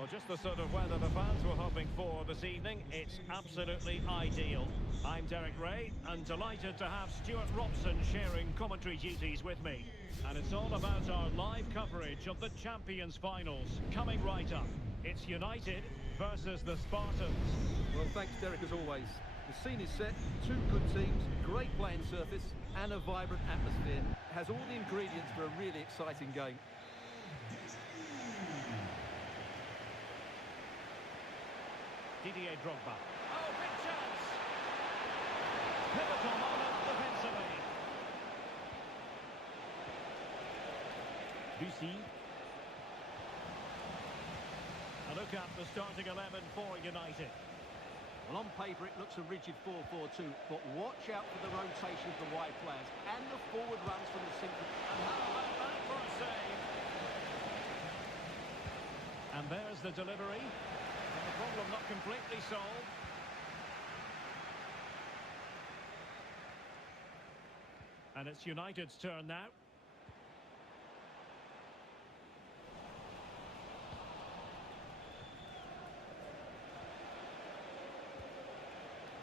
Well, just the sort of weather the fans were hoping for this evening. It's absolutely ideal. I'm Derek Ray, and delighted to have Stuart Robson sharing commentary duties with me. And it's all about our live coverage of the Champions Finals, coming right up. It's United versus the Spartans. Well, thanks, Derek, as always. The scene is set, two good teams, great playing surface, and a vibrant atmosphere. It has all the ingredients for a really exciting game. Didier Drogba. Oh, big chance! Pivotal moment defensively. Bussy. A look at the starting 11 for United. Well, on paper, it looks a rigid 4-4-2, but watch out for the rotation of the wide players and the forward runs from the centre. And how about that for a save? And there's the delivery. And the problem not completely solved. And it's United's turn now.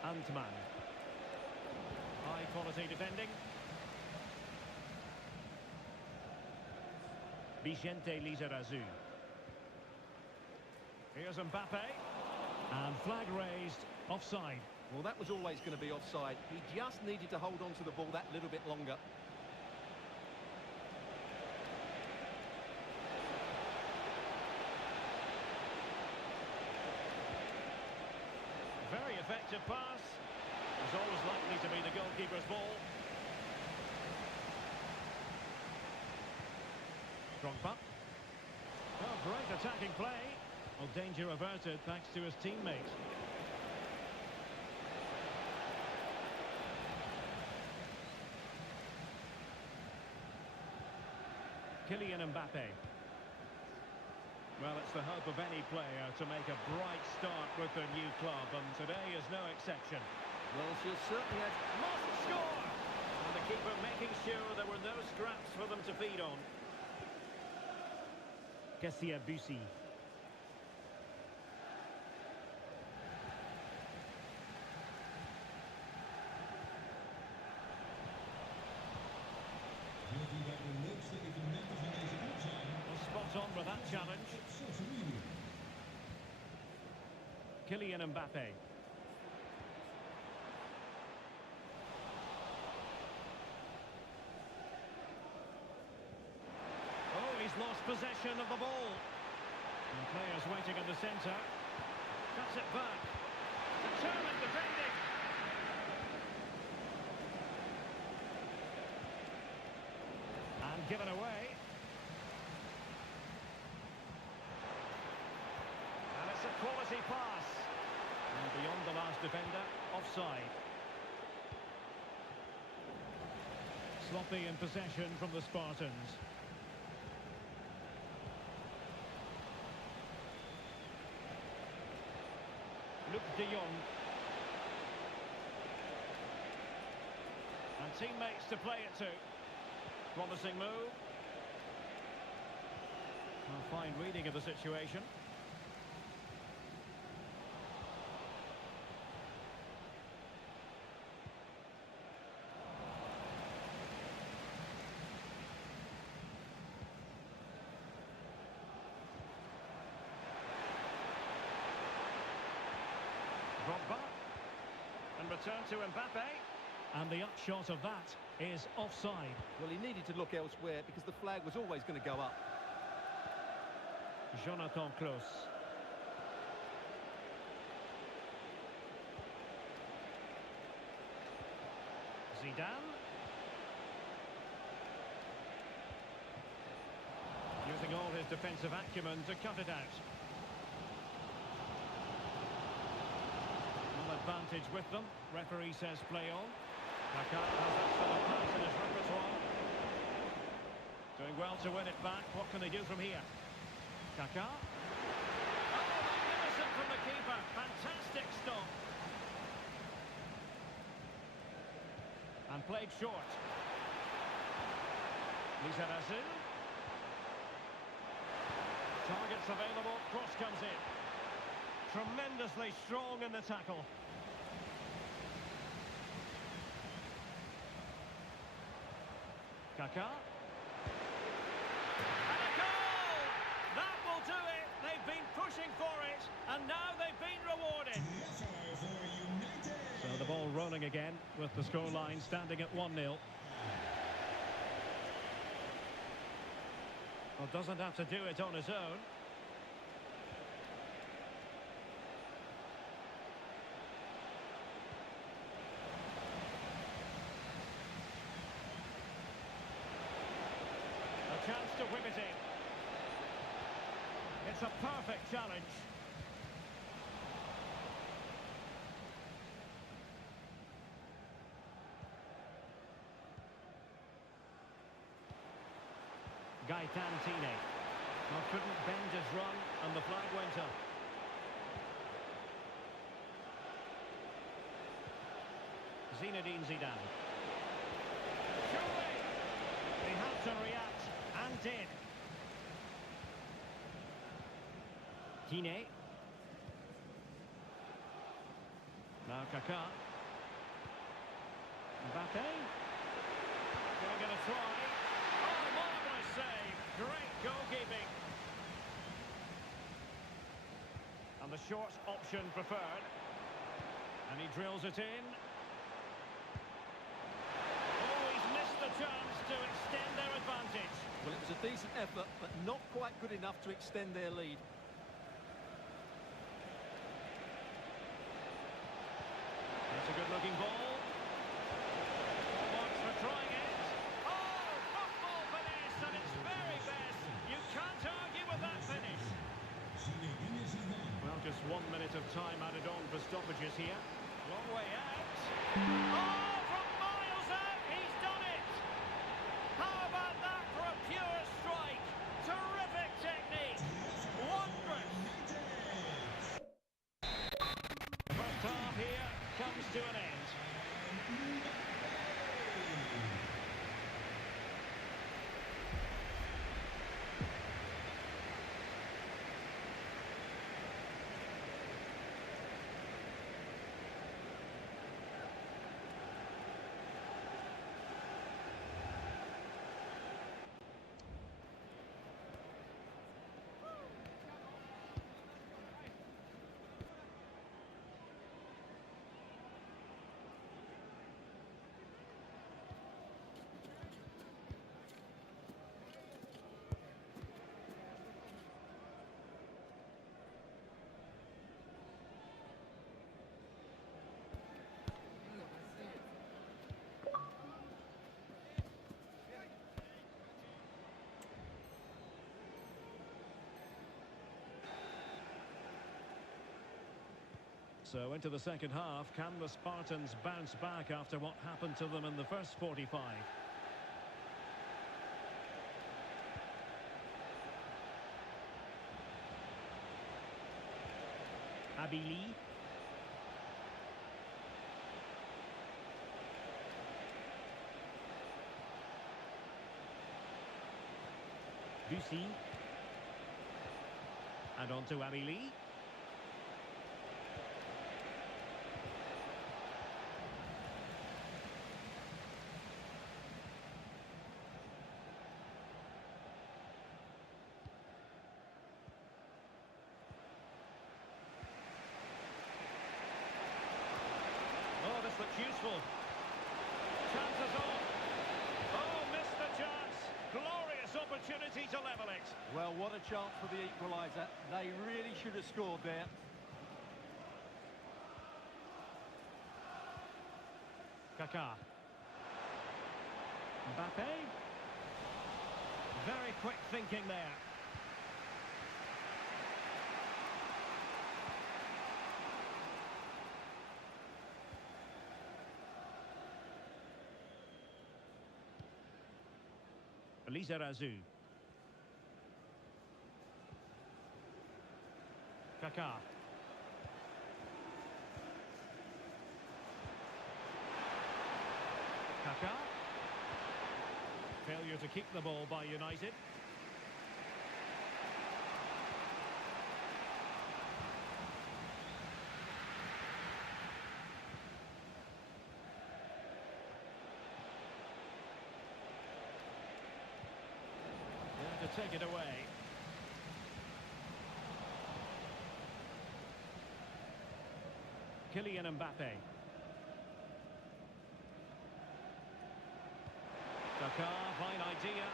Antman. High quality defending. Vicente Lizarazu. Here's Mbappe. And flag raised, offside. Well, that was always going to be offside. He just needed to hold on to the ball that little bit longer. Very effective pass. It's always likely to be the goalkeeper's ball. Drogba. Oh, great attacking play. Well, danger averted thanks to his teammate. Kylian Mbappe. Well, it's the hope of any player to make a bright start with their new club, and today is no exception. Well, she'll certainly have... Must score! And the keeper making sure there were no scraps for them to feed on. Kessia Bussy. Well, spot on with that challenge. Kylian Mbappe. Oh, he's lost possession of the ball. And players waiting in the centre. Cuts it back. Determined defending. And given away. And it's a quality pass. And beyond the last defender, offside. Sloppy in possession from the Spartans. Luc de Jong. And teammates to play it to. Promising move. A fine reading of the situation. And return to Mbappe. And the upshot of that is offside. Well, he needed to look elsewhere because the flag was always going to go up. Jonathan Klaus. Zidane. Using all his defensive acumen to cut it out. Full advantage with them. Referee says play on. Kaká has that sort of pass in his repertoire. Doing well to win it back. What can they do from here? Kaká. Oh, magnificent from the keeper. Fantastic stop. And played short. Lizarazu. Targets available, cross comes in. Tremendously strong in the tackle. Kaká. And a goal! That will do it. They've been pushing for it, and now they've been rewarded. So the ball rolling again, with the scoreline standing at 1-0. Well, doesn't have to do it on his own. A chance to whip it in. It's a perfect challenge. Gaetan Tine. Well, couldn't bend his run, and the flag went up. Zinedine Zidane. Surely! He had to react, and did. Tine. Now Kaká. Mbappe. Gonna get a try. Oh, marvellous save. Great goalkeeping. And the short option preferred. And he drills it in. Oh, he's missed the chance to extend their advantage. Well, it was a decent effort, but not quite good enough to extend their lead. It's a good-looking ball. Marks for trying it. Oh, football finish at its very best. You can't argue with that finish. Well, just 1 minute of time added on for stoppages here. Long way out. Oh, from miles out, he's done it. How about that for a pure strike? Terrific technique. Wondrous. The first half here comes to an end. So into the second half, can the Spartans bounce back after what happened to them in the first 45? Abili. Bussy. And on to Abili. Oh, useful. Chances on. Oh, missed the chance. Glorious opportunity to level it. Well, what a chance for the equaliser. They really should have scored there. Kaká. Mbappe. Very quick thinking there. Lizarazu. Kaká. Kaká. Failure to keep the ball by United. There to take it away. Kylian Mbappe. Kaká, fine idea.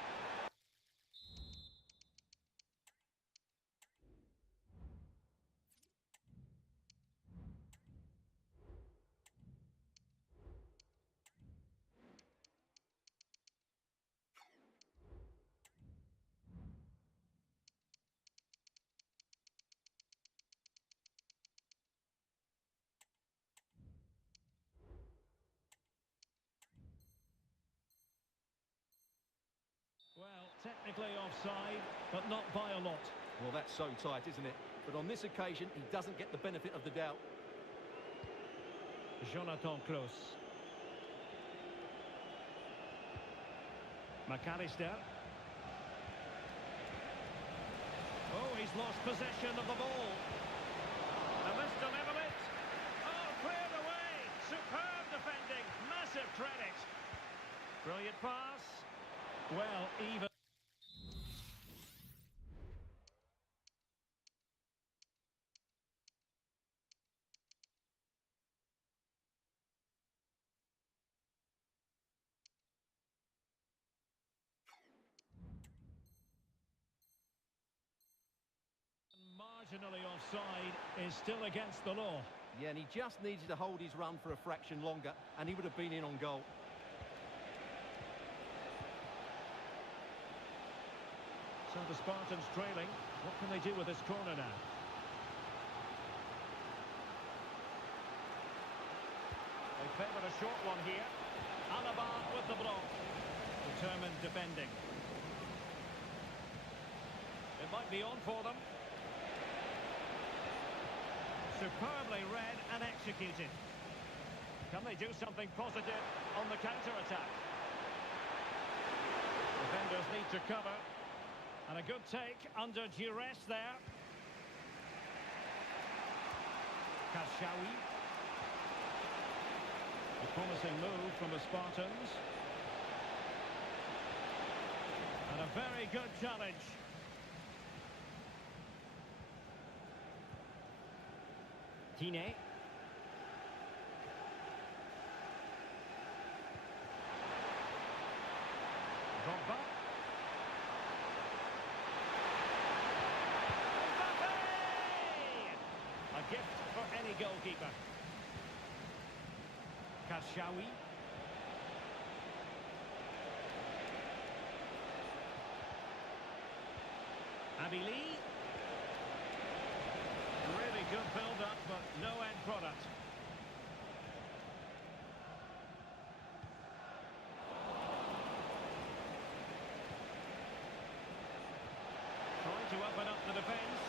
Well, technically offside, but not by a lot. Well, that's so tight, isn't it? But on this occasion, he doesn't get the benefit of the doubt. Jonathan Klaus. McAllister. Oh, he's lost possession of the ball. And this to level it. Oh, cleared away. Superb defending. Massive credit. Brilliant pass. Well, even... Marginally offside is still against the law. Yeah, and he just needed to hold his run for a fraction longer, and he would have been in on goal. So the Spartans trailing. What can they do with this corner now? They favoured a short one here. Alaba with the block. Determined defending. It might be on for them. Superbly read and executed. Can they do something positive on the counter-attack? Defenders need to cover. And a good take under duress there. Kashawi. A promising move from the Spartans. And a very good challenge. Tine. Drogba. A gift for any goalkeeper. Kashawi. Abili. Really good build-up, but no end product. Trying to open up the defence,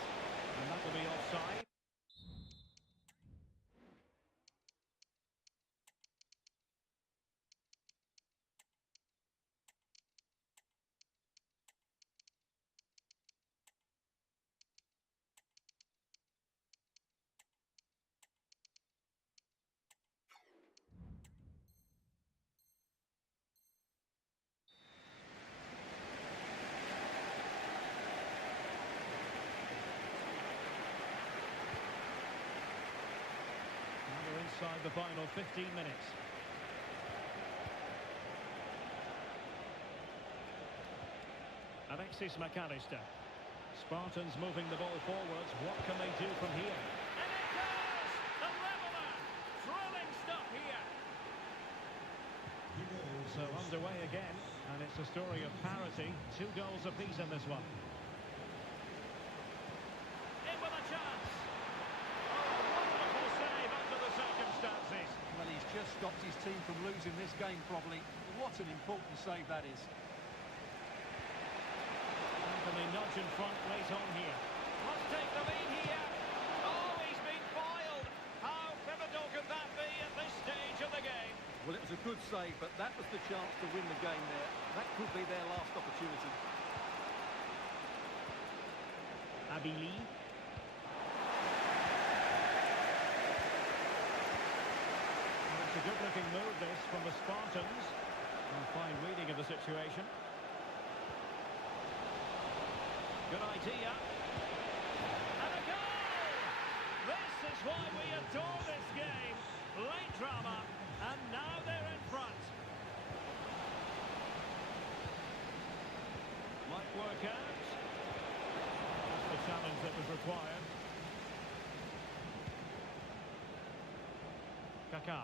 and that will be offside. final 15 minutes. Alexis McAllister. Spartans moving the ball forwards. What can they do from here? And it goes! The leveller! Thrilling stuff here. So underway again, and it's a story of parity. 2 goals apiece in this one. In with a chance. Oh, wonderful save under the circumstances. Well, he's just stopped his team from losing this game probably. What an important save that is. And they nudge in front late on here. Must take the lead here. Oh, he's been foiled. How pivotal could that be at this stage of the game? Well, it was a good save, but that was the chance to win the game there. That could be their last opportunity. Abili. Well, it's a good-looking move, this, from the Spartans. A fine reading of the situation. Good idea. And a goal! This is why we adore this game. Late drama, and now they're in front. Might work out. That's the challenge that was required. Kaká.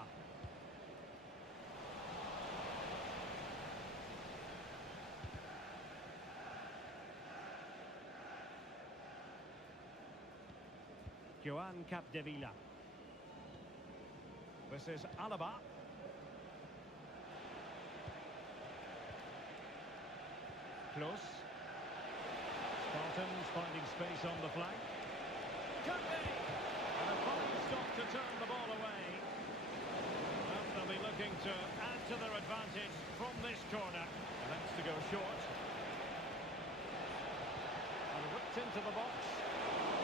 Joan Capdevila. This is Alaba. Close. Spartans finding space on the flank. Could be! And a fine stop to turn the ball away. Well, they'll be looking to add to their advantage from this corner. And that's to go short. And whipped into the box.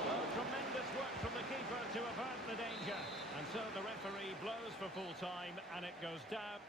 Well, tremendous work from the keeper to avert the danger. And so the referee blows for full time and it goes down.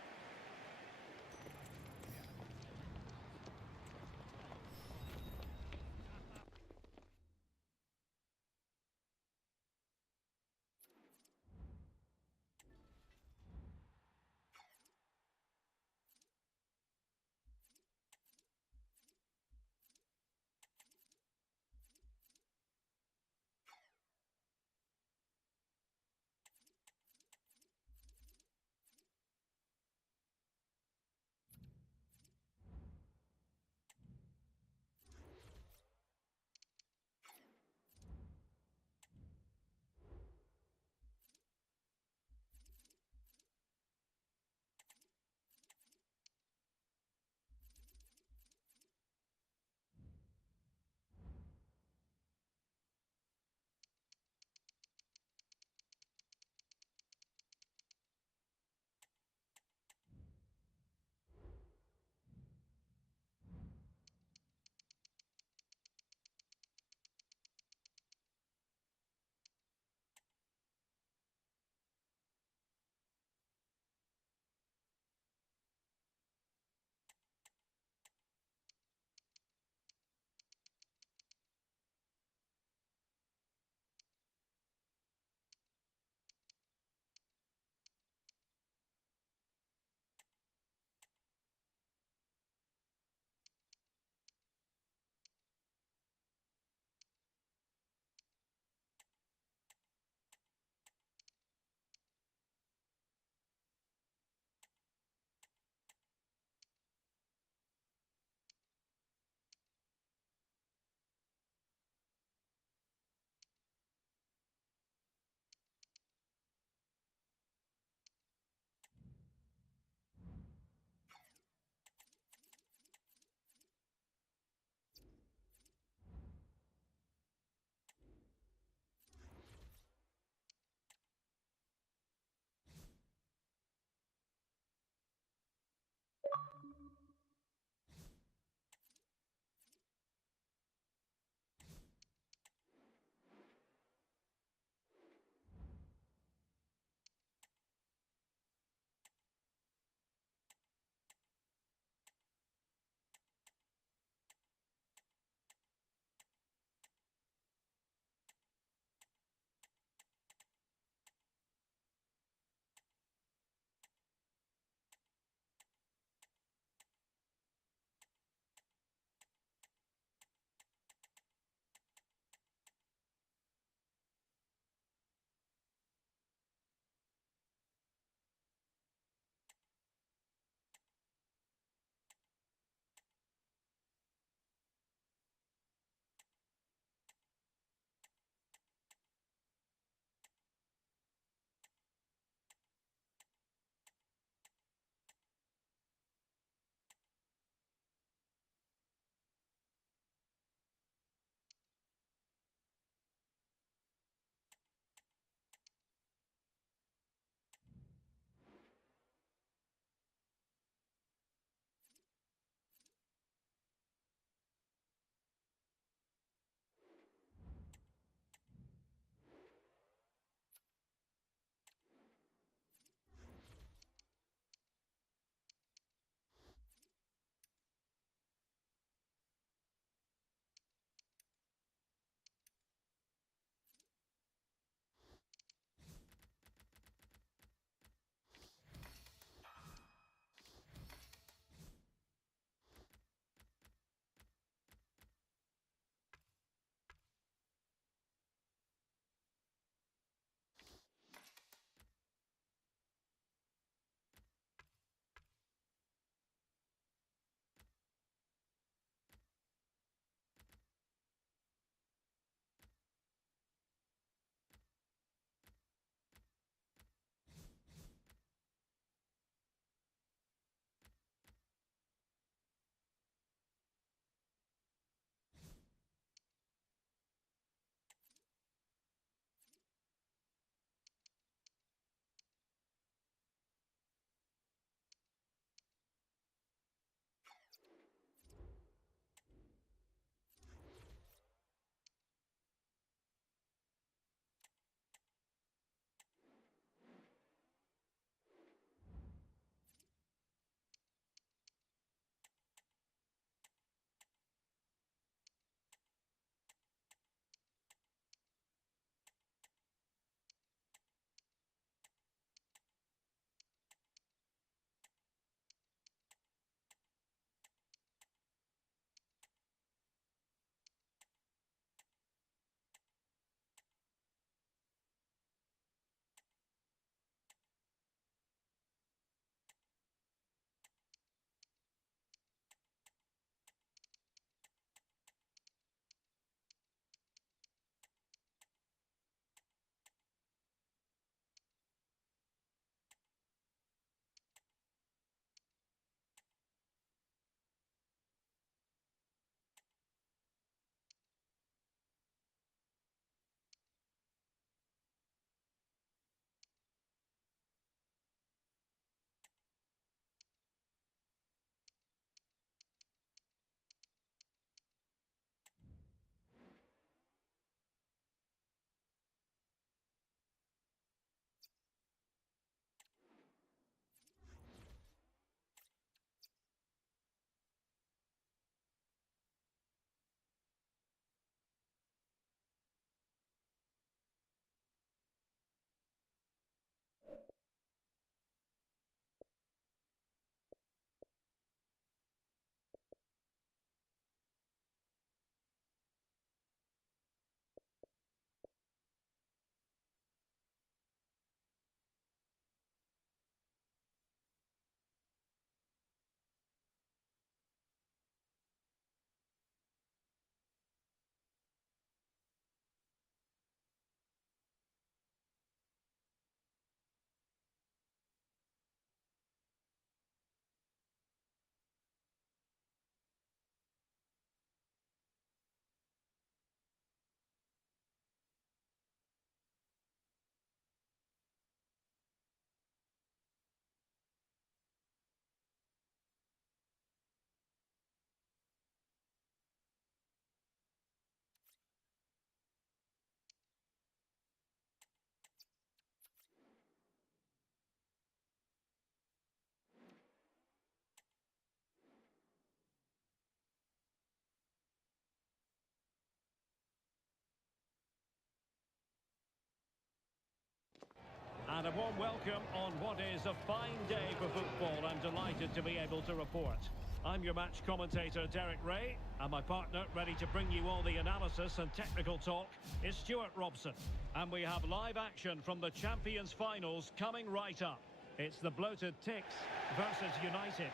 And a warm welcome on what is a fine day for football. I'm delighted to be able to report. I'm your match commentator, Derek Ray, and my partner, ready to bring you all the analysis and technical talk, is Stuart Robson. And we have live action from the Champions Finals coming right up. It's the bloated Ticks versus United.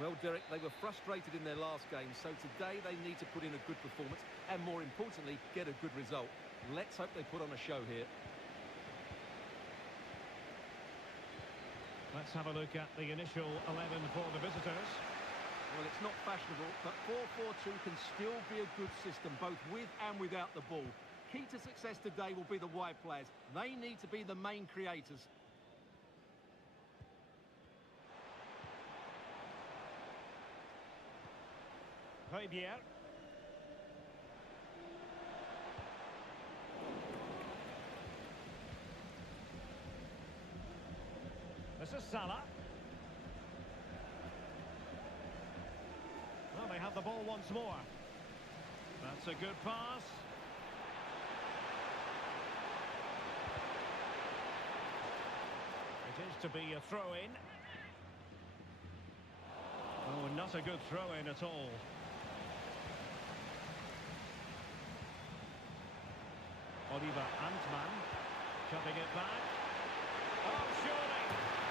Well, Derek, they were frustrated in their last game, so today they need to put in a good performance and, more importantly, get a good result. Let's hope they put on a show here. Let's have a look at the initial 11 for the visitors. Well, it's not fashionable, but 4-4-2 can still be a good system, both with and without the ball. Key to success today will be the wide players. They need to be the main creators. Højbjerg. This is Salah. Well, they have the ball once more. That's a good pass. It is to be a throw-in. Oh, not a good throw-in at all. Oliver Antman cutting it back. Oh, surely.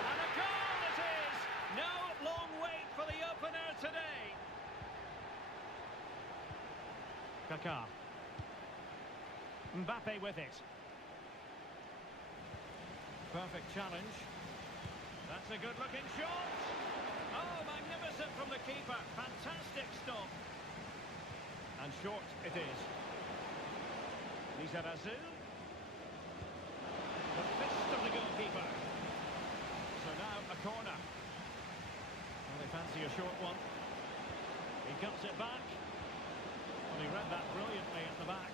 And a goal it is! No long wait for the opener today. Kaká. Mbappe with it. Perfect challenge. That's a good-looking shot. Oh, magnificent from the keeper. Fantastic stop. And short it is. Lizarazu. The fist of the goalkeeper. So now a corner. Well, they fancy a short one. He cuts it back. Well, he read that brilliantly at the back.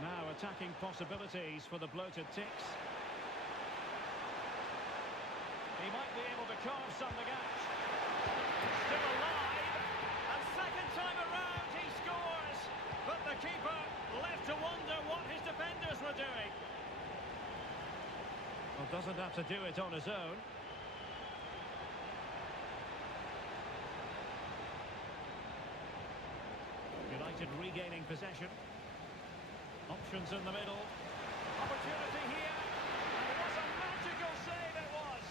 Now attacking possibilities for the bloated Ticks. He might be able to carve something out. Still alive. And second time around he scores. But the keeper left to wonder what his defenders were doing. Well, doesn't have to do it on his own. United regaining possession. Options in the middle. Opportunity here. And it was a magical save, it was.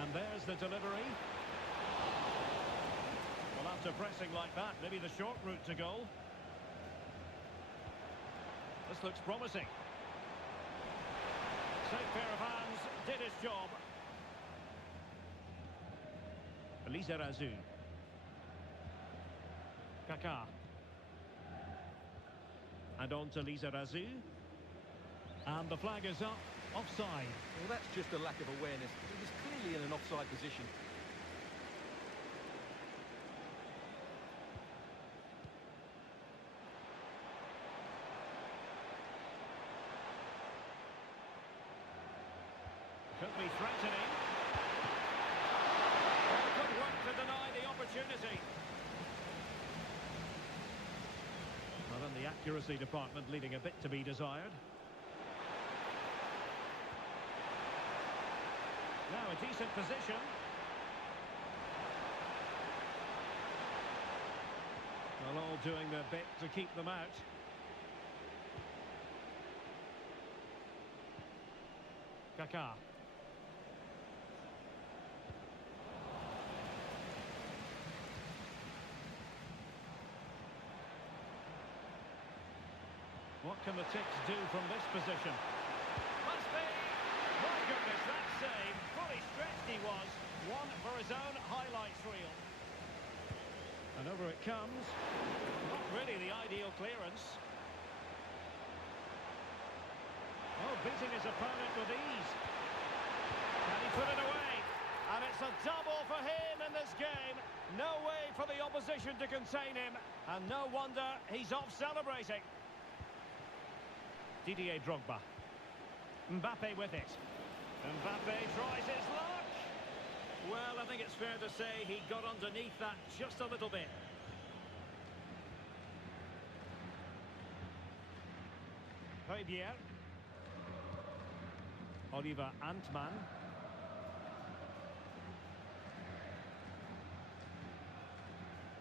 And there's the delivery. Well, after pressing like that, maybe the short route to goal. This looks promising. Safe pair of hands, did his job. Lizarazu. Kaká. And on to Lizarazu. And the flag is up. Offside. Well, that's just a lack of awareness. He was clearly in an offside position. Could be threatening. Good work to deny the opportunity. Well, in the accuracy department, leaving a bit to be desired. Now a decent position. Well, all doing their bit to keep them out. Kaká. What can the Ticks do from this position? Must be! My goodness, that save! Fully stretched he was. One for his own highlights reel. And over it comes. Not really the ideal clearance. Oh, beating his opponent with ease. Can he put it away? And it's a double for him in this game. No way for the opposition to contain him. And no wonder he's off celebrating. Didier Drogba. Mbappe with it. Mbappe tries his luck. Well, I think it's fair to say he got underneath that just a little bit. Højbjerg. Oliver Antmann.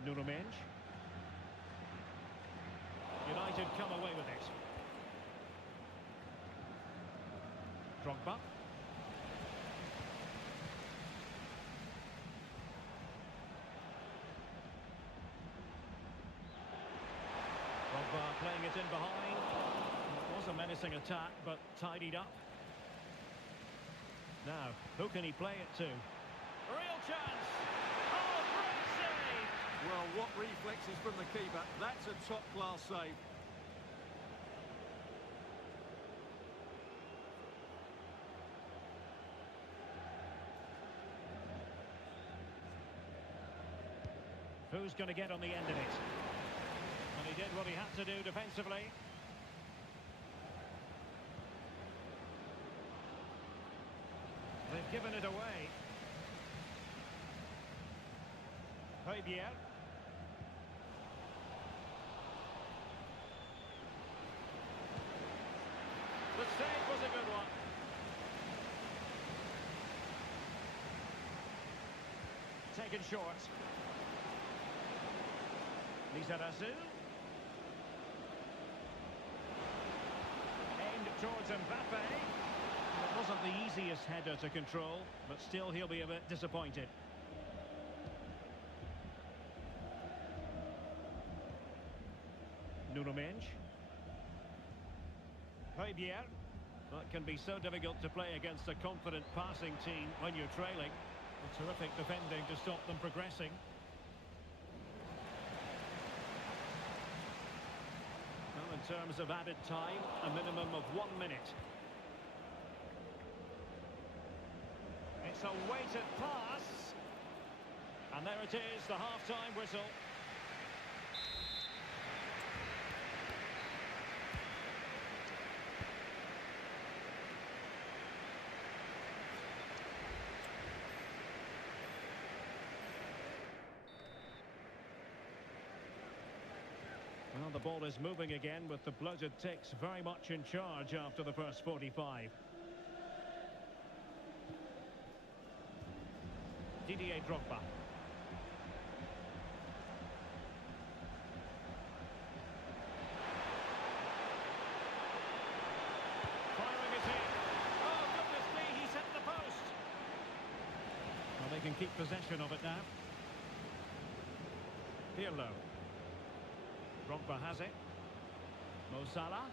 Nuno Mendes. United come away with it. Drogba. Drogba playing it in behind. It was a menacing attack, but tidied up. Now, who can he play it to? Real chance! Oh, great save! Well, what reflexes from the keeper. That's a top-class save. Who's going to get on the end of it? And he did what he had to do defensively. They've given it away. Højbjerg. The save was a good one. Taken short. Lizarazu. Aimed towards Mbappe. It wasn't the easiest header to control, but still he'll be a bit disappointed. Nuno Mendes. Højbjerg. That can be so difficult to play against a confident passing team when you're trailing. A terrific defending to stop them progressing. Well, in terms of added time, a minimum of 1 minute. It's a weighted pass. And there it is, the half-time whistle. Well, the ball is moving again with the bloated Ticks very much in charge after the first 45. Didier Drogba. Firing it in. Oh, goodness me, he's hit the post. Well, they can keep possession of it now. Pirlo. Drogba has it. Mo Salah.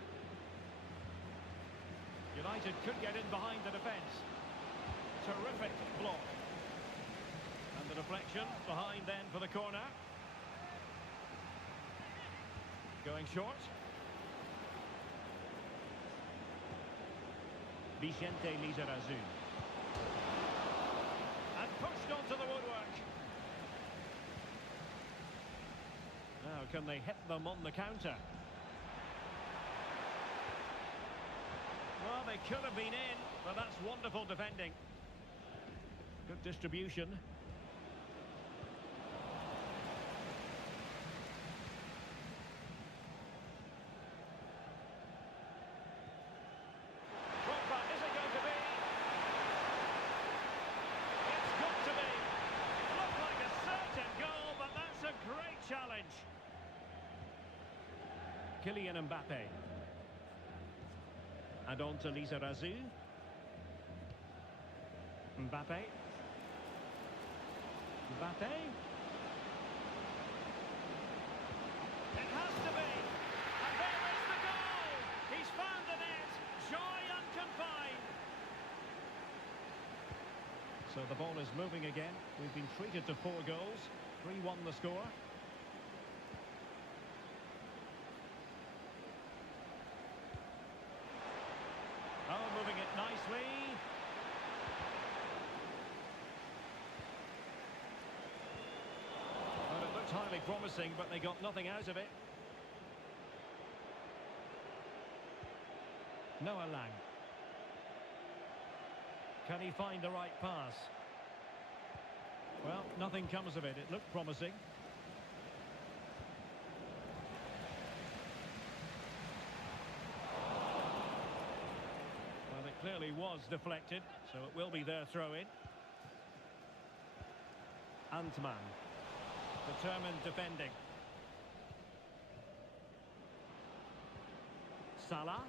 United could get in behind the defence. Terrific block. And the deflection behind then for the corner. Going short. Vicente Lizarazu. And pushed onto the woodwork. Now, can they hit them on the counter? Well, they could have been in, but that's wonderful defending. Good distribution. Drogba, is it going to be? It's got to be. Looked like a certain goal, but that's a great challenge. Kylian Mbappe. And on to Lizarazu. Mbappe. Mbappe. It has to be. And there is the goal. He's found the net. Joy unconfined. So the ball is moving again. We've been treated to 4 goals. 3-1 the score. Oh, moving it nicely. Well, it looked highly promising, but they got nothing out of it. Noah Lang. Can he find the right pass? Well, nothing comes of it. It looked promising. Well, it clearly was deflected, so it will be their throw-in. Antman. Determined defending. Salah.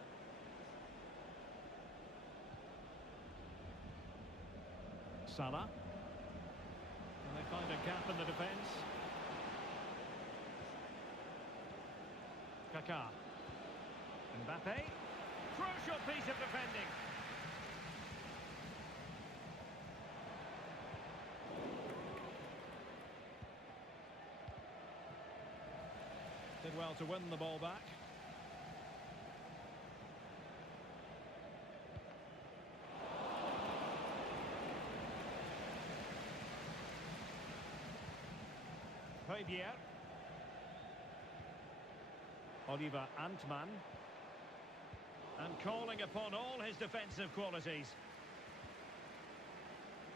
Salah. And they find a gap in the defence. Kaká. Mbappe. Crucial piece of defending. Did well to win the ball back. Fabier. Oliver Antman. And calling upon all his defensive qualities.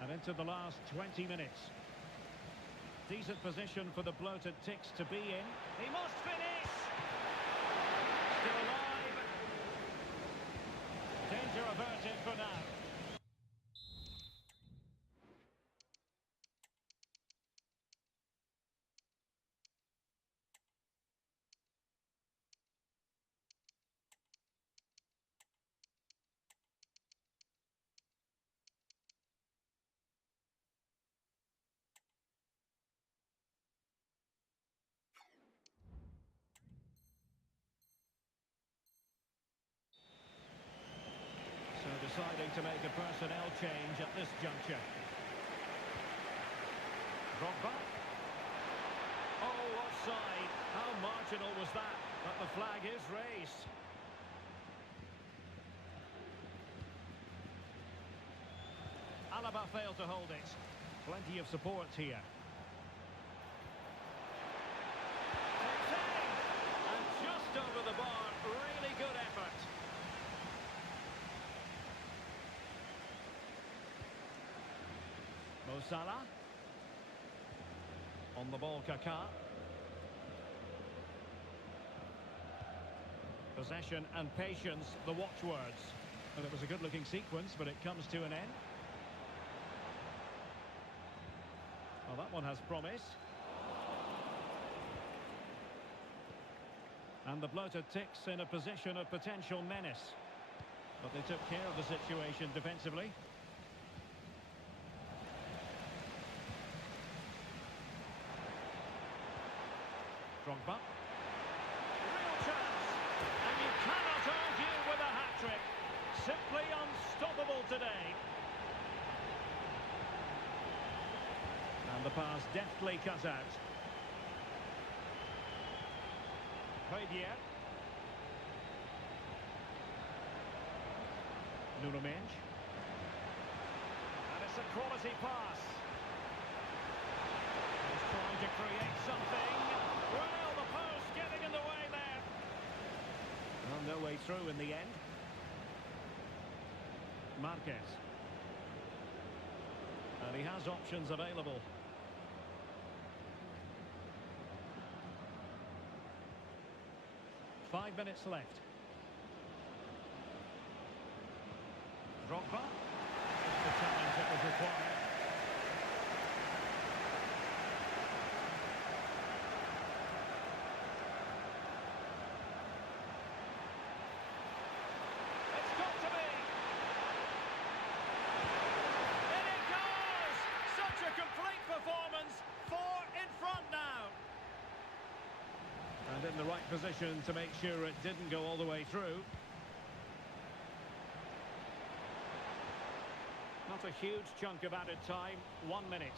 And into the last 20 minutes. Decent position for the bloated Ticks to be in. He must finish! Still alive. Danger averted for now. Deciding to make a personnel change at this juncture. Drogba. Oh, offside. How marginal was that? But the flag is raised. Alaba failed to hold it. Plenty of support here. Takes aim! And just over the bar. Really good effort. Mo Salah. On the ball, Kaká. Possession and patience, the watchwords. Well, it was a good-looking sequence, but it comes to an end. Well, that one has promise. And the bloated Ticks in a position of potential menace. But they took care of the situation defensively. Drogba. Real chance. And you cannot argue with a hat-trick. Simply unstoppable today. And the pass deftly cut out. Fabier. Nuno Mendes. And it's a quality pass. He's trying to create something. Well, the post getting in the way there. Well, no way through in the end. Marquez. And he has options available. Five minutes left. Drogba. The challenge that was required. It's got to be. In it goes! Such a complete performance. 4 in front now. And in the right position to make sure it didn't go all the way through. Not a huge chunk of added time, 1 minute.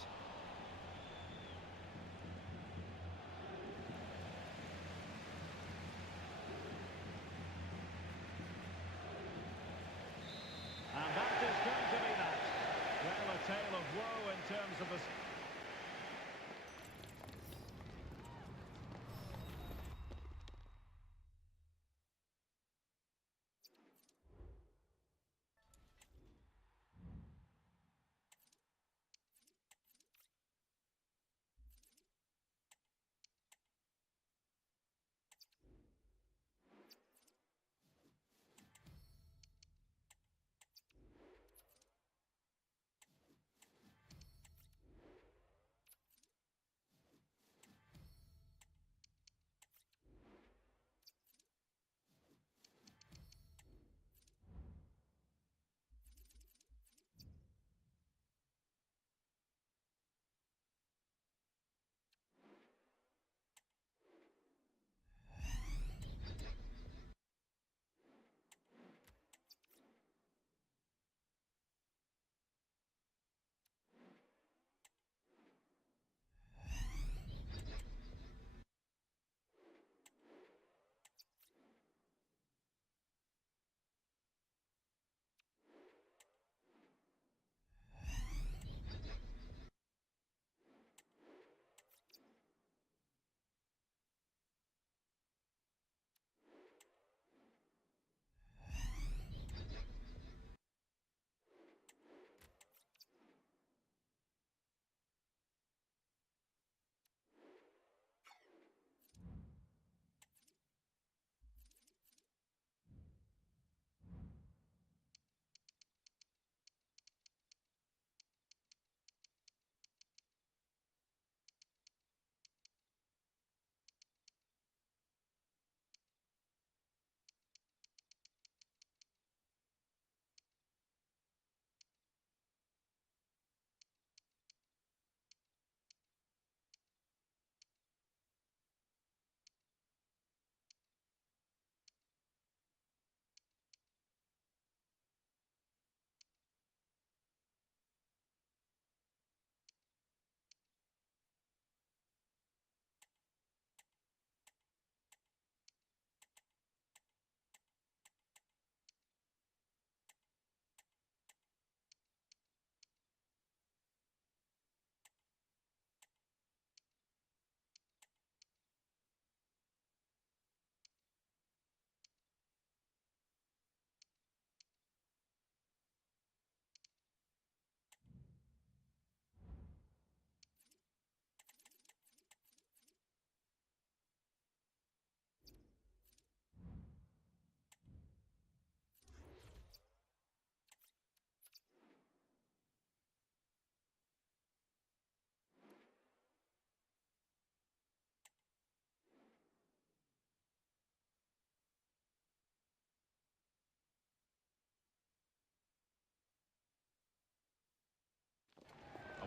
And that is going to be that. Well, a tale of woe in terms of the...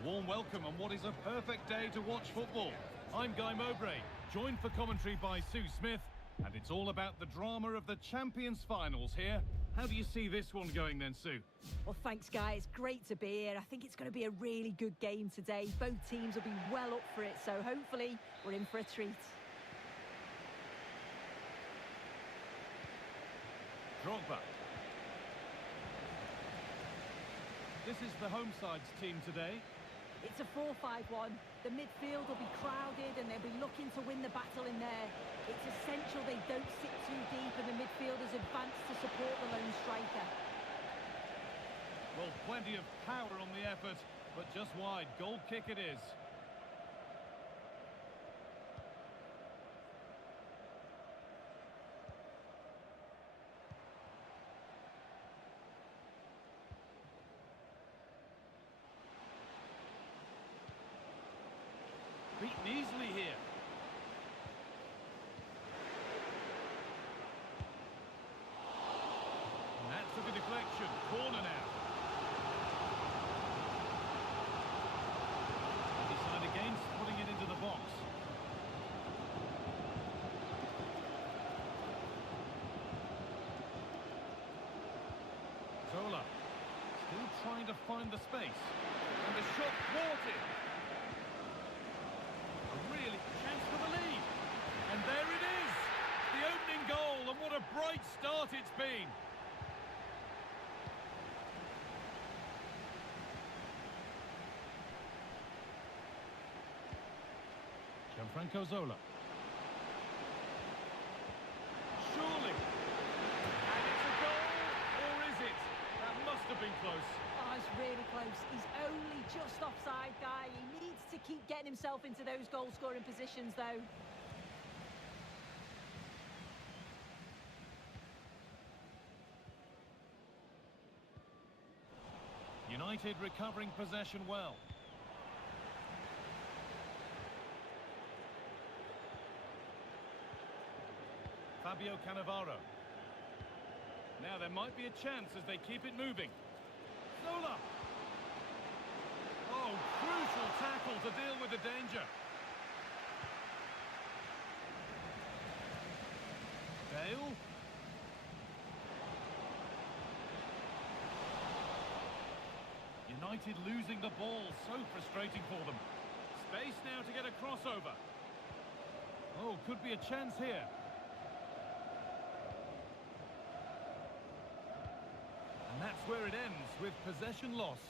warm welcome on what is a perfect day to watch football. I'm Guy Mowbray, joined for commentary by Sue Smith, and it's all about the drama of the Champions Finals here. How do you see this one going then, Sue? Well, thanks, Guy. It's great to be here. I think it's going to be a really good game today. Both teams will be well up for it, so hopefully we're in for a treat. Drogba. This is the home side's team today. It's a 4-5-1. The midfield will be crowded and they'll be looking to win the battle in there. It's essential they don't sit too deep and the midfielders advance to support the lone striker. Well, plenty of power on the effort, but just wide. Goal kick it is. Beaten easily here. And that took a deflection. Corner now. They decide against putting it into the box. Zola still trying to find the space. And the shot thwarted. Really chance for the lead, and there it is, the opening goal, and what a bright start it's been. Gianfranco Zola, surely, and it's a goal, or is it? That must have been close. Oh, it's really close. He's only just offside, Guy. He needs to keep getting himself into those goal-scoring positions, though. United recovering possession well. Fabio Cannavaro. Now there might be a chance as they keep it moving. Zola! Oh, crucial tackle to deal with the danger. Bale. United losing the ball, so frustrating for them. Space now to get a crossover. Oh, could be a chance here. And that's where it ends, with possession lost.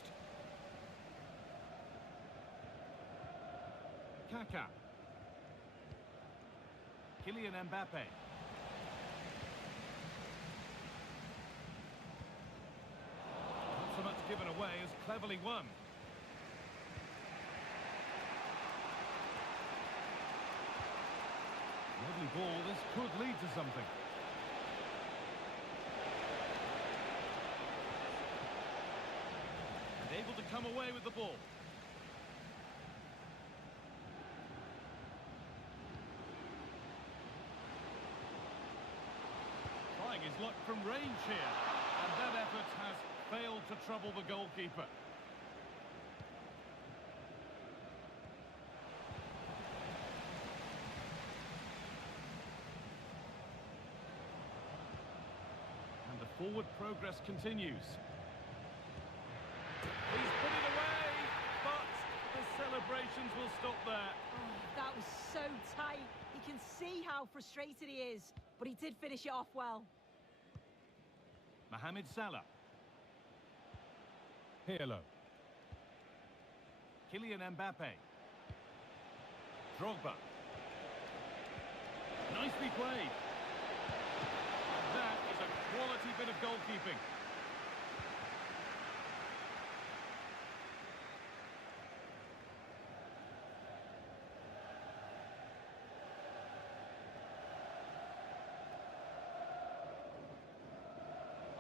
Kaka. Kylian Mbappe. Not so much given away as cleverly won. Lovely ball, this could lead to something. And able to come away with the ball. Trying his luck from range here, and that effort has failed to trouble the goalkeeper. And the forward progress continues. He's put it away, but the celebrations will stop there. Oh, that was so tight. You can see how frustrated he is, but he did finish it off well. Mohamed Salah. Pirlo. Kylian Mbappe. Drogba. Nicely played. That is a quality bit of goalkeeping.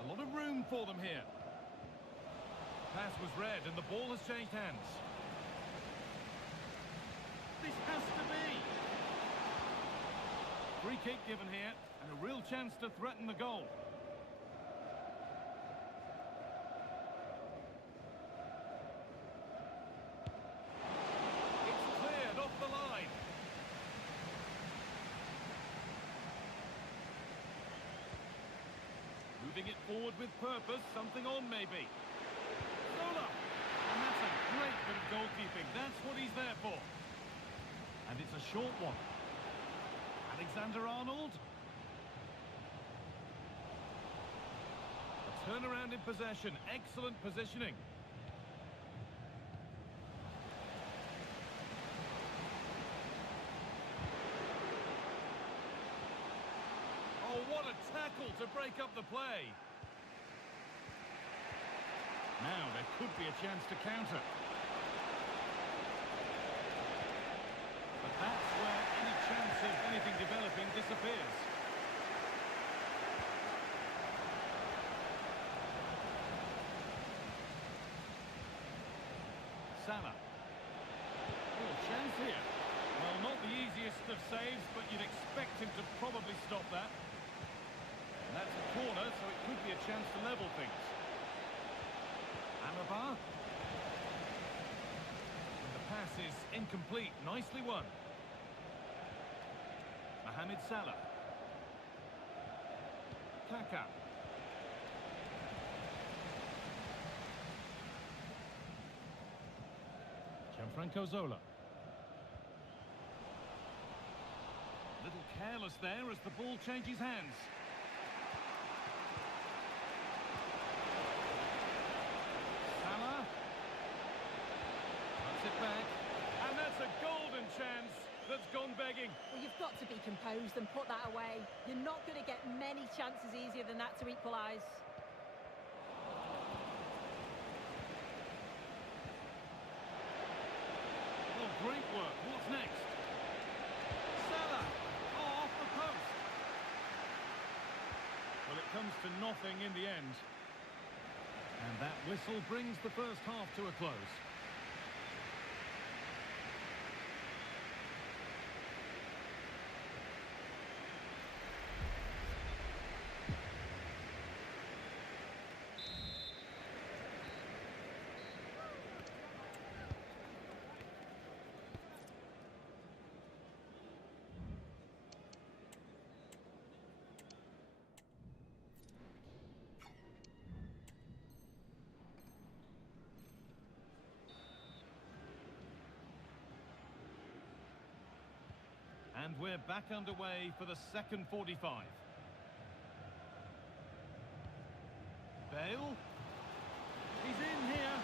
A lot of room for them here. Pass was read and the ball has changed hands. This has to be. Free kick given here and a real chance to threaten the goal. Driving it forward with purpose, something on maybe. Zola! And that's a great bit of goalkeeping. That's what he's there for. And it's a short one. Alexander-Arnold. A turnaround in possession. Excellent positioning. Oh, what a tackle to break up the play. Now there could be a chance to counter. But that's where any chance of anything developing disappears. Salah. Real chance here. Well, not the easiest of saves, but you'd expect him to probably stop that. And that's a corner, so it could be a chance to level things. Amrabat. And the pass is incomplete. Nicely won. Mohamed Salah. Kaka. Gianfranco Zola. A little careless there as the ball changes hands. Salah. Puts it back. And that's a golden chance that's gone begging. Well, you've got to be composed and put that away. You're not going to get many chances easier than that to equalise. Oh, great work. What's next? Salah. Oh, off the post. Well, it comes to nothing in the end. And that whistle brings the first half to a close. And we're back underway for the second 45. Bale. He's in here.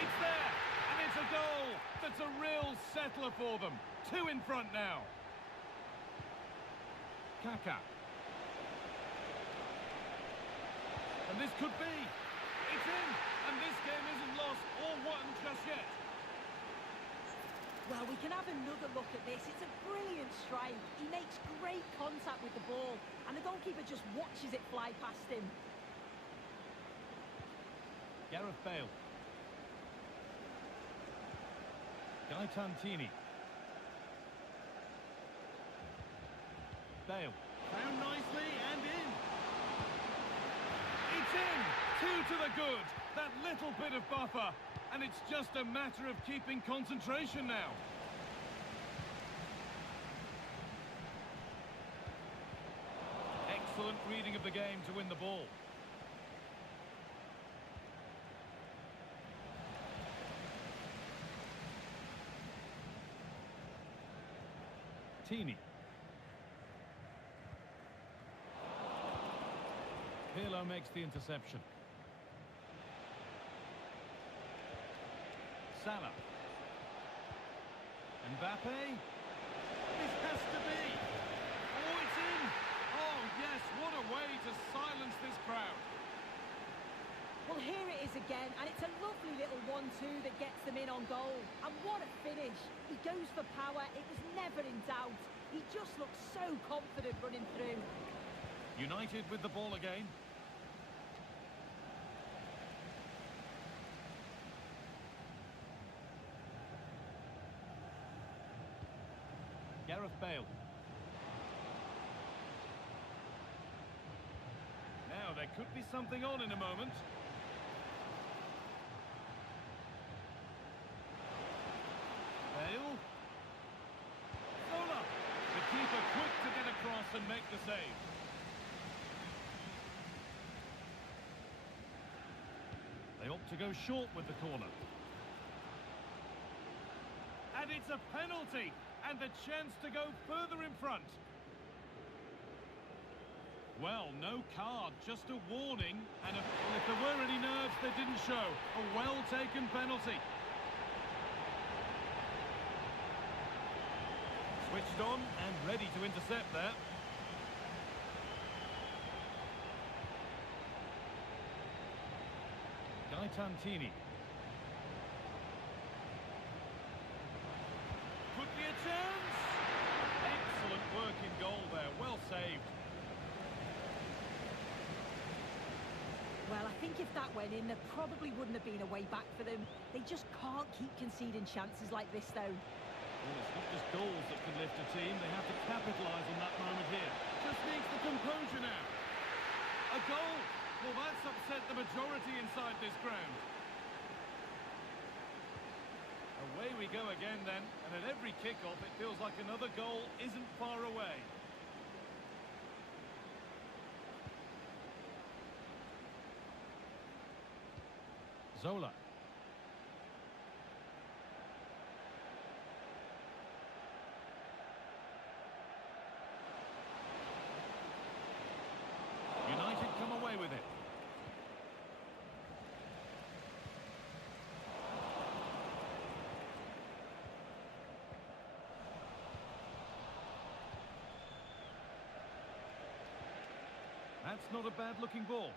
It's there. And it's a goal. That's a real settler for them. 2 in front now. Kaka. And this could be. It's in. And this game isn't lost or won just yet. Well, we can have another look at this. It's a brilliant strike. He makes great contact with the ball, and the goalkeeper just watches it fly past him. Gareth Bale. Gaetan Tini. Bale. Found nicely and in. It's in! 2 to the good. That little bit of buffer. And it's just a matter of keeping concentration now. Excellent reading of the game to win the ball. Tini. Pirlo makes the interception. Salah. Mbappe. This has to be. Oh, it's in. Oh, yes, what a way to silence this crowd. Well, here it is again, and it's a lovely little 1-2 that gets them in on goal. And what a finish. He goes for power. It was never in doubt. He just looks so confident running through. United with the ball again. Gareth Bale. Now, there could be something on in a moment. Bale. Zola. The keeper quick to get across and make the save. to go short with the corner. And it's a penalty, and the chance to go further in front. Well, no card, just a warning, and if there were any nerves, they didn't show. A well-taken penalty. Switched on and ready to intercept there. Gaetantini. Could be a chance. Excellent work in goal there, well saved. Well, I think if that went in, there probably wouldn't have been a way back for them. They just can't keep conceding chances like this, though. Well, it's not just goals that can lift a team, they have to capitalise on that moment here. Just needs the composure now. A goal! Well, that's upset the majority inside this ground. Away we go again then, and at every kick-off it feels like another goal isn't far away. Zola. United come away with it. That's not a bad-looking ball.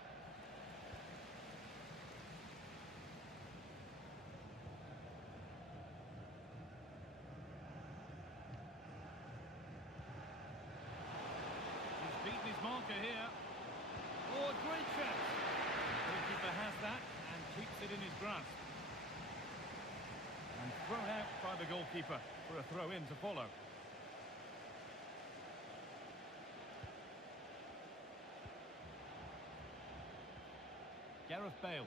He's beaten his marker here. Oh, a great chance. The goalkeeper has that and keeps it in his grasp. And thrown out by the goalkeeper for a throw-in to follow. Gareth Bale.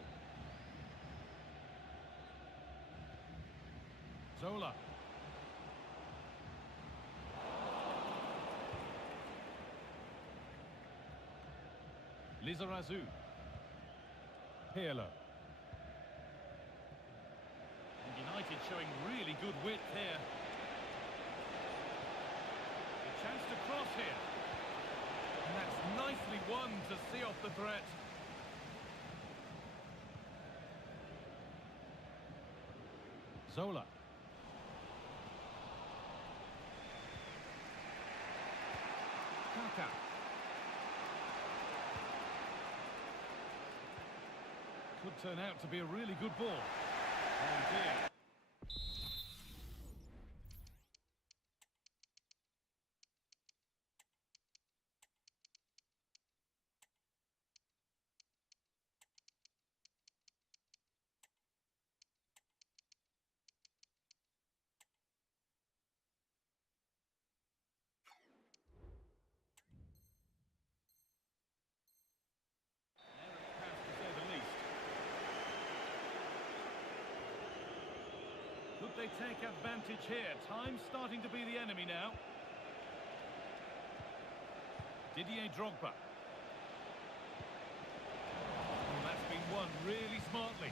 Zola. Lizarazu. Pirlo. And United showing really good width here. A chance to cross here. And that's nicely won to see off the threat. Zola. Kaka. Could turn out to be a really good ball. Oh dear. Could they take advantage here? Time's starting to be the enemy now. Didier Drogba. Oh, that's been won really smartly.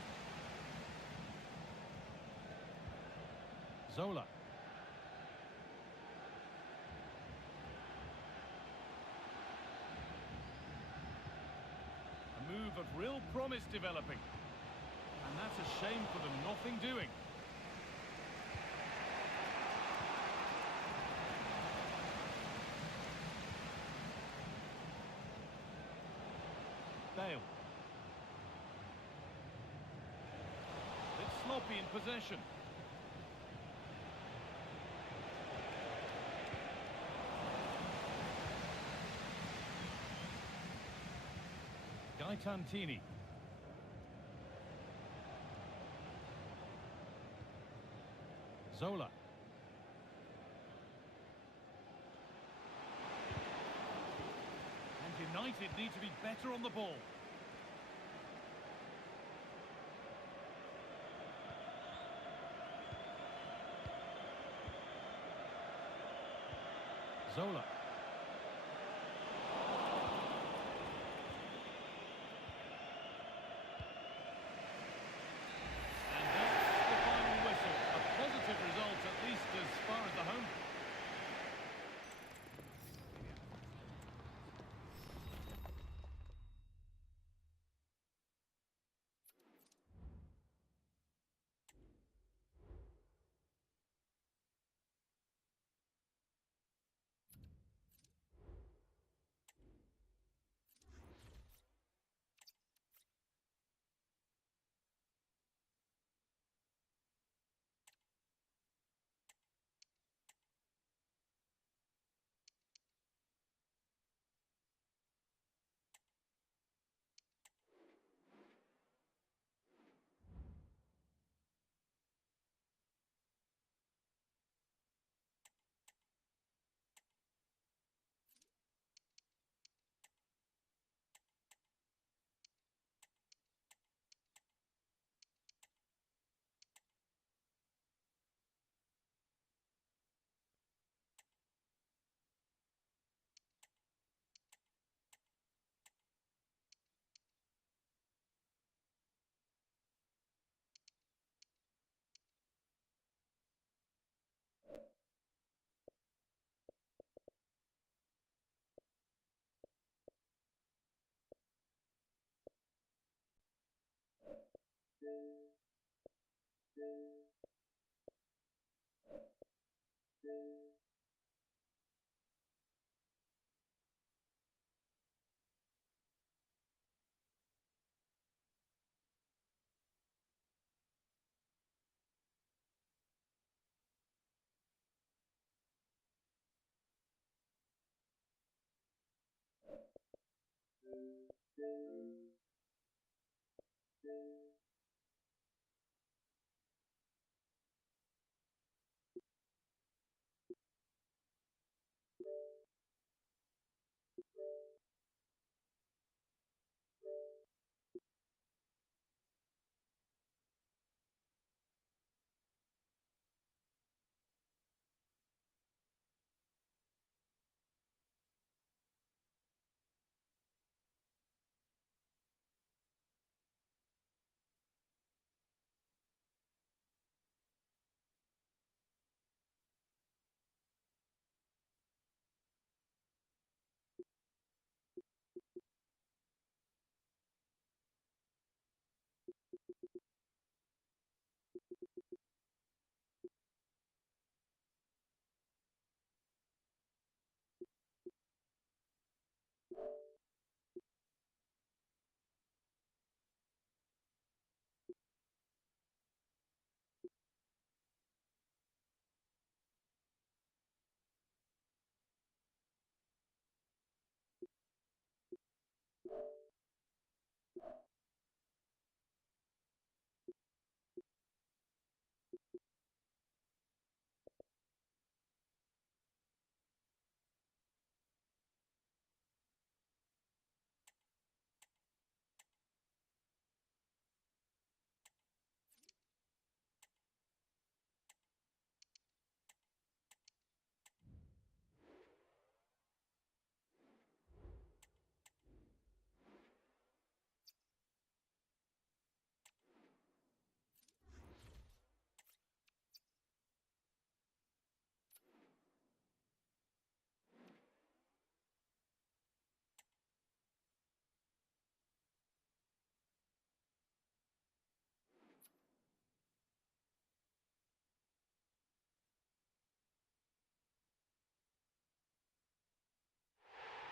Zola. A move of real promise developing. And that's a shame for them, nothing doing. Bale. It's sloppy in possession. Gaetantini. Zola. And United need to be better on the ball. Zola.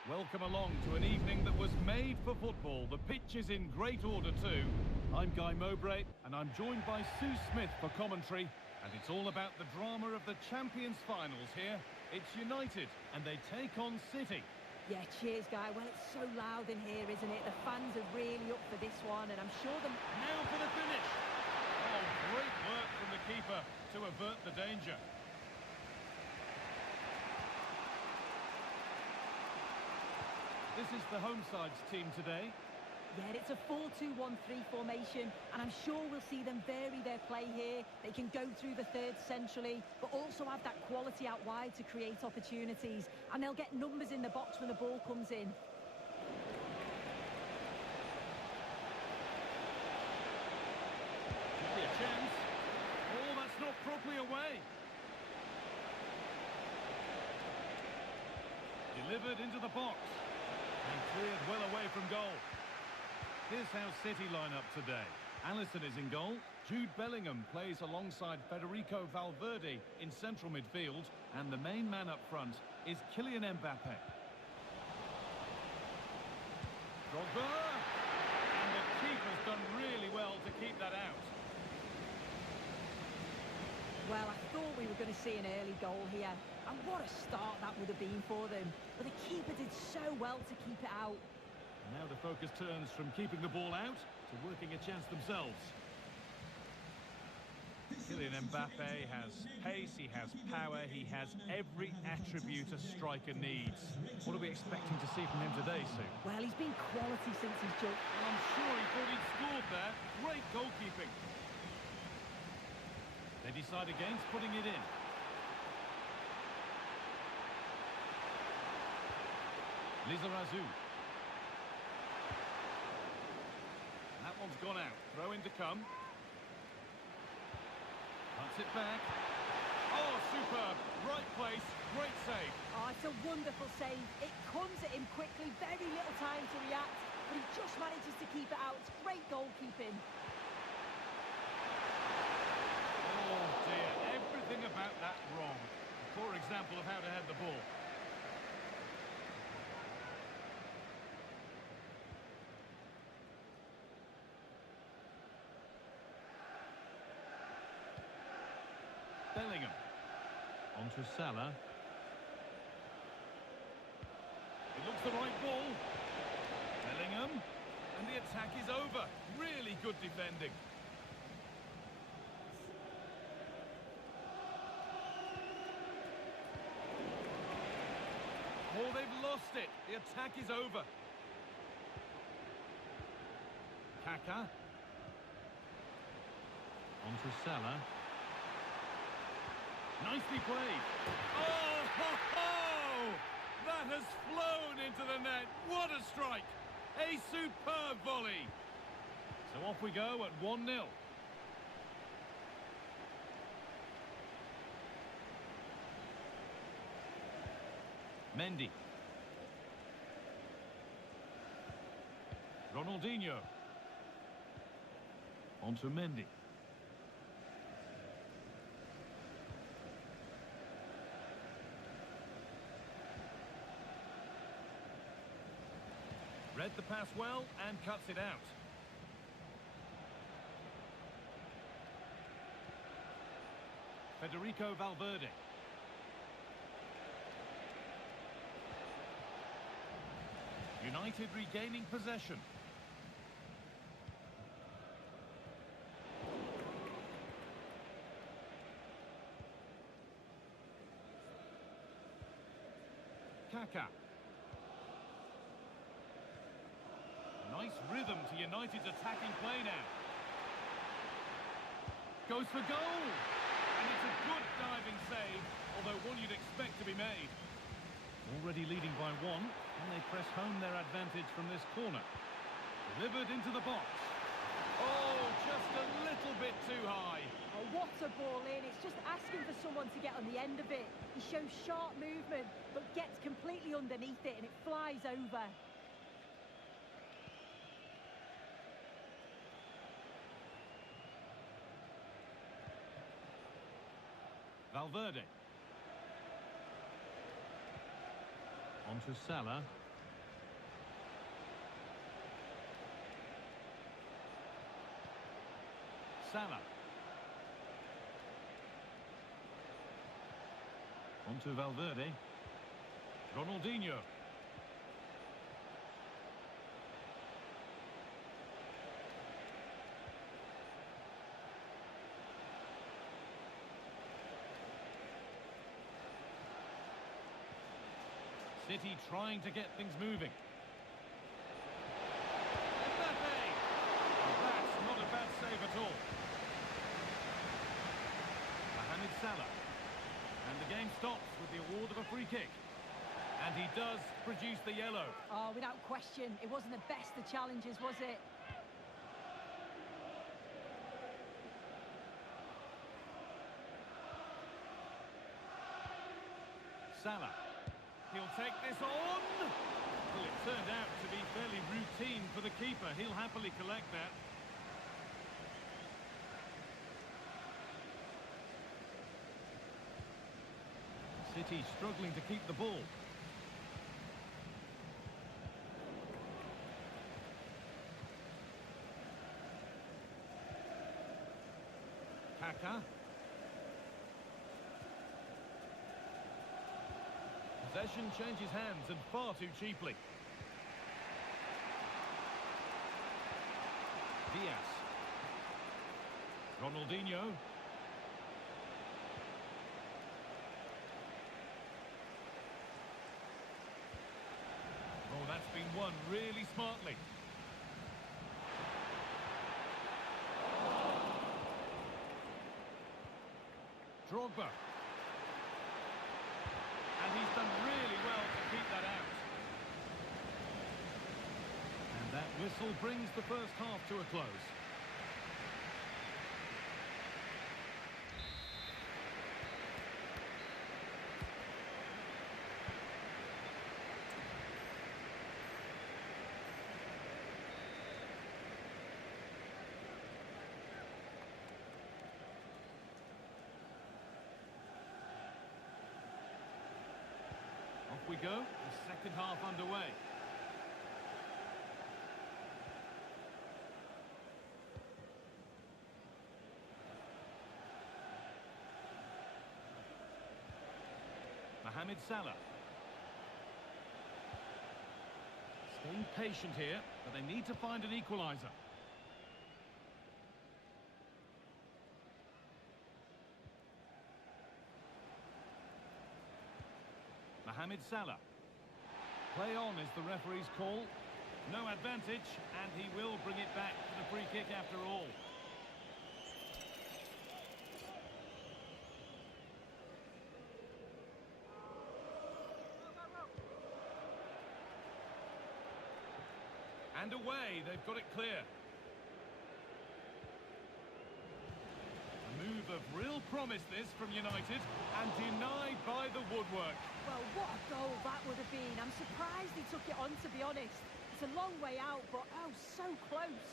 Welcome along to an evening that was made for football. The pitch is in great order too. I'm Guy Mowbray and I'm joined by Sue Smith for commentary. And it's all about the drama of the Champions Finals here. It's United and they take on City. Yeah, cheers, Guy. Well, it's so loud in here, isn't it? The fans are really up for this one, and I'm sure them... Now for the finish. Oh, great work from the keeper to avert the danger. This is the home side's team today. Yeah, it's a 4-2-1-3 formation, and I'm sure we'll see them vary their play here. They can go through the third centrally, but also have that quality out wide to create opportunities, and they'll get numbers in the box when the ball comes in. Could be a chance. Oh, that's not properly away. Delivered into the box. And cleared well away from goal. Here's how City line up today. Alisson is in goal. Jude Bellingham plays alongside Federico Valverde in central midfield. And the main man up front is Kylian Mbappe. Drogba! And the keeper's done really well to keep that out. Well, I thought we were going to see an early goal here. And what a start that would have been for them. But the keeper did so well to keep it out. Now the focus turns from keeping the ball out to working a chance themselves. Kylian Mbappe has pace, he has power, he has every attribute a striker needs. What are we expecting to see from him today, Sue? Well, he's been quality since he's jumped. Well, I'm sure he thought he'd scored there. Great goalkeeping. They decide against putting it in. Lizarazu. That one's gone out. Throw in to come. Puts it back. Oh, superb. Right place. Great save. Oh, it's a wonderful save. It comes at him quickly. Very little time to react. But he just manages to keep it out. It's great goalkeeping. Oh dear, everything about that wrong. A poor example of how to head the ball. Bellingham. On to Salah. It looks the right ball. Bellingham. And the attack is over. Really good defending. Oh, they've lost it. The attack is over. Kaka. On to Salah. Nicely played. Oh, ho, ho! That has flown into the net. What a strike. A superb volley. So off we go at 1-0. Mendy. Ronaldinho. On to Mendy. Read the pass well and cuts it out. Federico Valverde. United regaining possession. Kaka. Nice rhythm to United's attacking play now. Goes for goal! And it's a good diving save, although one you'd expect to be made. Already leading by 1, and they press home their advantage from this corner. Delivered into the box. Oh, just a little bit too high. Oh, what a ball in. It's just asking for someone to get on the end of it. He shows sharp movement, but gets completely underneath it, and it flies over. Valverde. On to Salah. Salah. On to Valverde. Ronaldinho. City trying to get things moving. Mbappe! That's not a bad save at all. Mohamed Salah. And the game stops with the award of a free kick. And he does produce the yellow. Oh, without question. It wasn't the best of challenges, was it? Salah. He'll take this on. Well, it turned out to be fairly routine for the keeper. He'll happily collect that. City struggling to keep the ball. Kaka. Possession changes hands, and far too cheaply. Diaz. Ronaldinho. Oh, that's been won really smartly. Drogba. And he's done really well to keep that out. And that whistle brings the first half to a close. we go, the second half underway. Mohamed Salah. Staying patient here, but they need to find an equaliser. Mohamed Salah. Play on is the referee's call. No advantage, and he will bring it back for the free kick after all. And away, they've got it clear. A move of real promise this from United, and denied by the woodwork. Well, what a goal that would have been. I'm surprised he took it on, to be honest. It's a long way out, but oh, so close.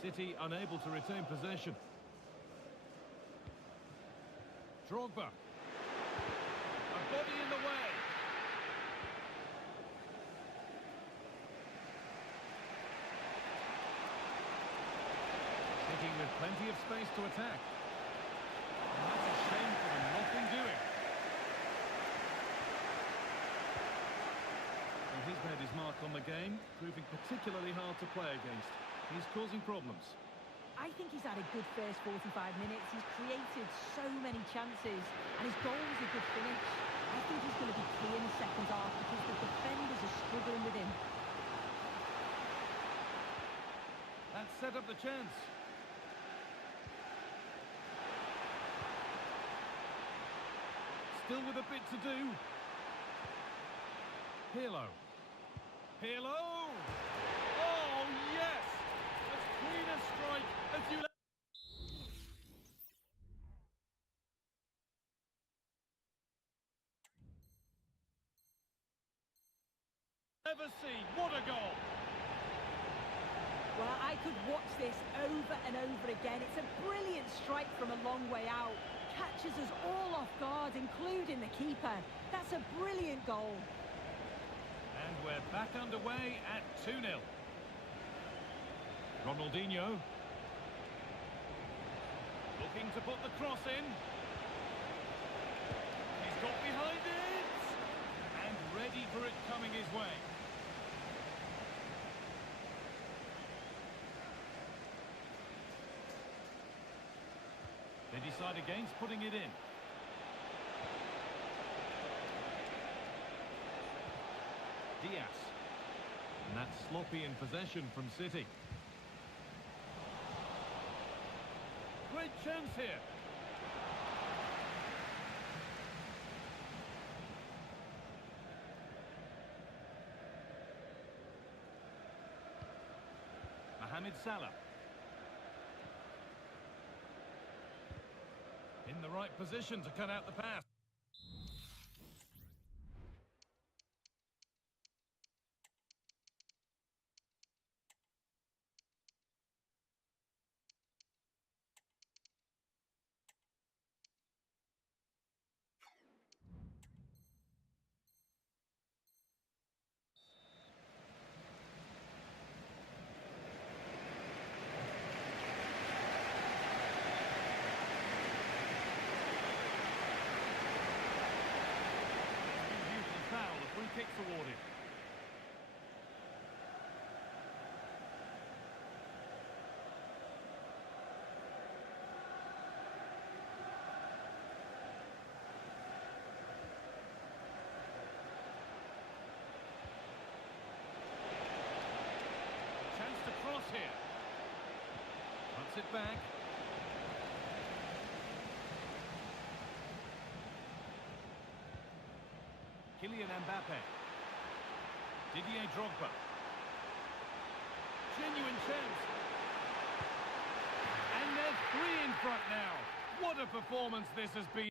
City unable to retain possession. Drogba. A body in the way. City with plenty of space to attack. And that's a shame for them, nothing doing. Well, he's made his mark on the game, proving particularly hard to play against. He's causing problems. I think he's had a good first 45 minutes. He's created so many chances, and his goal was a good finish. I think he's going to be key in the second half because the defenders are struggling with him. That set up the chance. Still with a bit to do. Pirlo. Pirlo! Oh, yes! As clean a strike as you ever see. What a goal! Well, I could watch this over and over again. It's a brilliant strike from a long way out. Catches us all off guard, including the keeper. That's a brilliant goal. And we're back underway at 2-0. Ronaldinho. Looking to put the cross in. He's got behind it. And ready for it coming his way. They decide against putting it in. Diaz. And that's sloppy in possession from City. Great chance here. Mohamed Salah. In the right position to cut out the pass. Kicks awarded. Chance to cross here. Cuts it back. Kylian Mbappe. Didier Drogba. Genuine chance. And they're three in front now. What a performance this has been.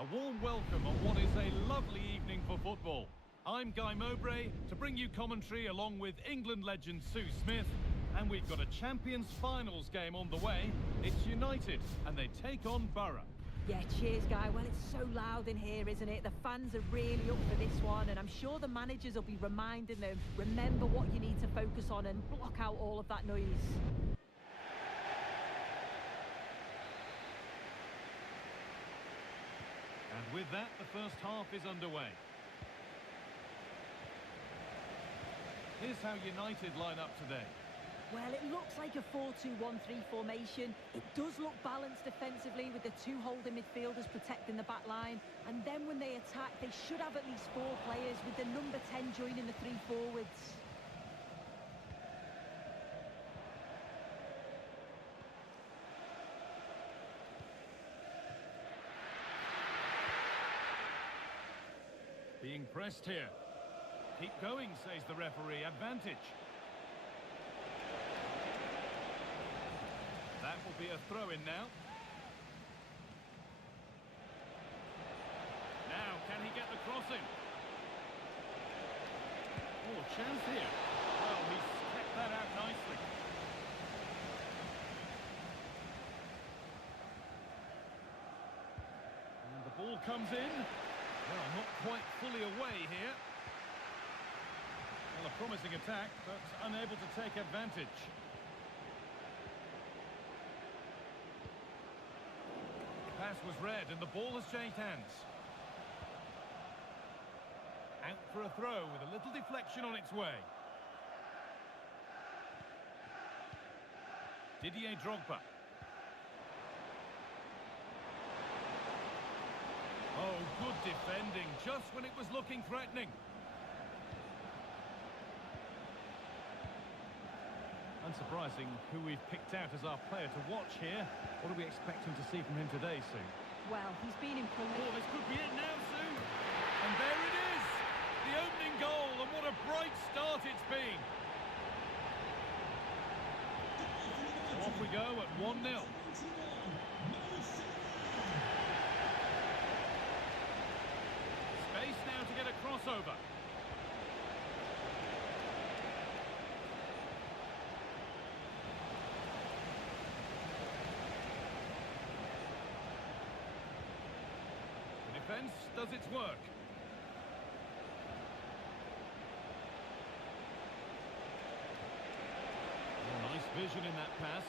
A warm welcome on what is a lovely evening for football. I'm Guy Mowbray to bring you commentary along with England legend Sue Smith. And we've got a Champions Finals game on the way. It's United and they take on Borough. Yeah, cheers, Guy. Well, it's so loud in here, isn't it? The fans are really up for this one, and I'm sure the managers will be reminding them, remember what you need to focus on and block out all of that noise. And with that, the first half is underway. Here's how United line up today. Well, it looks like a 4-2-1-3 formation. It does look balanced defensively with the two holding midfielders protecting the back line. And then when they attack, they should have at least 4 players with the number 10 joining the 3 forwards. Being pressed here. Keep going, says the referee. Advantage. That will be a throw-in now. Now, can he get the crossing? Oh, chance here. Well, he's kept that out nicely. And the ball comes in. Well, not quite fully away here. Well, a promising attack, but unable to take advantage. Pass was read and the ball has changed hands. Out for a throw with a little deflection on its way. Didier Drogba. Oh, good defending, just when it was looking threatening. Unsurprising who we've picked out as our player to watch here. What do we expect him to see from him today, Sue? Well, he's been improved. Oh, this could be it now, Sue. And there it is. The opening goal, and what a bright start it's been. So off we go at 1-0. Space now to get a crossover. Defense does its work. Oh, nice vision in that pass.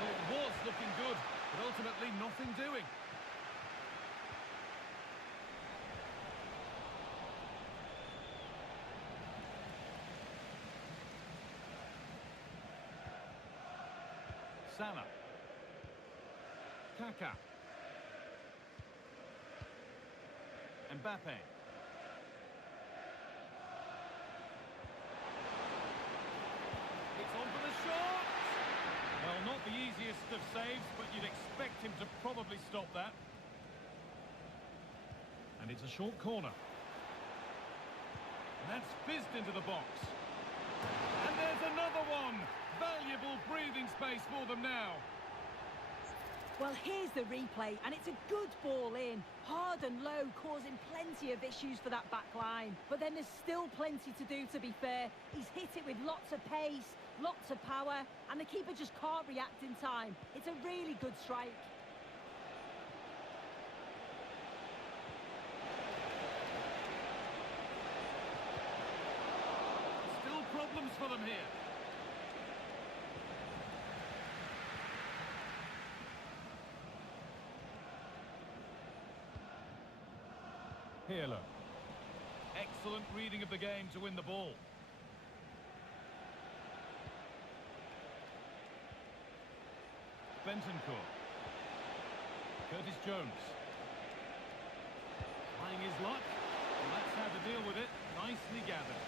Well, it was looking good, but ultimately nothing doing. Salah. Kaka. Mbappe. It's on for the shot! Well, not the easiest of saves, but you'd expect him to probably stop that. And it's a short corner. And that's fizzed into the box. And there's another one! Valuable breathing space for them now. Well, here's the replay, and it's a good ball in. Hard and low, causing plenty of issues for that back line. But then there's still plenty to do, to be fair. He's hit it with lots of pace, lots of power, and the keeper just can't react in time. It's a really good strike. Still problems for them here. Pirlo. Excellent reading of the game to win the ball. Bentancur. Curtis Jones. Trying his luck. Well, that's how to deal with it. Nicely gathered.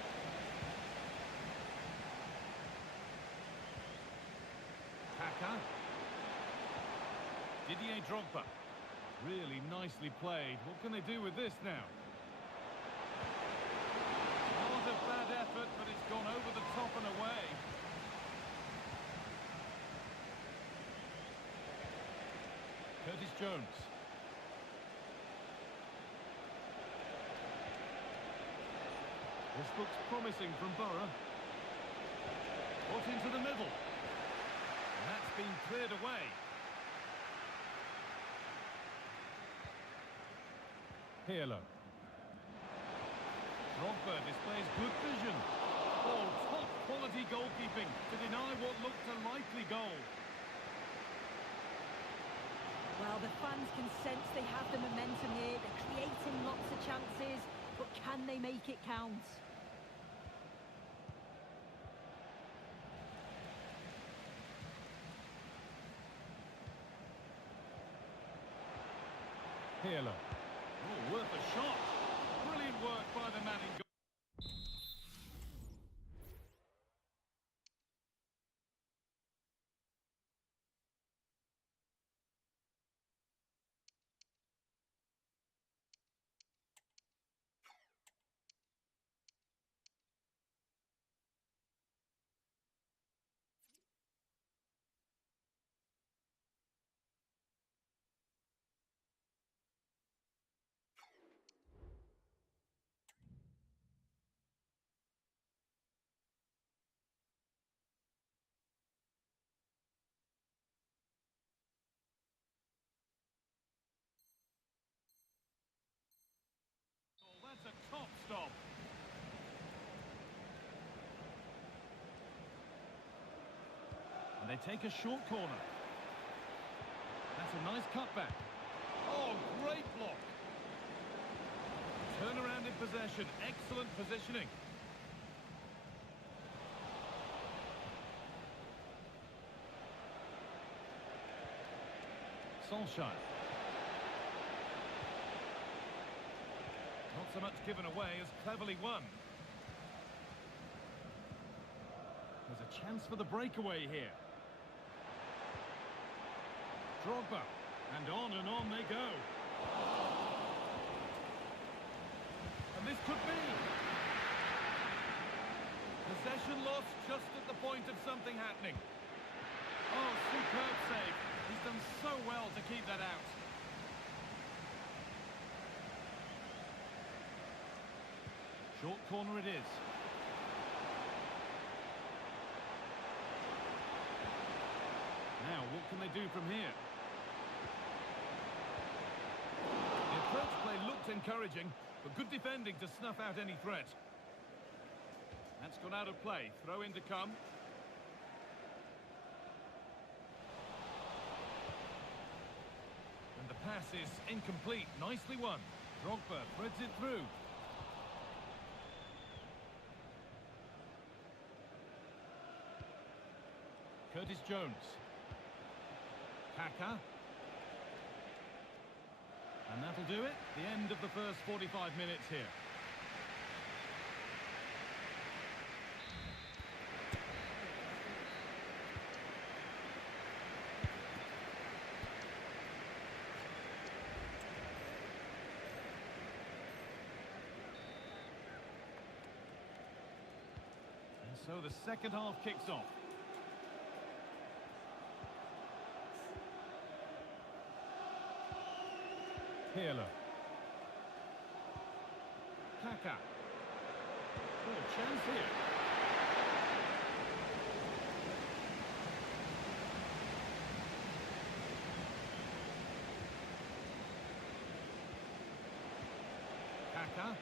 Kaka. Didier Drogba. Really nicely played. What can they do with this now? Not a bad effort, but it's gone over the top and away. Curtis Jones. This looks promising from Borough. Put into the middle. And that's been cleared away. Pirlo. Drogba displays good vision. Oh, top quality goalkeeping to deny what looked a likely goal. Well, the fans can sense they have the momentum here. They're creating lots of chances, but can they make it count? Pirlo. Oh, worth a shot. Brilliant work by the man in goal. That's a top stop. And they take a short corner. That's a nice cutback. Oh, great block. Turnaround in possession. Excellent positioning. Solskjaer. Not so much given away as cleverly won. There's a chance for the breakaway here. Drogba. And on they go. And this could be. Possession lost just at the point of something happening. Oh, superb save. He's done so well to keep that out. Short corner it is. Now, what can they do from here? The approach play looked encouraging, but good defending to snuff out any threat. That's gone out of play. Throw in to come. And the pass is incomplete. Nicely won. Drogba threads it through. Curtis Jones. Kaka. And that'll do it. The end of the first 45 minutes here. And so the second half kicks off. Pirlo. Kaka. Oh, chance here. Kaka.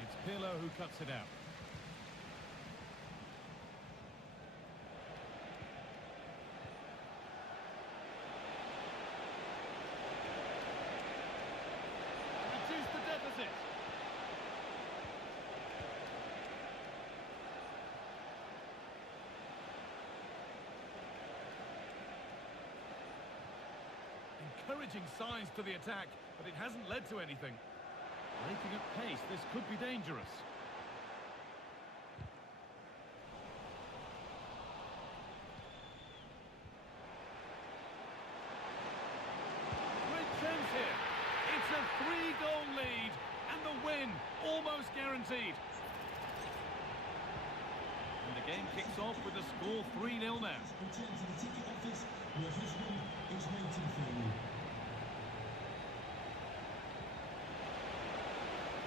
It's Pirlo who cuts it out. Encouraging signs to the attack, but it hasn't led to anything. Breaking at pace, this could be dangerous. Great chance here. It's a 3-goal lead, and the win almost guaranteed. And And the game kicks off with the score 3-0 now. Return to the ticket office. Your husband is waiting for you.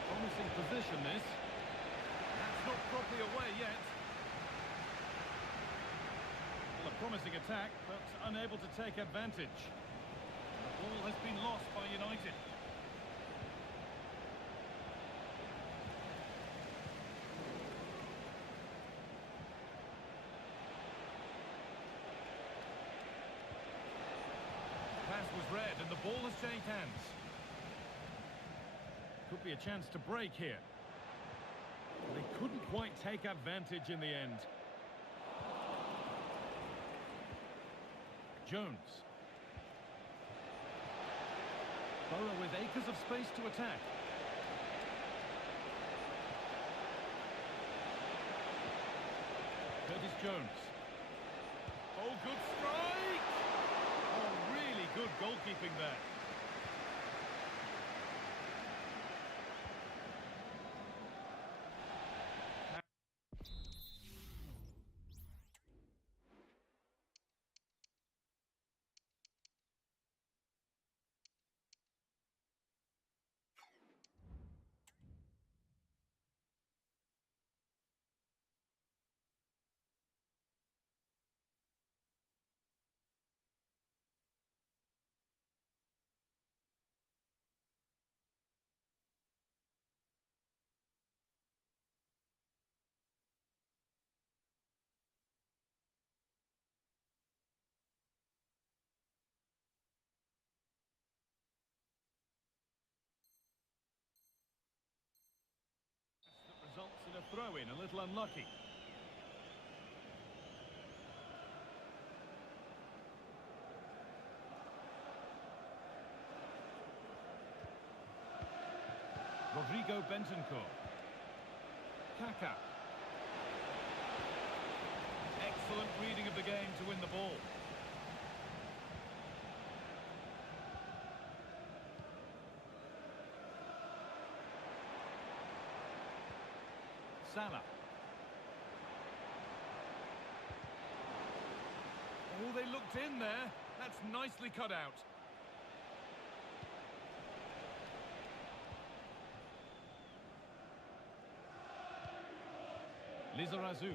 Promising position, this. That's not properly away yet. Well, a promising attack, but unable to take advantage. The ball has been lost by United. Pass was read and the ball has changed hands. Could be a chance to break here. They couldn't quite take advantage in the end. Jones. Borough with acres of space to attack. Curtis Jones. Oh, good strike! Oh, really good goalkeeping there. Results in a throw-in, a little unlucky. Rodrigo Bentancur. Kaká. Excellent reading of the game to win the ball. Salah. Oh, they looked in there. That's nicely cut out. Lizarazu.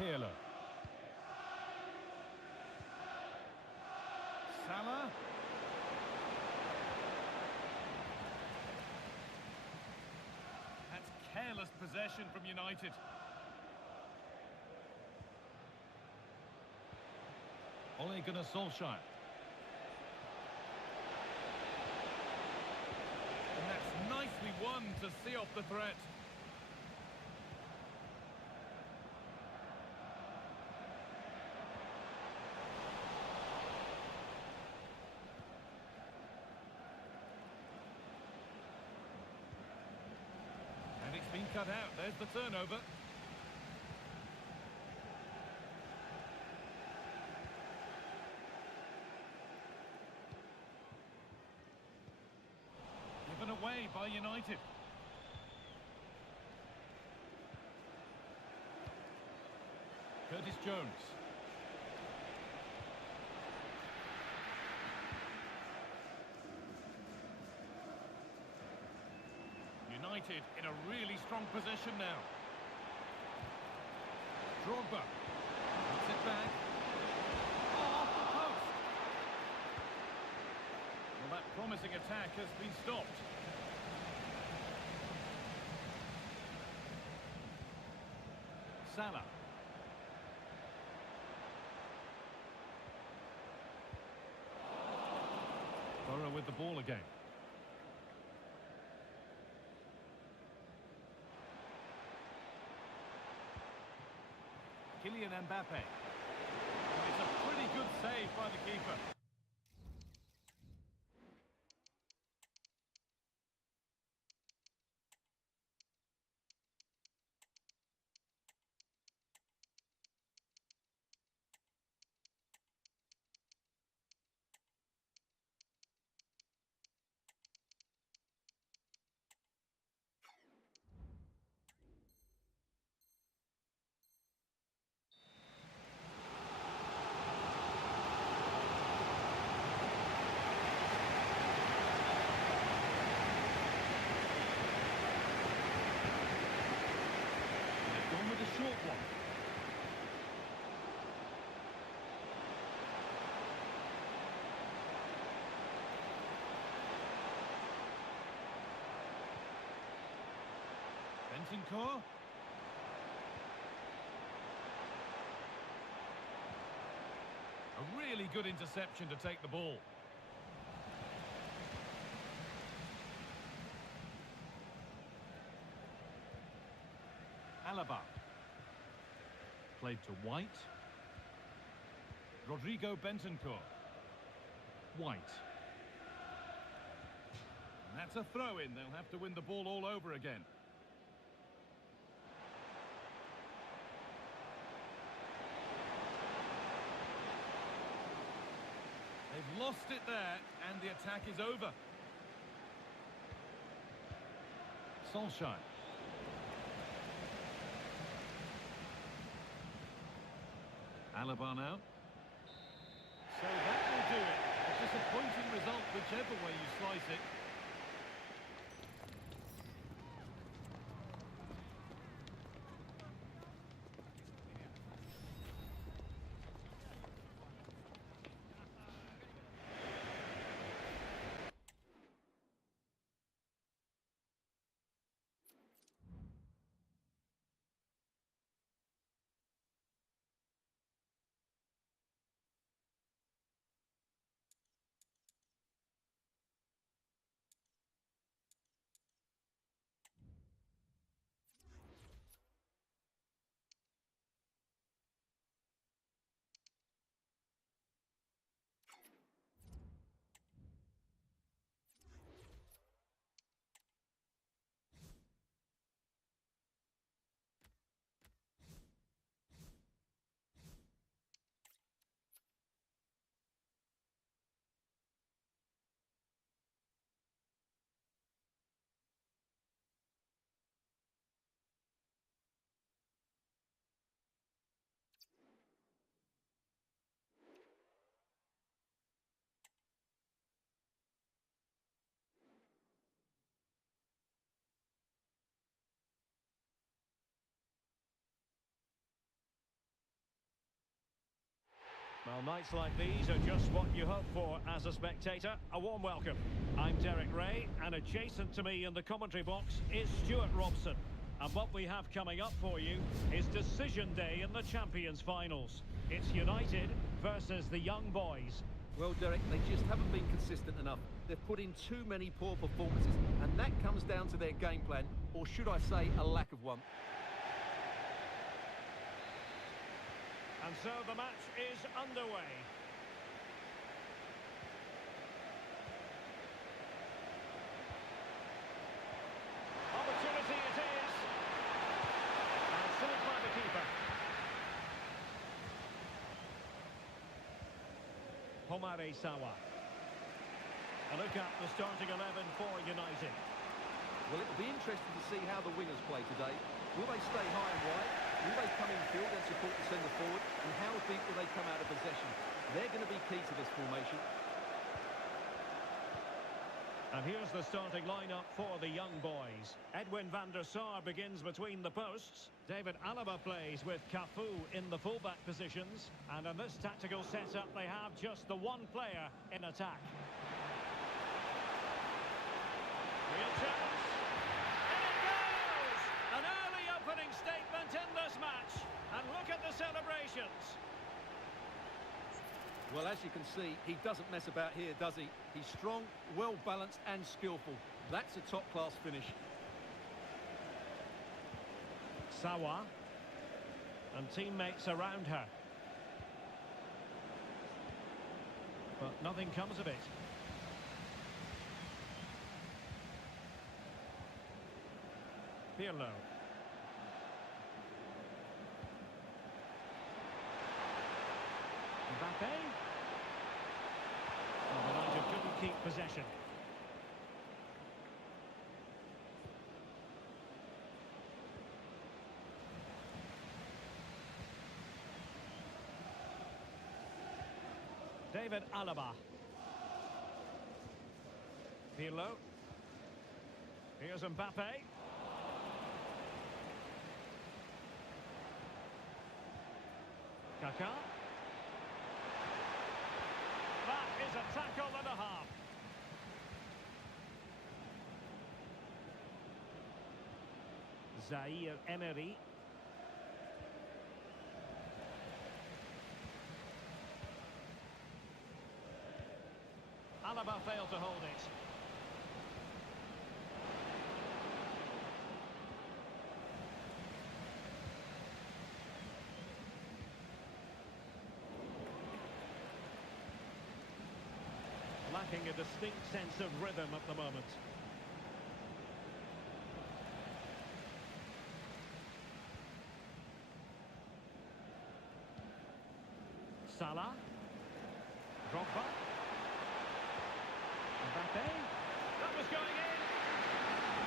Pirlo. Salah. That's careless possession from United. Ole Gunnar Solskjaer. And that's nicely won to see off the threat. And it's been cut out. There's the turnover. Given away by United. Curtis Jones. United in a really strong position now. Drogba. Puts it back. Oh, off the post. Well, that promising attack has been stopped. Salah. Borough with the ball again. Kylian Mbappe. It's a pretty good save by the keeper. Bentancur. A really good interception to take the ball. Alaba. Played to White. Rodrigo Bentancur. White. And that's a throw-in. They'll have to win the ball all over again. They've lost it there, and the attack is over. Solskjaer. Alaba now. So that will do it. A disappointing result, whichever way you slice it. Well, nights like these are just what you hope for as a spectator. A warm welcome. I'm Derek Ray, and adjacent to me in the commentary box is Stuart Robson. And what we have coming up for you is decision day in the Champions finals. It's United versus the Young Boys. Well, Derek, they just haven't been consistent enough. They've put in too many poor performances, and that comes down to their game plan, or should I say, a lack of one. And so the match is underway. Opportunity it is. And saved by the keeper. Homare Sawa. A look at the starting 11 for United. Well, it'll be interesting to see how the wingers play today. Will they stay high and wide? Will they come in field and support the centre forward? And how deep will they come out of possession? They're going to be key to this formation. And here's the starting lineup for the Young Boys. Edwin van der Sar begins between the posts. David Alaba plays with Cafu in the fullback positions. And in this tactical setup, they have just the one player in attack. Real chance. In it goes! An early opening statement in this match. And look at the celebrations. Well, as you can see, he doesn't mess about here, does he? He's strong, well-balanced and skillful. That's a top-class finish. Sawa. And teammates around her. But nothing comes of it. Pirlo. Mbappe. And United couldn't keep possession. David Alaba. Pirlo. Here's Mbappe. Kaká. That is a tackle and a half. Zaire Emery. Alaba failed to hold it. Lacking a distinct sense of rhythm at the moment. Salah. Drogba. Mbappe. That was going in.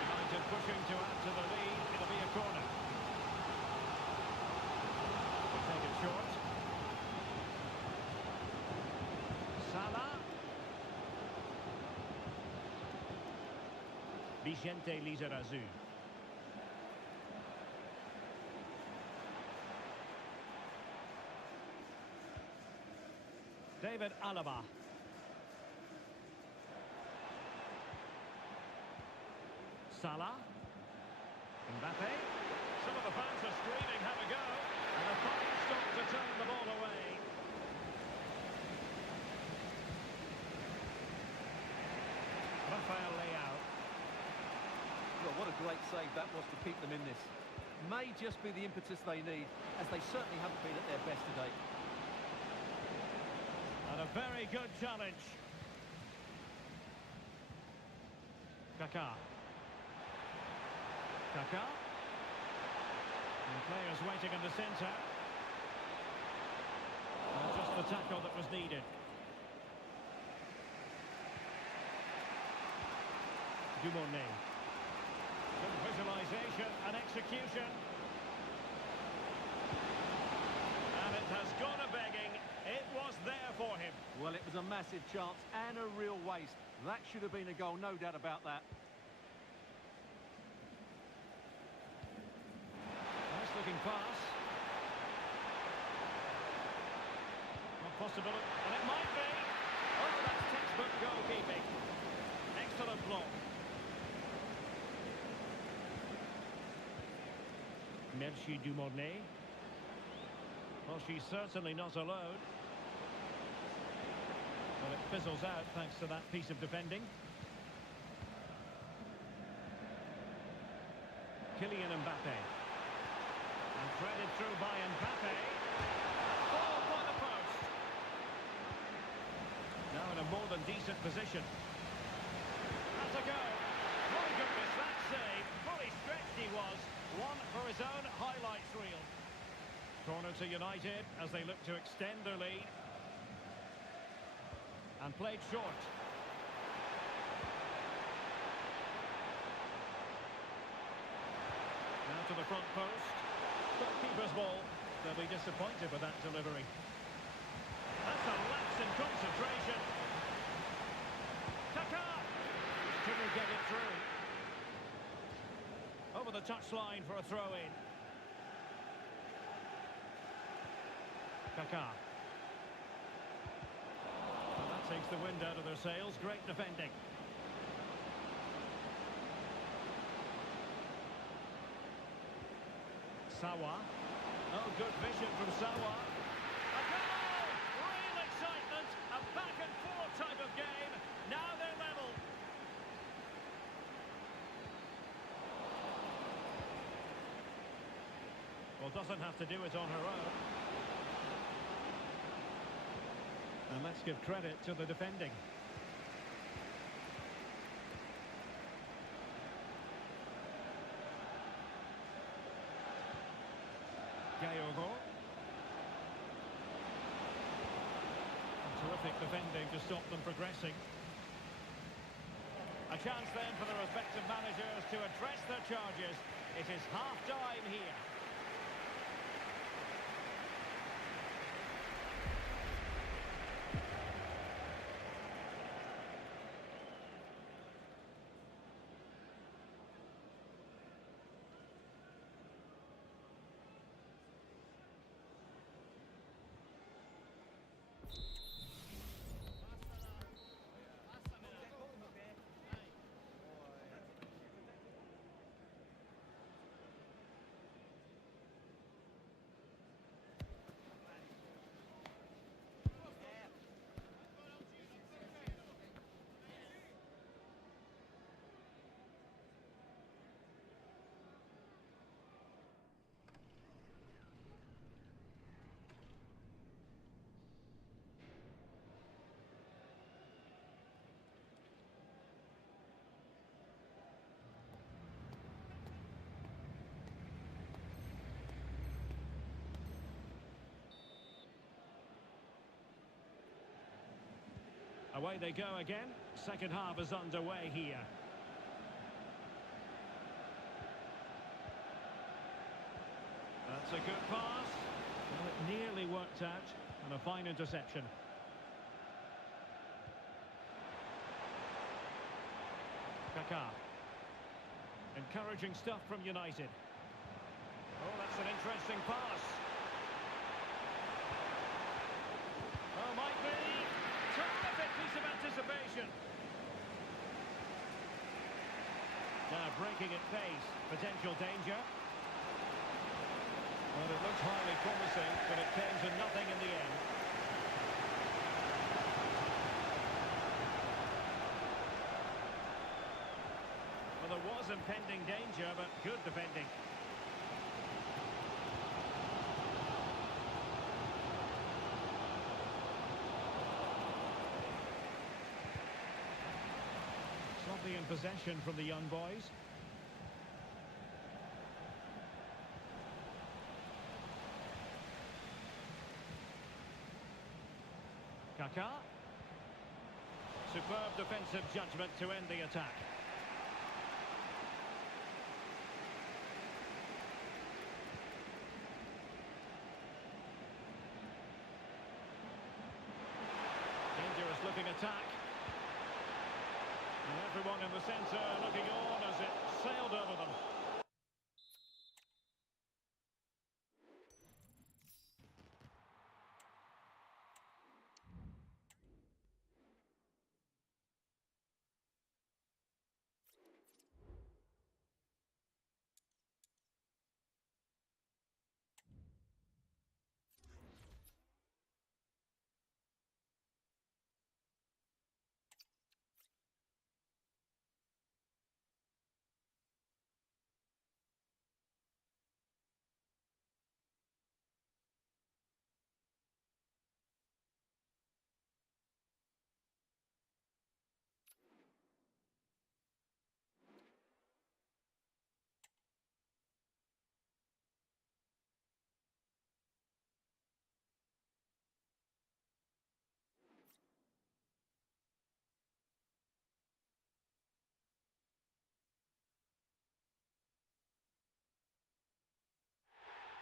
United pushing to add to the lead. It'll be a corner. We'll take it short. Salah. Vicente Lizarazu. David Alaba. Salah. Mbappe. Some of the fans are screaming, have a go. And a fine stop to turn the ball away. Rafael Leao. Well, what a great save that was to keep them in this. May just be the impetus they need, as they certainly haven't been at their best today. And a very good challenge. Kaká. Kaká. And players waiting in the centre. And just the tackle that was needed. Dumornay. Good visualisation and execution. And it has gone a-begging. It was there for him. Well, it was a massive chance and a real waste. That should have been a goal, no doubt about that. Nice looking pass. Not possible, and it might be. Oh, that's textbook goalkeeping. Excellent block. Merci Dumornay. Well, she's certainly not alone. Well, it fizzles out thanks to that piece of defending. Kylian Mbappe. And threaded through by Mbappe. Oh, by the post. Now in a more than decent position. That's a go. My goodness, that save. Fully stretched he was. One for his own highlights reel. Corner to United as they look to extend their lead. And played short. Now to the front post. Goalkeeper's ball. They'll be disappointed with that delivery. That's a lapse in concentration. Kaká! Couldn't get it through. Over the touchline for a throw-in. Kaká. Well, that takes the wind out of their sails. Great defending. Sawa. Oh, good vision from Sawa. A goal! Real excitement. A back-and-forth type of game. Now they're level. Well, doesn't have to do it on her own. And let's give credit to the defending. Gayogo. Terrific defending to stop them progressing. A chance then for the respective managers to address their charges. It is half-time here. Away they go again. Second half is underway here. That's a good pass. Well, it nearly worked out, and a fine interception. Kaká. Encouraging stuff from United. Oh, that's an interesting pass. Oh, might be. Terrific piece of anticipation. Now breaking at pace. Potential danger. Well, it looks highly promising, but it came to nothing in the end. Well, there was impending danger, but good defending. Sloppy in possession from the young boys. Kaká. Superb defensive judgment to end the attack. Dangerous looking attack. And everyone in the centre looking on as it sailed over them.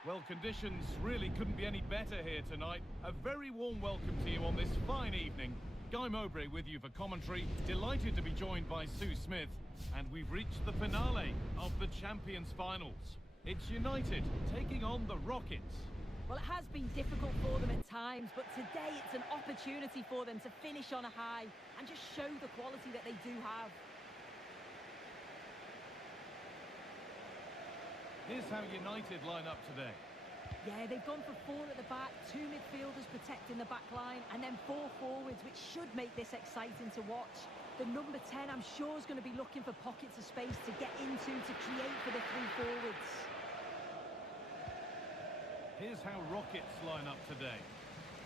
Well, conditions really couldn't be any better here tonight. A very warm welcome to you on this fine evening. Guy Mowbray with you for commentary. Delighted to be joined by Sue Smith. And we've reached the finale of the Champions Finals. It's United taking on the Rockets. Well, it has been difficult for them at times, but today it's an opportunity for them to finish on a high and just show the quality that they do have. Here's how United line up today. Yeah, they've gone for four at the back, two midfielders protecting the back line, and then four forwards, which should make this exciting to watch. The number 10, I'm sure, is going to be looking for pockets of space to get into, to create for the three forwards. Here's how Rockets line up today.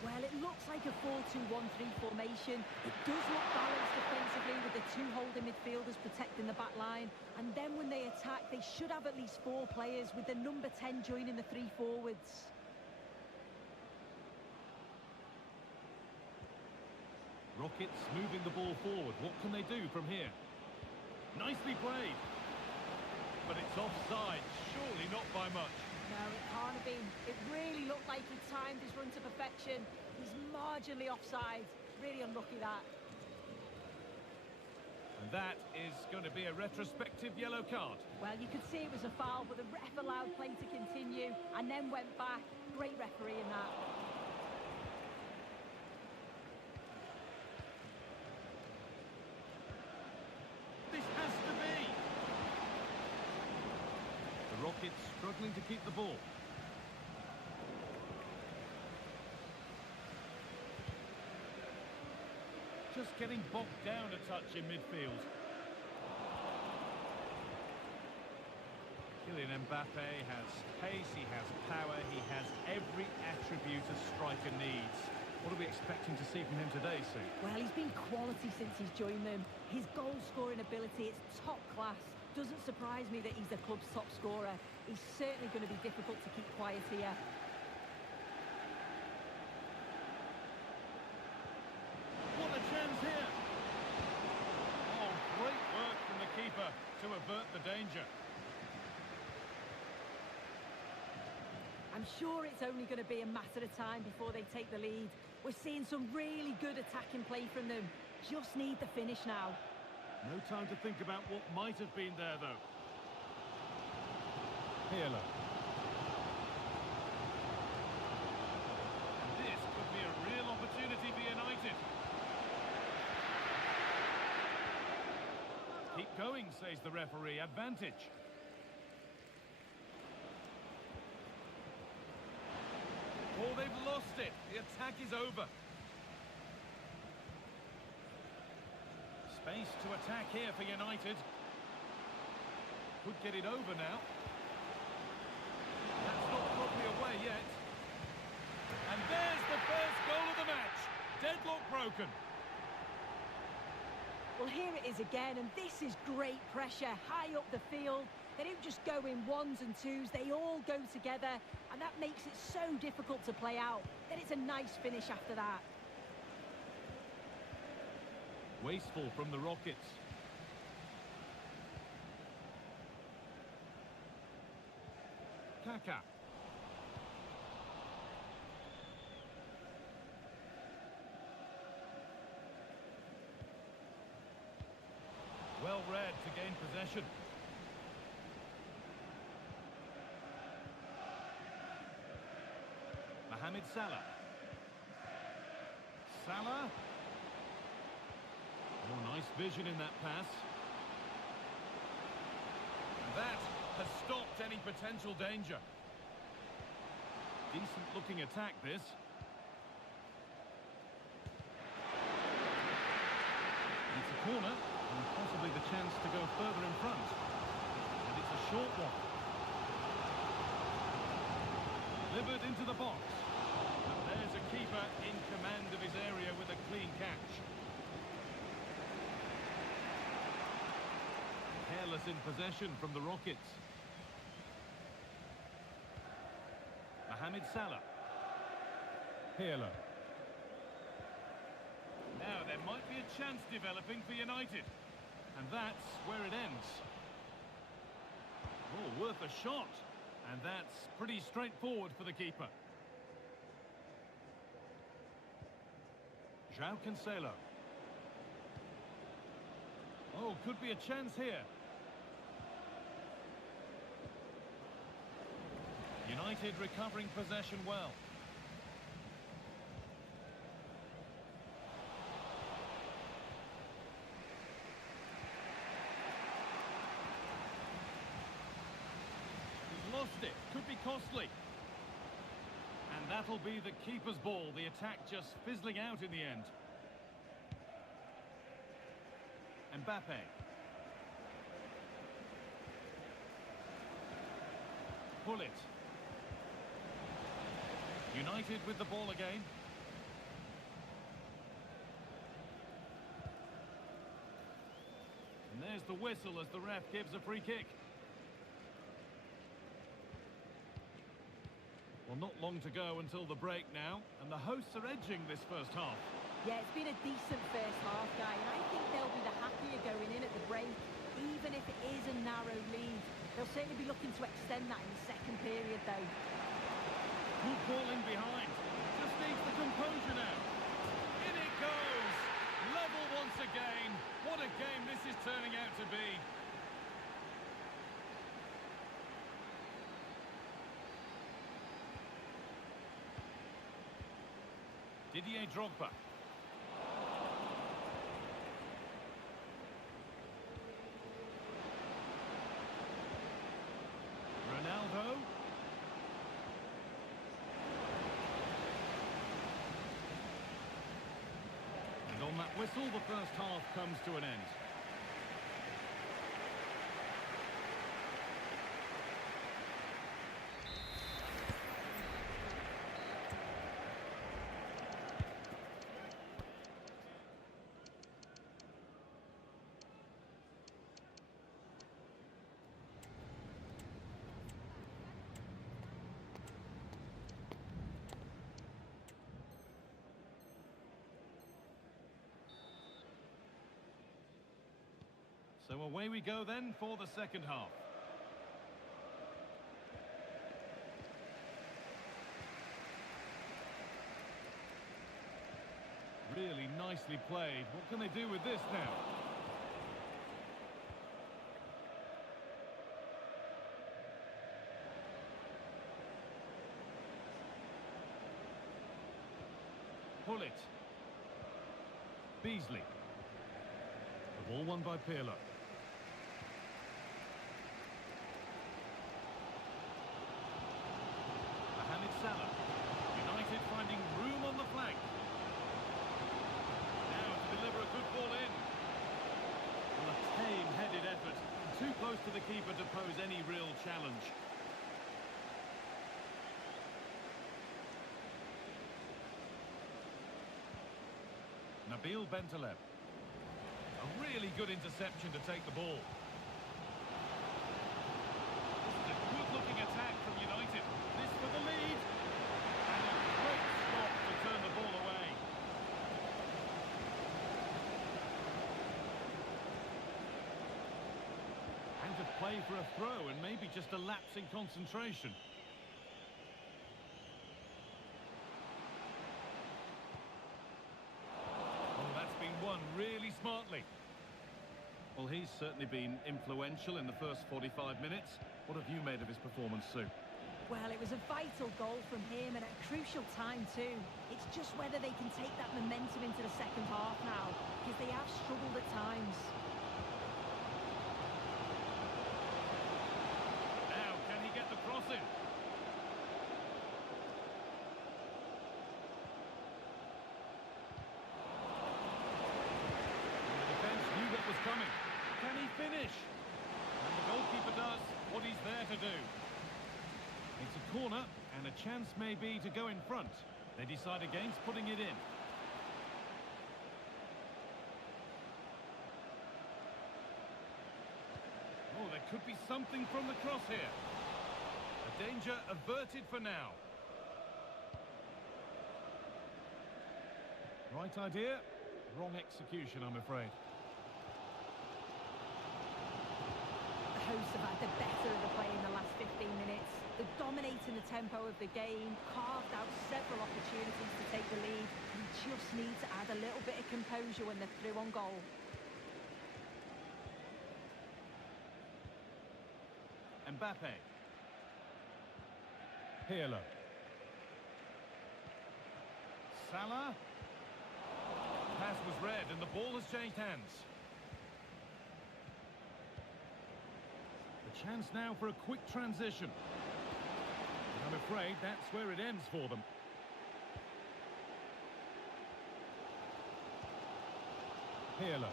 Well, it looks like a 4-2-1-3 formation. It does look balanced defensively with the two holding midfielders protecting the back line. And then when they attack, they should have at least four players, with the number 10 joining the three forwards. Rockets moving the ball forward. What can they do from here? Nicely played. But it's offside. Surely not by much. No, it can't have been. It really looked like he timed his run to perfection. He's marginally offside. Really unlucky, that. And that is going to be a retrospective yellow card. Well, you could see it was a foul, but the ref allowed play to continue and then went back. Great referee in that. This has to be. The Rockets struggling to keep the ball. Just getting bogged down a touch in midfield. Kylian Mbappe has pace, he has power, he has every attribute a striker needs. What are we expecting to see from him today, Sue? Well, he's been quality since he's joined them. His goal-scoring ability is top class. Doesn't surprise me that he's the club's top scorer. He's certainly going to be difficult to keep quiet here. What a chance here! to avert the danger. I'm sure it's only going to be a matter of time before they take the lead. We're seeing some really good attacking play from them. Just need the finish now. No time to think about what might have been there, though. Pirlo. This could be a real opportunity for United. Keep going, says the referee. Advantage. Oh, they've lost it. The attack is over. Space to attack here for United. Could get it over now. That's not properly away yet. And there's the first goal of the match. Deadlock broken. Well, here it is again, and this is great pressure high up the field. They don't just go in ones and twos, they all go together, and that makes it so difficult to play out. Then it's a nice finish after that. Wasteful from the Rockets. Kaka. Well read to gain possession. Mohamed Salah. Salah. Oh, nice vision in that pass. And that has stopped any potential danger. Decent looking attack, this. It's a corner, and possibly the chance to go further in front. And it's a short one. Delivered into the box. And there's a keeper in command of his area with a clean catch. Careless in possession from the Rockets. Mohamed Salah. Pirlo. Now there might be a chance developing for United. And that's where it ends. Oh, worth a shot. And that's pretty straightforward for the keeper. João Cancelo. Oh, could be a chance here. United recovering possession well. He's lost it. Could be costly. And that'll be the keeper's ball. The attack just fizzling out in the end. Mbappe. Pull it. United with the ball again. And there's the whistle as the ref gives a free kick. Well, not long to go until the break now, and the hosts are edging this first half. Yeah, it's been a decent first half, Guy, and I think they'll be the happier going in at the break, even if it is a narrow lead. They'll certainly be looking to extend that in the second period, though. Good ball in behind. Just needs the composure now. In it goes. Level once again. What a game this is turning out to be. Didier Drogba. Ronaldo. And on that whistle, the first half comes to an end. So away we go then for the second half. Really nicely played. What can they do with this now? Pull it. Beasley. The ball won by Pirlo. Mohamed Salah. United finding room on the flank. Now to deliver a good ball in. Well, a tame-headed effort. Too close to the keeper to pose any real challenge. Nabil Bentaleb. A really good interception to take the ball. This is a good-looking attack from United. This for the lead. And a great stop to turn the ball away. Out of play for a throw and maybe just a lapse in concentration. Won really smartly. Well, he's certainly been influential in the first 45 minutes. What have you made of his performance, Sue? Well, it was a vital goal from him and at a crucial time too. It's just whether they can take that momentum into the second half now, because they have struggled at times. Now, can he get the cross in? Was coming. Can he finish? And the goalkeeper does what he's there to do. It's a corner and a chance maybe to go in front. They decide against putting it in. Oh, there could be something from the cross here. The danger averted for now. Right idea, wrong execution, I'm afraid. The hosts have had the better of the play in the last 15 minutes. They're dominating the tempo of the game, carved out several opportunities to take the lead. You just need to add a little bit of composure when they're through on goal. Mbappe. Pirlo. Salah. Pass was read and the ball has changed hands. A chance now for a quick transition. And I'm afraid that's where it ends for them. Pirlo.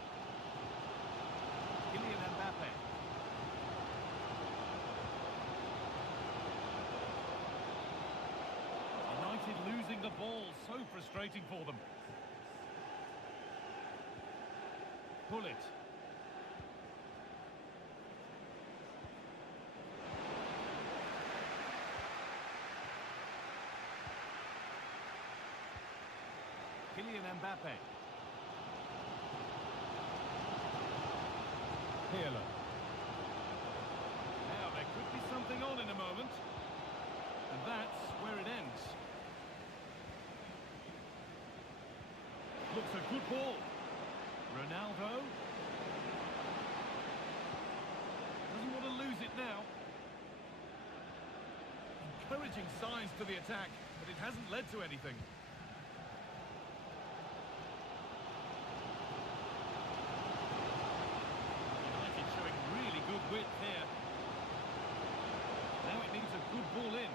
Kylian Mbappe. United losing the ball, so frustrating for them. Pull it. Kylian Mbappe. Pirlo. Now there could be something on in a moment. And that's where it ends. Looks a good ball. Ronaldo. Doesn't want to lose it now. Encouraging signs to the attack, but it hasn't led to anything. United showing really good width here. Now it needs a good ball in.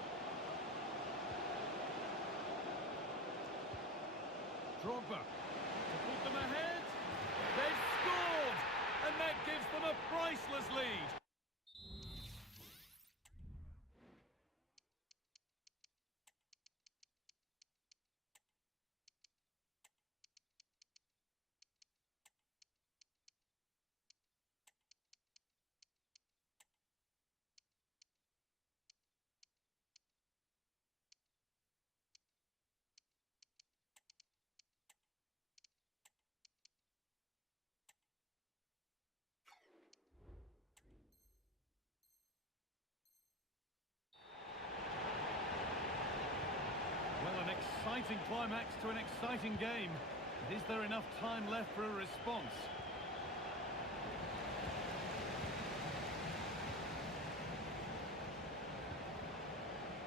Drogba to put them ahead. They've scored! And that gives them a priceless lead. climax to an exciting game. But is there enough time left for a response?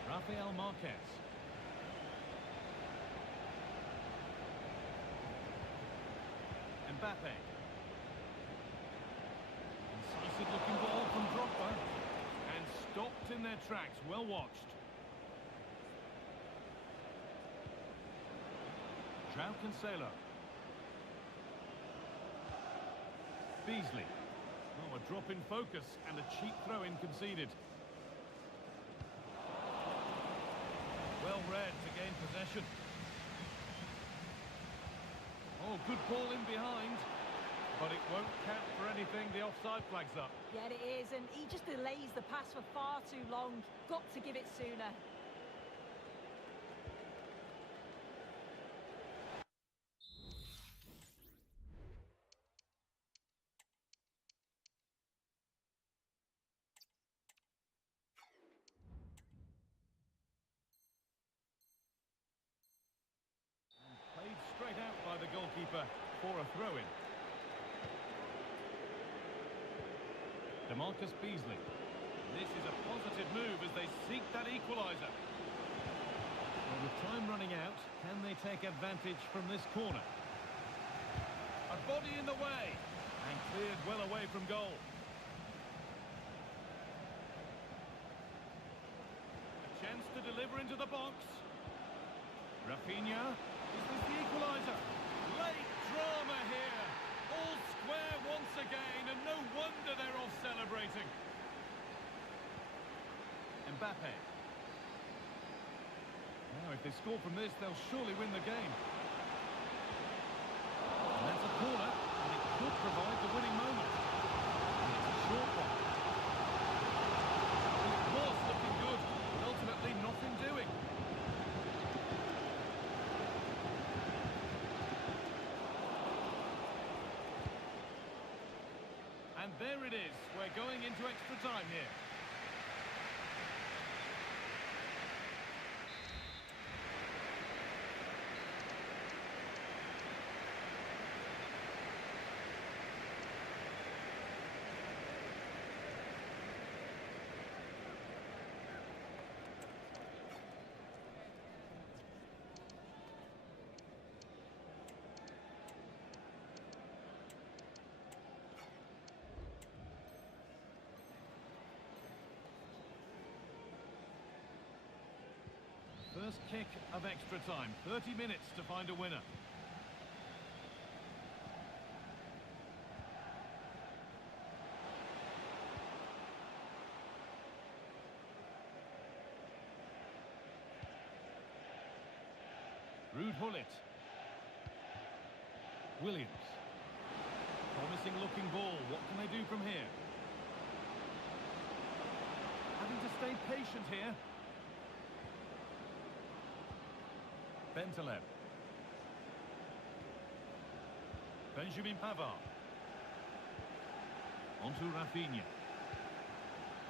Rafael Marquez. Mbappe. Incisive looking ball from Drogba. And stopped in their tracks. Well watched. João Cancelo. Beasley. Oh, a drop in focus and a cheap throw-in conceded. Well read to gain possession. Oh, good ball in behind. But it won't count for anything. The offside flag's up. Yeah, it is, and he just delays the pass for far too long. Got to give it sooner. Played straight out by the goalkeeper for a throw-in. DeMarcus Beasley. This is a positive move as they seek that equaliser. Well, with time running out, can they take advantage from this corner? A body in the way and cleared well away from goal. A chance to deliver into the box. Rafinha. Is this the equaliser? Late drama here. All square once again, and no wonder they're off celebrating. Mbappe. Now, if they score from this, they'll surely win the game. And that's a corner, and it could provide the winning moment. And it's a short one. Well, it was looking good, but ultimately nothing doing. And there it is. We're going into extra time here. First kick of extra time. 30 minutes to find a winner. Ruud Gullit. Williams. Promising looking ball. What can they do from here? Having to stay patient here. Bentaleb. Benjamin Pavard. Onto Rafinha.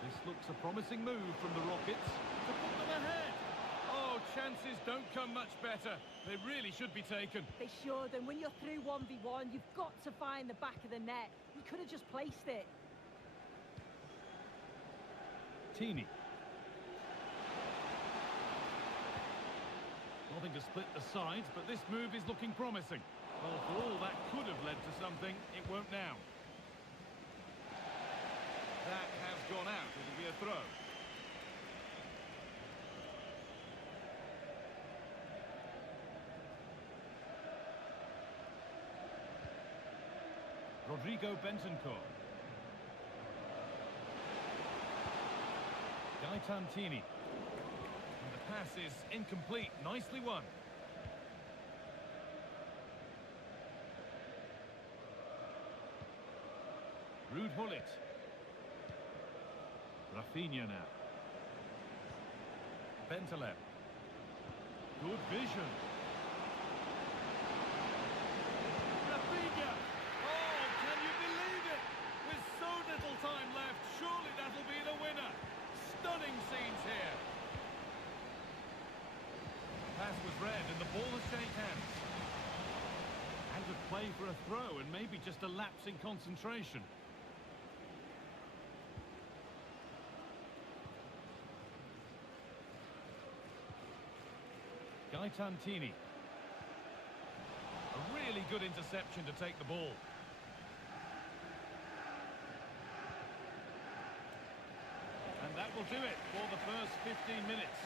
This looks a promising move from the Rockets to put them ahead. Oh, chances don't come much better. They really should be taken. They should, and when you're through 1v1, you've got to find the back of the net. You could have just placed it. Tini. Nothing to split the sides, but this move is looking promising. Well, for all that could have led to something, it won't now. That has gone out. It'll be a throw. Rodrigo Bentancur. Gaetan Tini. And the pass is incomplete. Nicely won. Ruud Gullit. Rafinha now. Bentaleb. Good vision. Rafinha! Oh, can you believe it? With so little time left, surely that'll be the winner. Stunning scenes here. pass was read and the ball has changed hands. Out of play for a throw and maybe just a lapse in concentration. Gaetantini. A really good interception to take the ball. And that will do it for the first 15 minutes.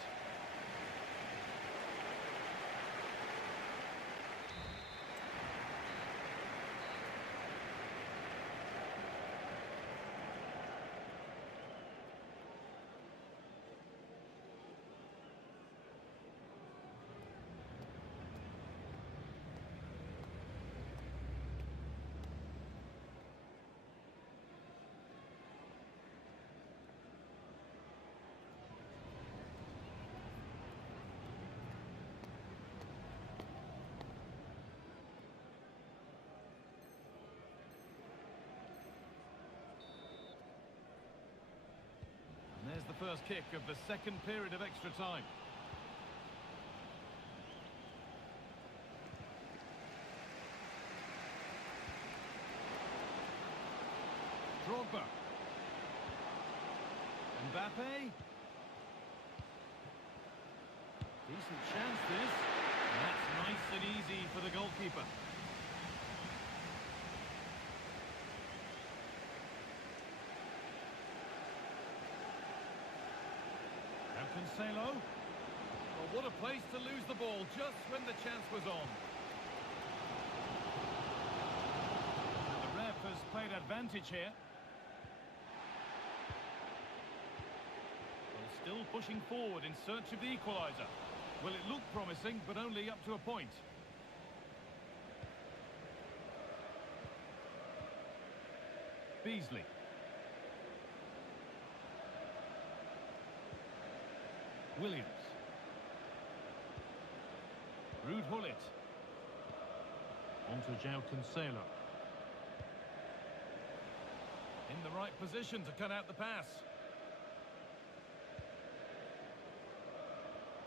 There's the first kick of the second period of extra time. Drogba. Mbappe. Decent chance this. And that's nice and easy for the goalkeeper. Cancelo. Well, what a place to lose the ball just when the chance was on. The ref has played advantage here. Well, still pushing forward in search of the equaliser. Well, it looked promising, but only up to a point. Beasley. Williams. Ruud Gullit. On to João Cancelo. In the right position to cut out the pass.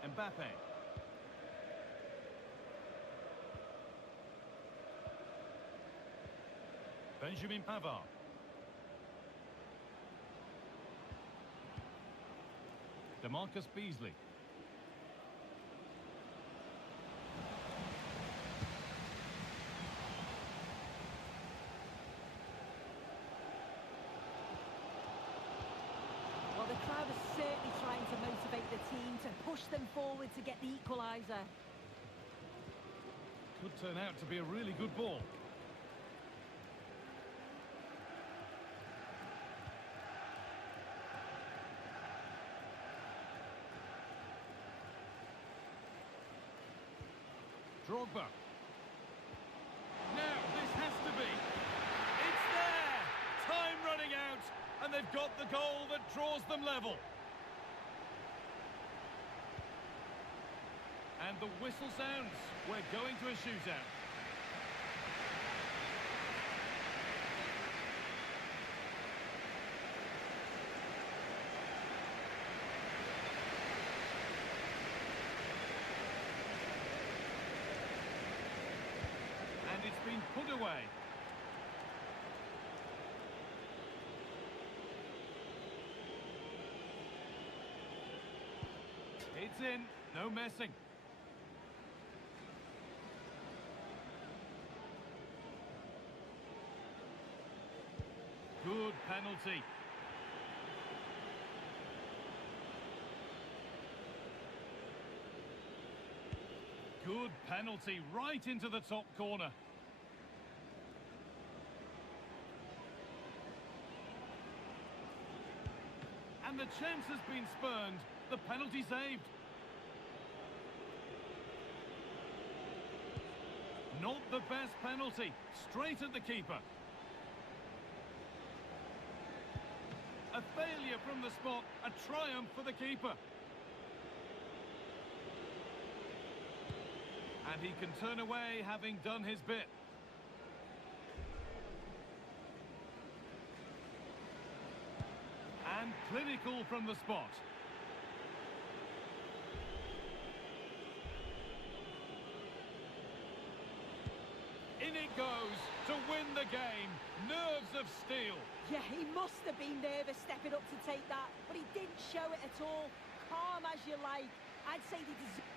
Mbappe. Benjamin Pavard. DeMarcus Beasley. Well, the crowd is certainly trying to motivate the team to push them forward to get the equaliser. Could turn out to be a really good ball. Drogba. Now, this has to be. It's there! Time running out, and they've got the goal that draws them level. And the whistle sounds. We're going to a shootout. And it's been put away. It's in, no messing. Good penalty. Good penalty, right into the top corner. And the chance has been spurned. The penalty saved. Not the best penalty. Straight at the keeper. A failure from the spot. A triumph for the keeper. And he can turn away having done his bit. And clinical from the spot. nerves of steel. Yeah, he must have been nervous stepping up to take that, but he didn't show it at all. Calm as you like. I'd say they deserve...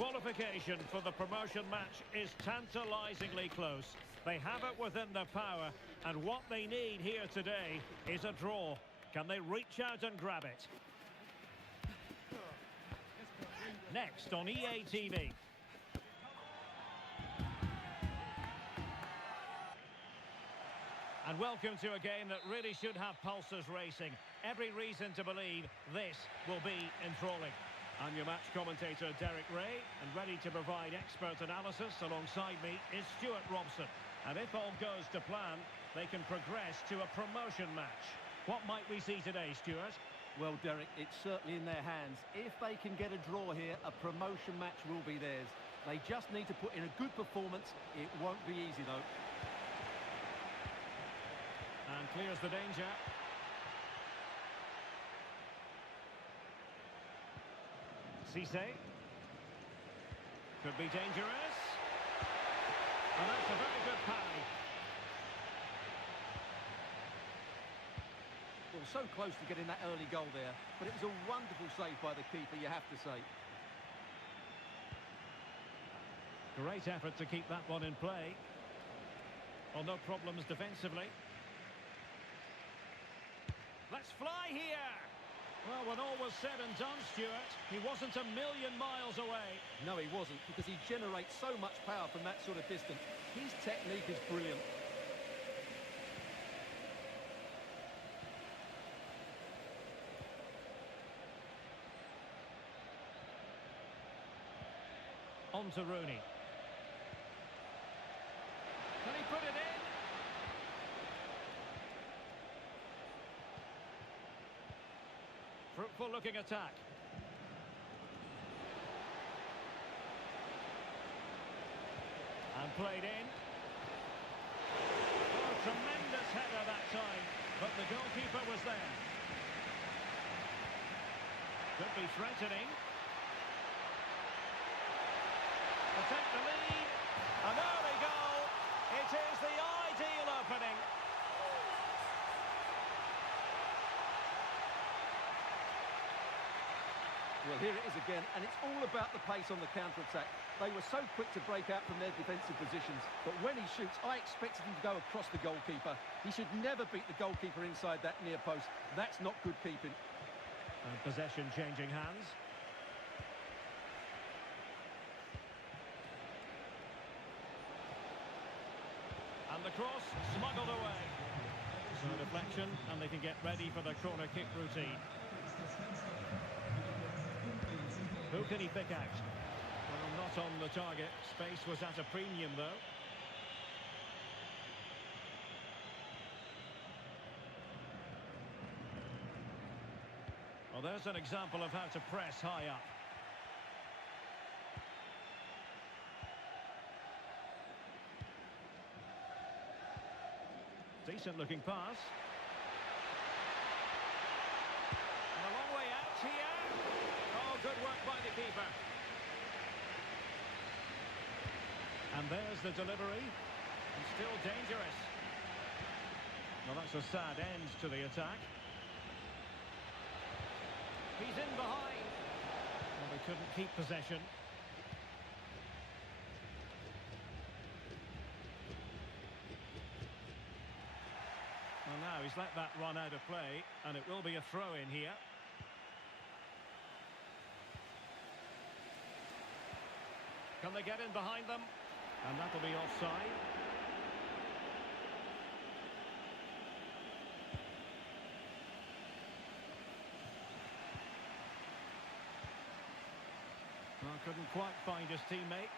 qualification for the promotion match is tantalisingly close. They have it within their power, and what they need here today is a draw. Can they reach out and grab it? Next on EA TV. And welcome to a game that really should have pulses racing. Every reason to believe this will be enthralling. I'm your match commentator, Derek Ray, and ready to provide expert analysis alongside me is Stuart Robson. And if all goes to plan, they can progress to a promotion match. What might we see today, Stuart? Well, Derek, it's certainly in their hands. If they can get a draw here, a promotion match will be theirs. They just need to put in a good performance. It won't be easy, though. And clears the danger. Cisse. Could be dangerous. And that's a very good parry. Well, so close to getting that early goal there, but it was a wonderful save by the keeper, you have to say. Great effort to keep that one in play. Well, no problems defensively. Let's fly here! Well, when all was said and done, Stuart, he wasn't a million miles away. No, he wasn't, because he generates so much power from that sort of distance. His technique is brilliant. On to Rooney. Can he put it in? Fruitful looking attack. And played in. Oh, tremendous header that time, but the goalkeeper was there. Could be threatening. To take the lead, an early goal. It is the ideal opening. Well, here it is again, and it's all about the pace on the counter-attack. They were so quick to break out from their defensive positions, but when he shoots, I expected him to go across the goalkeeper. He should never beat the goalkeeper inside that near post. That's not good keeping. And possession changing hands. And the cross smuggled away. So a deflection, and they can get ready for the corner kick routine. Who can he pick out? Well, not on the target. Space was at a premium, though. Well, there's an example of how to press high up. Decent looking pass. And a long way out here. Oh, good work by the keeper. And there's the delivery. And still dangerous. Well, that's a sad end to the attack. He's in behind. Well, they couldn't keep possession. Well, now he's let that run out of play, and it will be a throw-in here. Can they get in behind them? And that'll be offside. Well, couldn't quite find his teammate.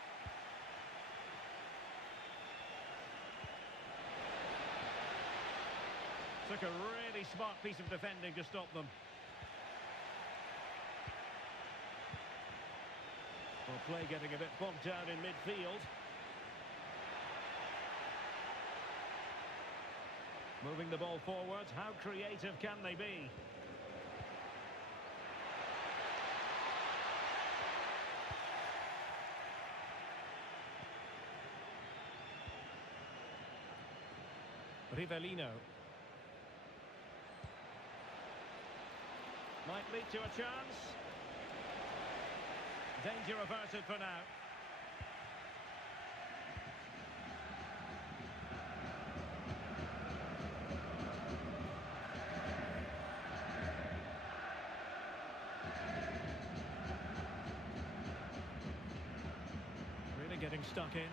Took a really smart piece of defending to stop them. Well, play getting a bit bogged down in midfield. Moving the ball forward, how creative can they be? Rivellino. Might lead to a chance. Danger averted for now. Really getting stuck in.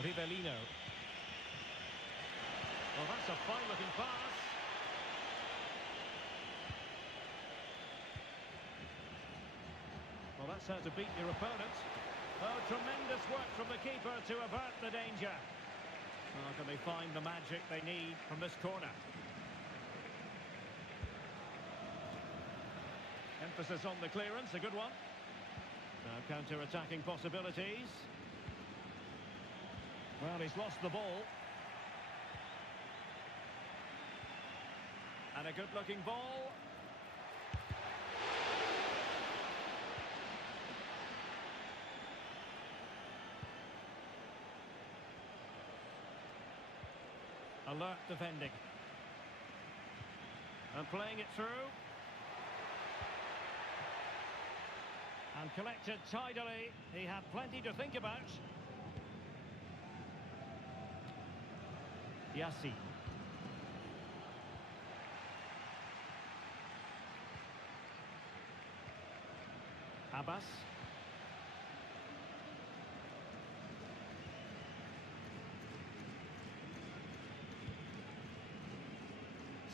Rivellino. Well, that's a fine-looking pass. Well, that's how to beat your opponent. Oh, tremendous work from the keeper to avert the danger. Oh, can they find the magic they need from this corner? Emphasis on the clearance, a good one. Now counter-attacking possibilities. Well, he's lost the ball. And a good-looking ball. Alert defending. And playing it through. And collected tidily. He had plenty to think about. Yassi. Abbas.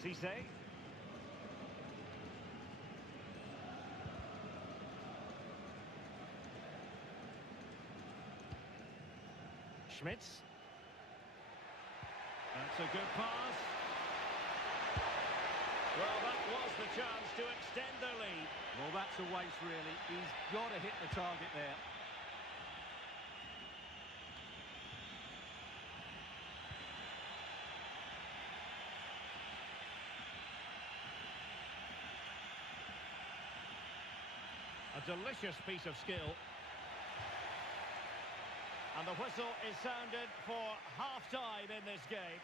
Cisse. Schmitz. That's a good pass. Well, that was the chance to extend the lead. Well, that's a waste, really. He's got to hit the target there. A delicious piece of skill. And the whistle is sounded for half-time in this game.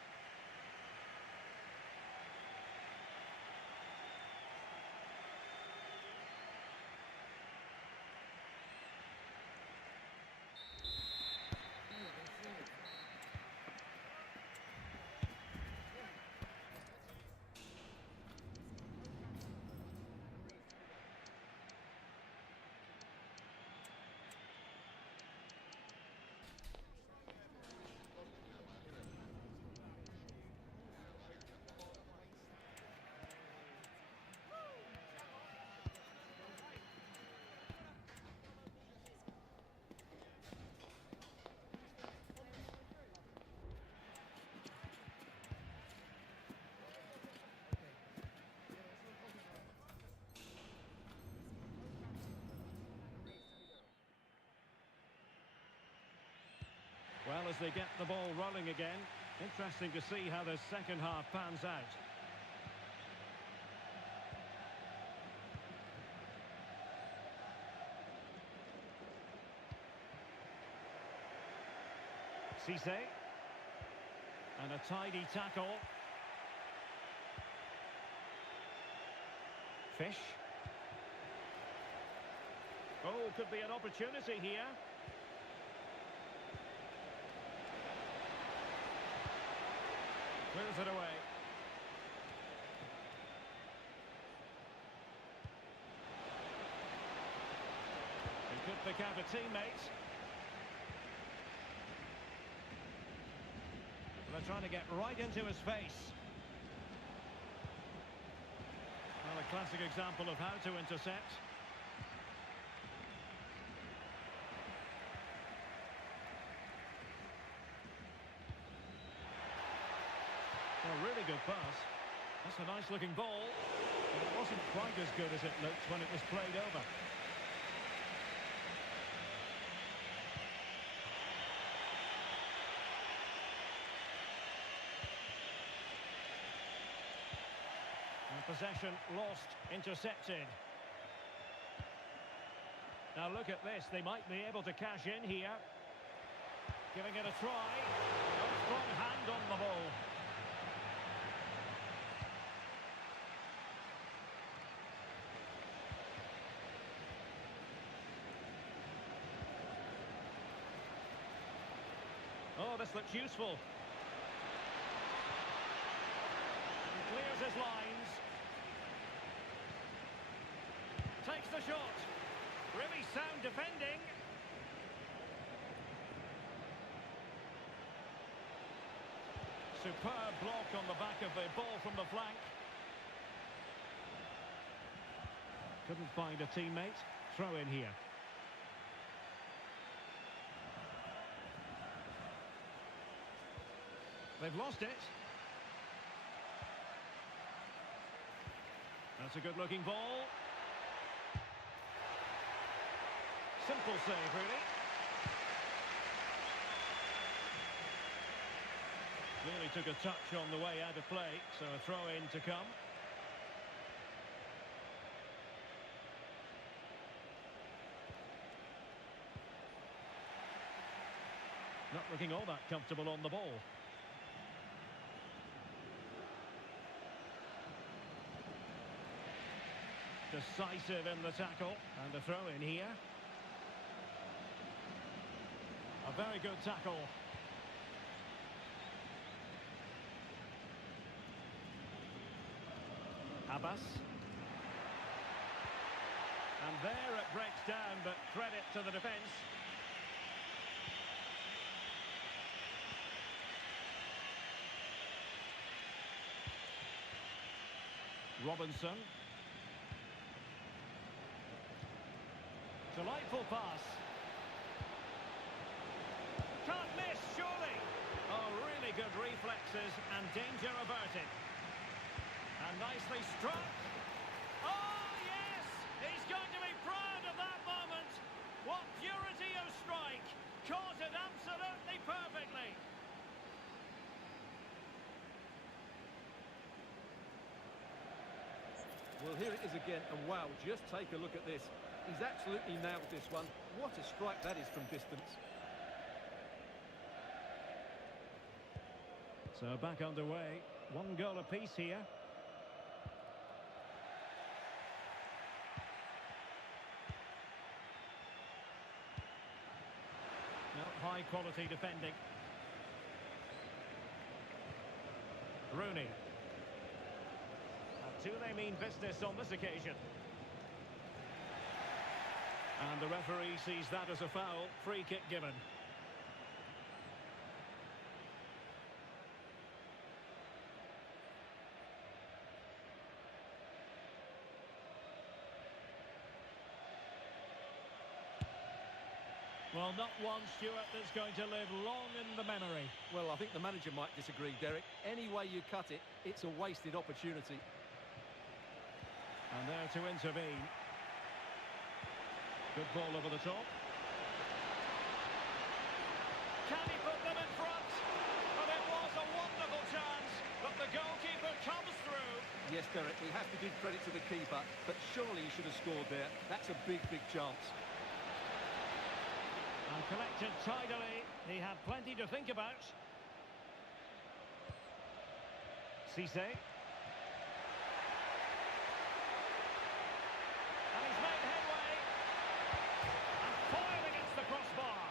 Well, as they get the ball rolling again, interesting to see how the second half pans out. Cisse. And a tidy tackle. Fish. Oh, could be an opportunity here. Clears it away. He could pick out a teammate. They're trying to get right into his face. Well, a classic example of how to intercept. Well, really good pass. That's a nice looking ball. But it wasn't quite as good as it looked when it was played over. And possession lost, intercepted. Now look at this, they might be able to cash in here. Giving it a try. A strong hand on the ball. pass that's useful. And clears his lines. Takes the shot. Really sound defending. Superb block on the back of the ball from the flank. Couldn't find a teammate. Throw in here. They've lost it. That's a good-looking ball. Simple save, really. Clearly took a touch on the way out of play, so a throw-in to come. Not looking all that comfortable on the ball. Decisive in the tackle, and a throw-in here. A very good tackle. Abbas. And there it breaks down, but credit to the defence. Robinson. Delightful pass. Can't miss, surely. Oh, really good reflexes and danger averted. And nicely struck. Oh, yes! He's going to be proud of that moment. What purity of strike. Caught it absolutely perfectly. Well, here it is again, and wow, just take a look at this. He's absolutely nailed this one. What a strike that is from distance. So back underway. One goal apiece here. Now, high quality defending. Rooney. Do they mean business on this occasion? And the referee sees that as a foul. Free kick given. Well, not one, Stuart, that's going to live long in the memory. Well, I think the manager might disagree, Derek. Any way you cut it, it's a wasted opportunity. And there to intervene. Good ball over the top. Can he put them in front? But it was a wonderful chance, but the goalkeeper comes through. Yes, Derek, we have to give credit to the keeper, but surely he should have scored there. That's a big, big chance. And collected tidily. He had plenty to think about. Cisse. And he's made headway. And foiled against the crossbar.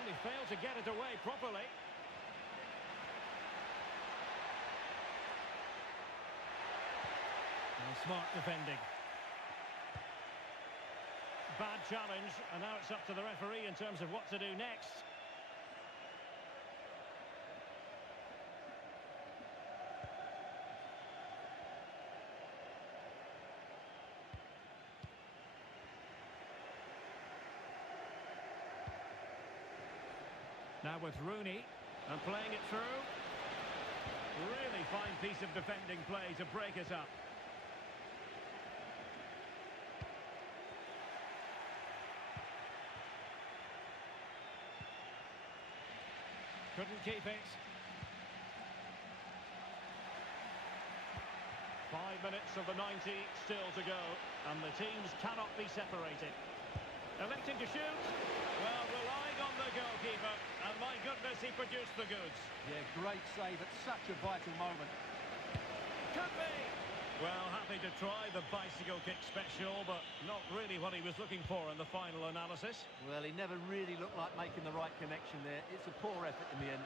And he failed to get it away properly. And smart defending. Bad challenge, and now it's up to the referee in terms of what to do next. Now with Rooney, and playing it through. Really fine piece of defending play to break it up. Couldn't keep it. 5 minutes of the 90 still to go, and the teams cannot be separated. Electing to shoot. Well, relying on the goalkeeper, and my goodness, he produced the goods. Yeah, great save at such a vital moment. Could be. Well, happy to try the bicycle kick special, but not really what he was looking for in the final analysis. Well, he never really looked like making the right connection there. It's a poor effort in the end.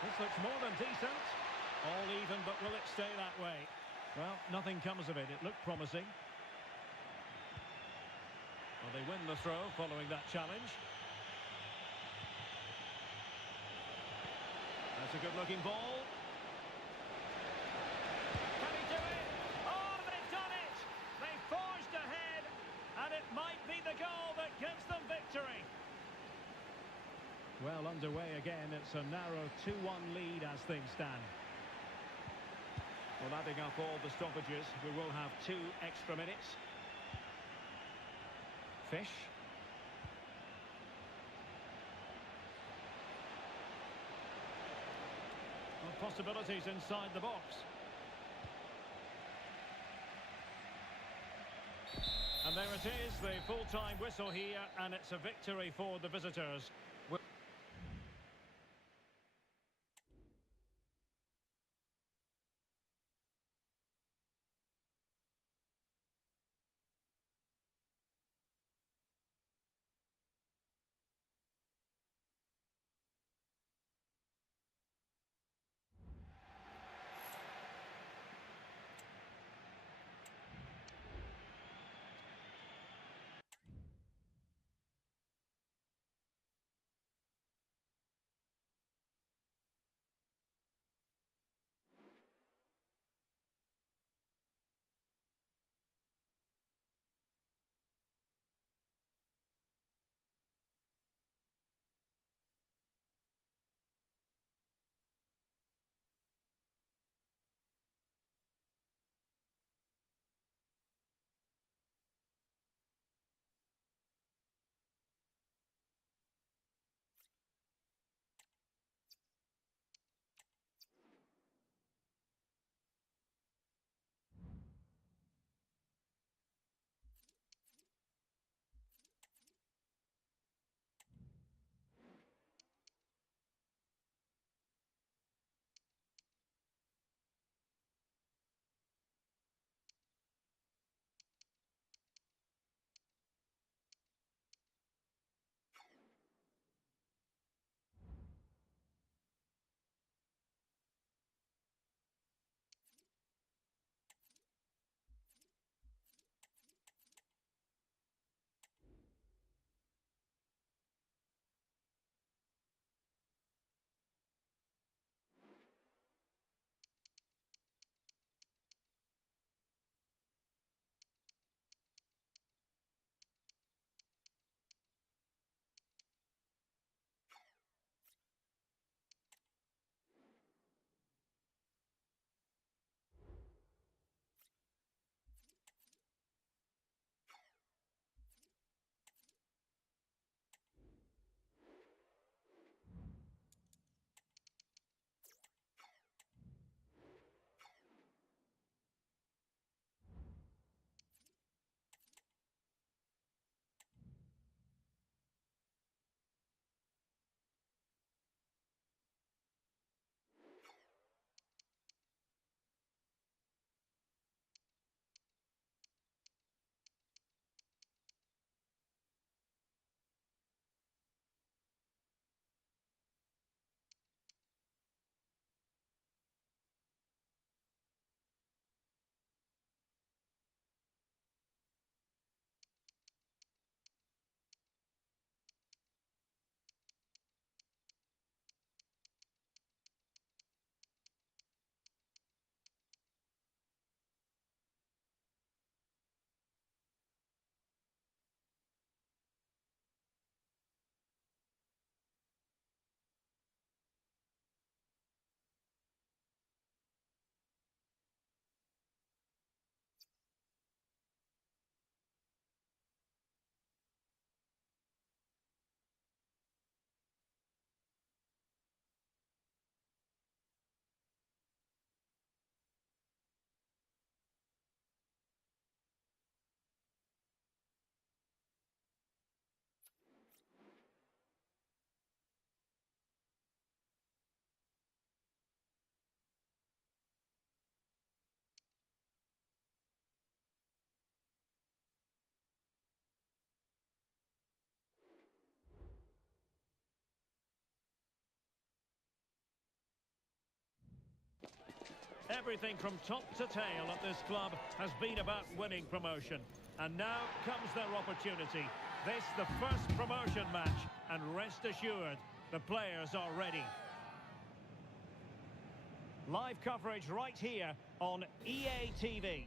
This looks more than decent. All even, but will it stay that way? Well, nothing comes of it. It looked promising. Well, they win the throw following that challenge. That's a good-looking ball. Can he do it? Oh, they've done it! They forged ahead, and it might be the goal that gives them victory. Well, underway again. It's a narrow 2-1 lead as things stand. Well, adding up all the stoppages, we will have 2 extra minutes. Fish. Well, possibilities inside the box. And there it is, the full-time whistle here, and it's a victory for the visitors. Everything from top to tail at this club has been about winning promotion. And now comes their opportunity. This the first promotion match, and rest assured, the players are ready. Live coverage right here on EA TV.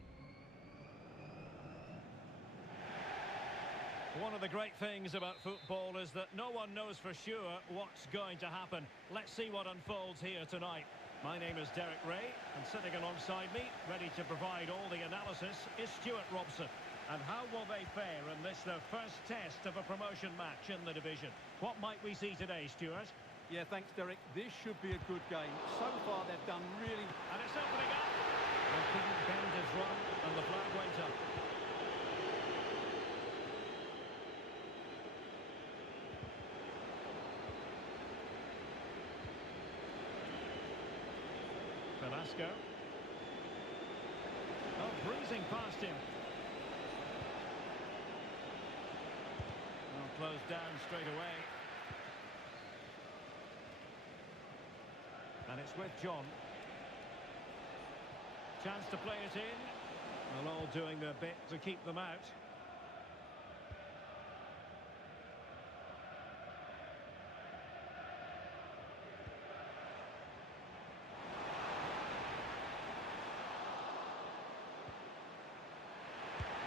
One of the great things about football is that no one knows for sure what's going to happen. Let's see what unfolds here tonight. My name is Derek Ray, and sitting alongside me, ready to provide all the analysis, is Stuart Robson. And how will they fare in this, their first test of a promotion match in the division? What might we see today, Stuart? Yeah, thanks, Derek. This should be a good game. So far, they've done really... And it's opening up. They couldn't bend his run, and the flag went up. Velasco. Oh, breezing past him. Well, closed down straight away. And it's with John. Chance to play it in. Well, all doing their bit to keep them out.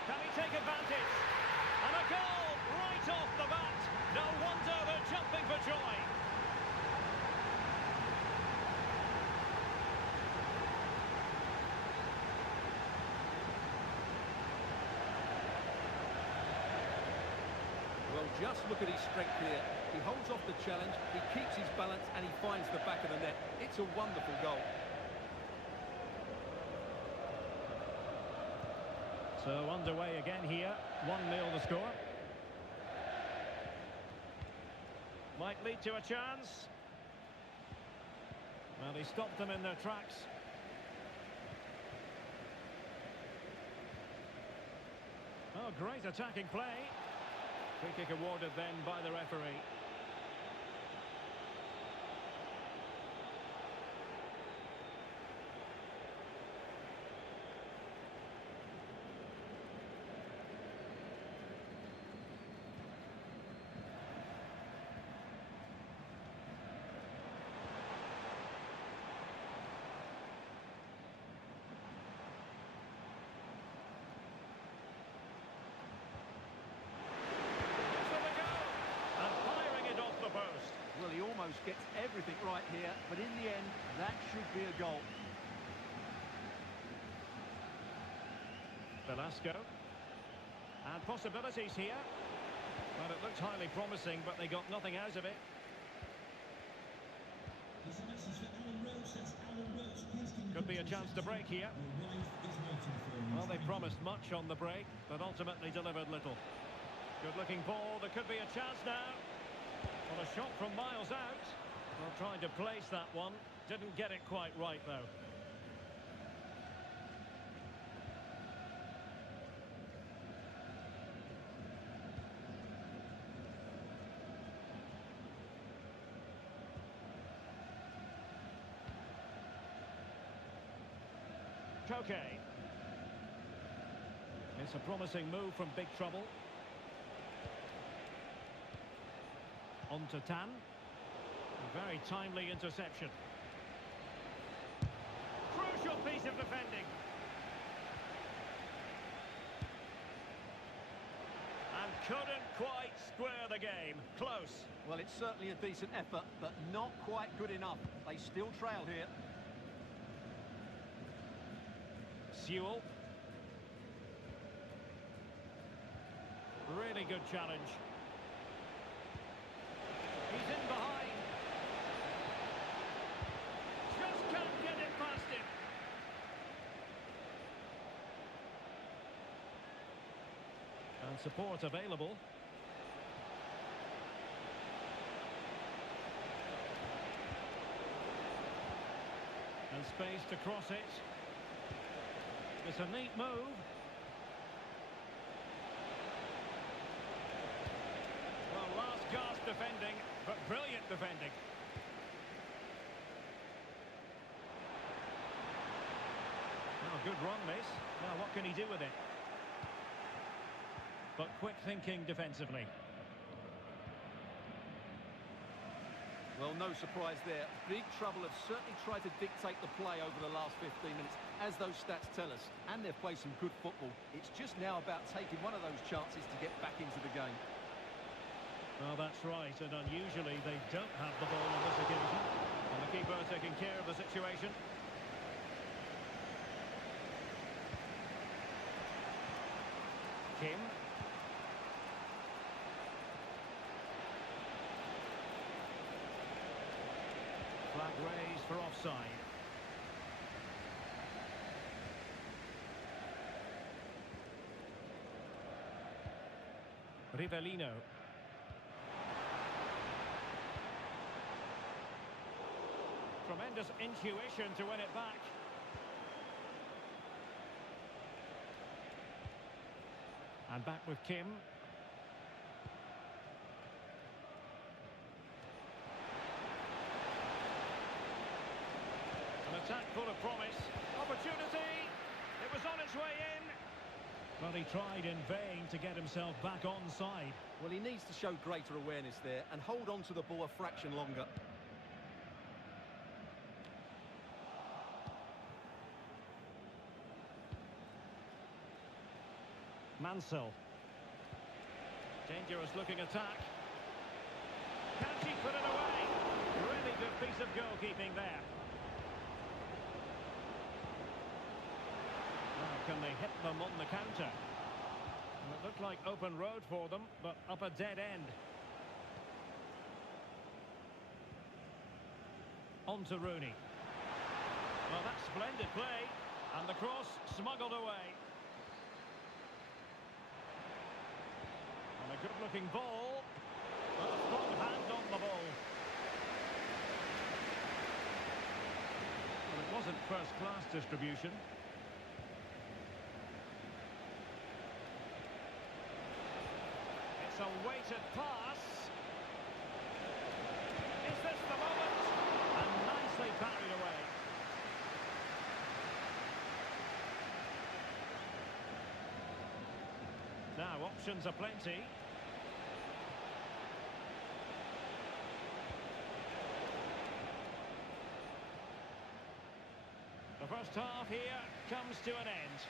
Can he take advantage? And a goal right off the bat. No wonder they're jumping for joy. Well, just look at his strength here. He holds off the challenge, he keeps his balance, and he finds the back of the net. It's a wonderful goal. So underway again here. 1-0 the score. Might lead to a chance. Well, he stopped them in their tracks. Oh, great attacking play. Free kick awarded then by the referee. Well, he almost gets everything right here, but in the end, that should be a goal. Velasco. And possibilities here. Well, it looked highly promising, but they got nothing out of it. There's a message for Alan Roach. That's Alan Roach. Please can you Could be a chance to break here. Your wife is waiting for you. Well, they promised much on the break, but ultimately delivered little. Good-looking ball. There could be a chance now. Well, a shot from miles out. Well, trying to place that one. Didn't get it quite right, though. Koke. It's a promising move from big trouble. On to Tan. A very timely interception. Crucial piece of defending. And couldn't quite square the game. Close. Well, it's certainly a decent effort, but not quite good enough. They still trail here. Sewell. Really good challenge. He's in behind. Just can't get it past him. And support available. And space to cross it. It's a neat move. Well, last gasp defending, but brilliant defending. good run, this. Now, what can he do with it? But quick thinking defensively. Well, no surprise there. Big Trouble have certainly tried to dictate the play over the last 15 minutes, as those stats tell us. And they've played some good football. It's just now about taking one of those chances to get back into the game. Well, that's right, and unusually they don't have the ball on this occasion. And the keeper taking care of the situation. Kim. Flag raised for offside. Rivellino. Tremendous intuition to win it back. And back with Kim. An attack full of promise. Opportunity. It was on its way in. Well, he tried in vain to get himself back onside. Well, he needs to show greater awareness there and hold on to the ball a fraction longer. Mansell. Dangerous looking attack. Can she put it away? Really good piece of goalkeeping there. Now, can they hit them on the counter? And it looked like open road for them, but up a dead end. On to Rooney. Well, that's splendid play. And the cross smuggled away. And a good-looking ball. Well, a strong hand on the ball. Well, it wasn't first-class distribution. It's a weighted pass. Is this the moment? And nicely parried away. Now, options are plenty. The first half here comes to an end.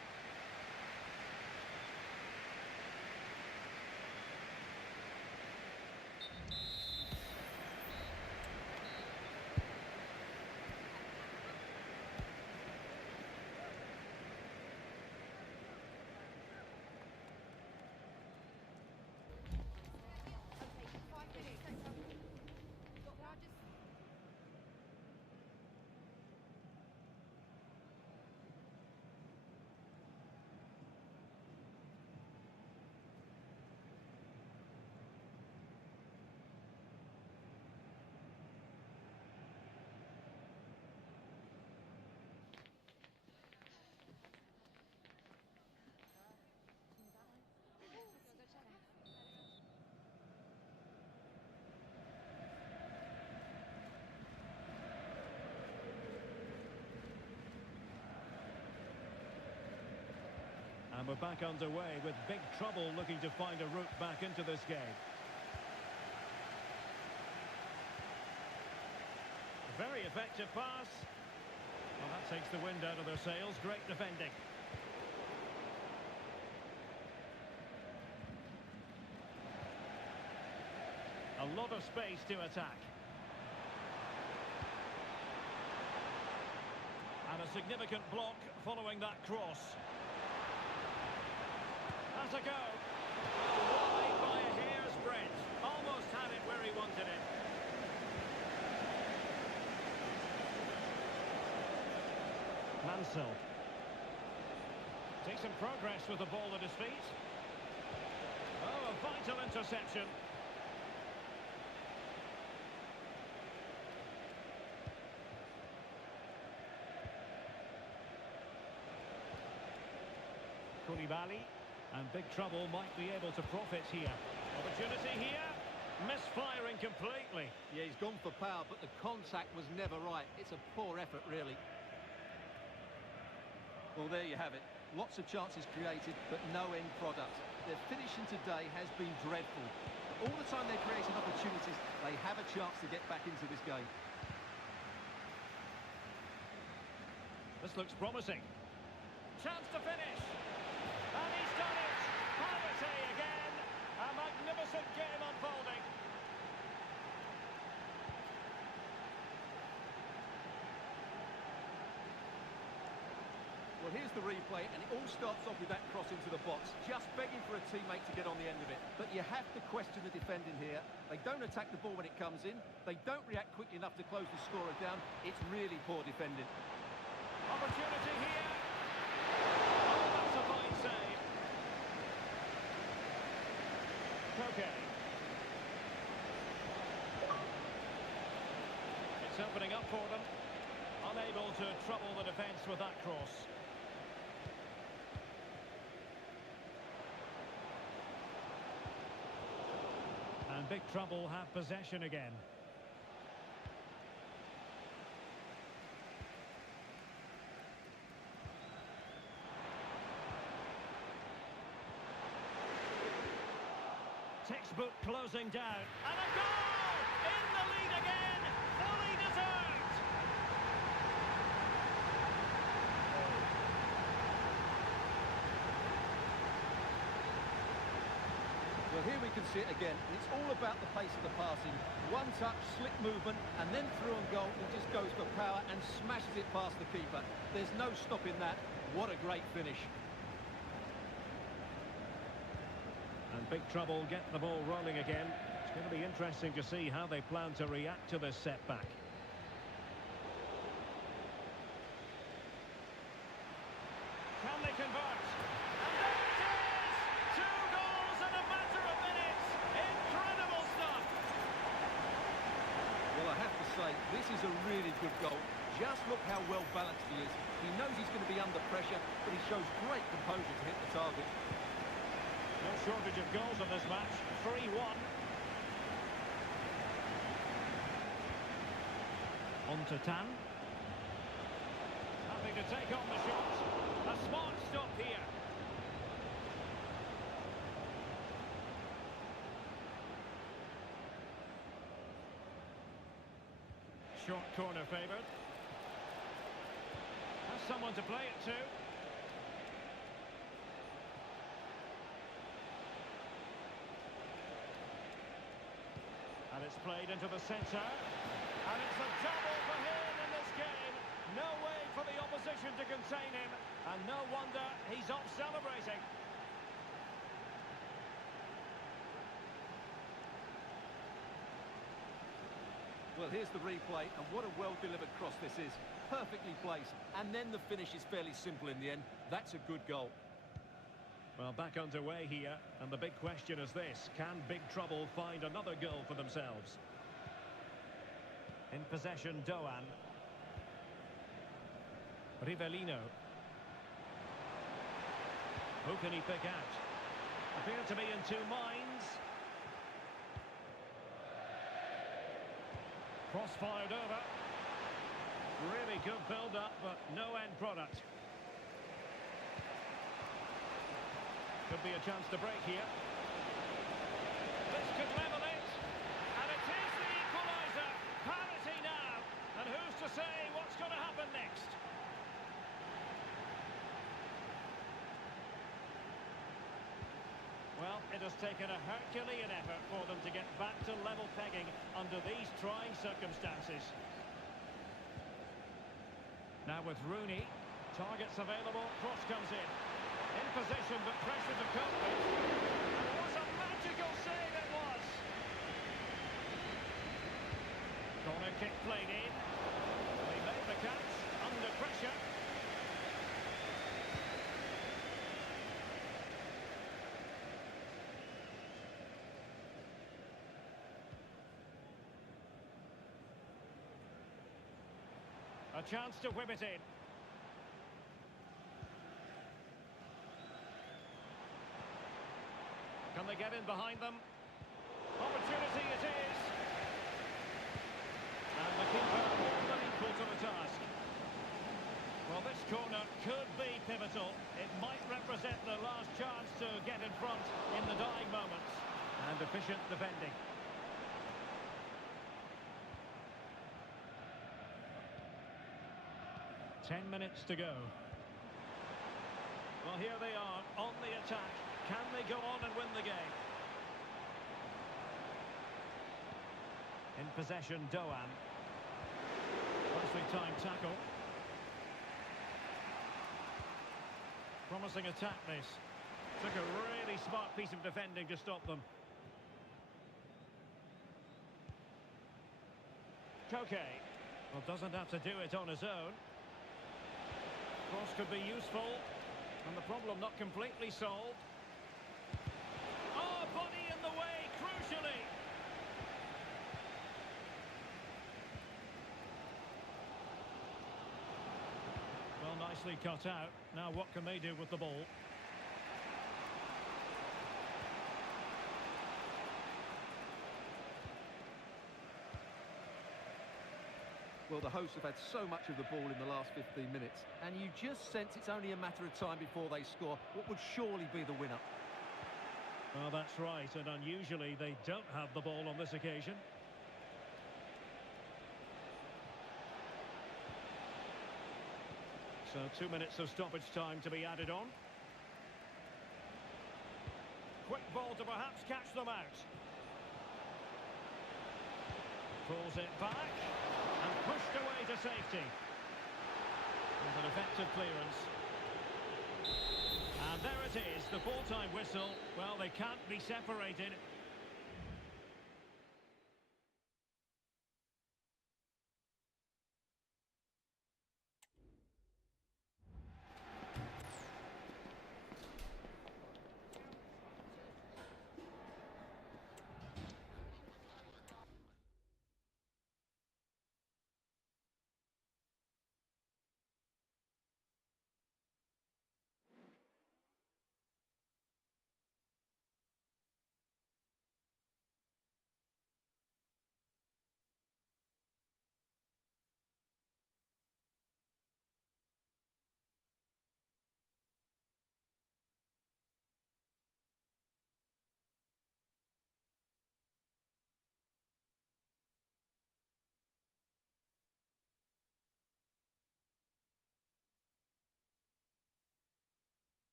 And we're back underway with Big Trouble looking to find a route back into this game. A very effective pass. Well, that takes the wind out of their sails. Great defending. A lot of space to attack. And a significant block following that cross. Has a go. Wide by a hair's breadth. Almost had it where he wanted it. Mansell. Decent progress with the ball at his feet. Oh, a vital interception. Koulibaly. And Big Trouble might be able to profit here. Opportunity here. Misfiring completely. Yeah, he's gone for power, but the contact was never right. It's a poor effort, really. Well, there you have it. Lots of chances created, but no end product. Their finishing today has been dreadful. But all the time they're creating opportunities, they have a chance to get back into this game. This looks promising. Chance to finish. And he's done it. Penalty again. A magnificent game unfolding. Well, here's the replay, and it all starts off with that cross into the box, just begging for a teammate to get on the end of it. But you have to question the defending here. They don't attack the ball when it comes in. They don't react quickly enough to close the scorer down. It's really poor defending. Opportunity here. Oh, that's a fine save. Okay. It's opening up for them. Unable to trouble the defence with that cross. And Big Trouble have possession again. Textbook closing down. And a goal! In the lead again! Fully deserved! Well, here we can see it again, and it's all about the pace of the passing. One touch, slick movement, and then through on goal, he just goes for power and smashes it past the keeper. There's no stopping that. What a great finish. And Big Trouble get the ball rolling again. It's going to be interesting to see how they plan to react to this setback. Can they convert? And there it is! 2 goals in a matter of minutes! Incredible stuff! Well, I have to say, this is a really good goal. Just look how well balanced he is. He knows he's going to be under pressure, but he shows great composure to hit the target. No shortage of goals in this match. 3-1. On to Tan. Having to take on the shot. A smart stop here. Short corner favoured. Has someone to play it to. And it's played into the centre. And it's a double for him in this game. No way for the opposition to contain him. And no wonder he's off celebrating. Well, here's the replay, and what a well-delivered cross this is. Perfectly placed. And then the finish is fairly simple in the end. That's a good goal. Well, back underway here, and the big question is this: can Big Trouble find another goal for themselves? In possession, Doan. Rivellino. Who can he pick out? Appear to be in two minds. Cross fired over. Really good build-up, but no end product. Could be a chance to break here. This could level it. And it is the equaliser. Parity now. And who's to say what's going to happen next? Well, it has taken a Herculean effort for them to get back to level pegging under these trying circumstances. Now with Rooney. Targets available. Cross comes in. In position, but pressure to cope with. And it was a magical save, it was. Corner kick played in. They made the catch under pressure. A chance to whip it in. Can they get in behind them? Opportunity it is. And the keeper more than equal to the task. Well, Well, this corner could be pivotal. It might represent the last chance to get in front in the dying moments. And efficient defending. Ten minutes to go. Well, here they are on the attack. Can they go on and win the game? In possession, Doan. Nicely timed tackle. Promising attack, this. Took a really smart piece of defending to stop them. Koke. Well, doesn't have to do it on his own. Cross could be useful. And the problem not completely solved. Oh, body in the way, crucially. Well, nicely cut out. Now what can they do with the ball? Well, the hosts have had so much of the ball in the last 15 minutes, and you just sense it's only a matter of time before they score what would surely be the winner. Well, that's right, and unusually they don't have the ball on this occasion. So 2 minutes of stoppage time to be added on. Quick ball to perhaps catch them out. Pulls it back and pushed away to safety. With an effective clearance. And there it is, the full-time whistle. Well, they can't be separated.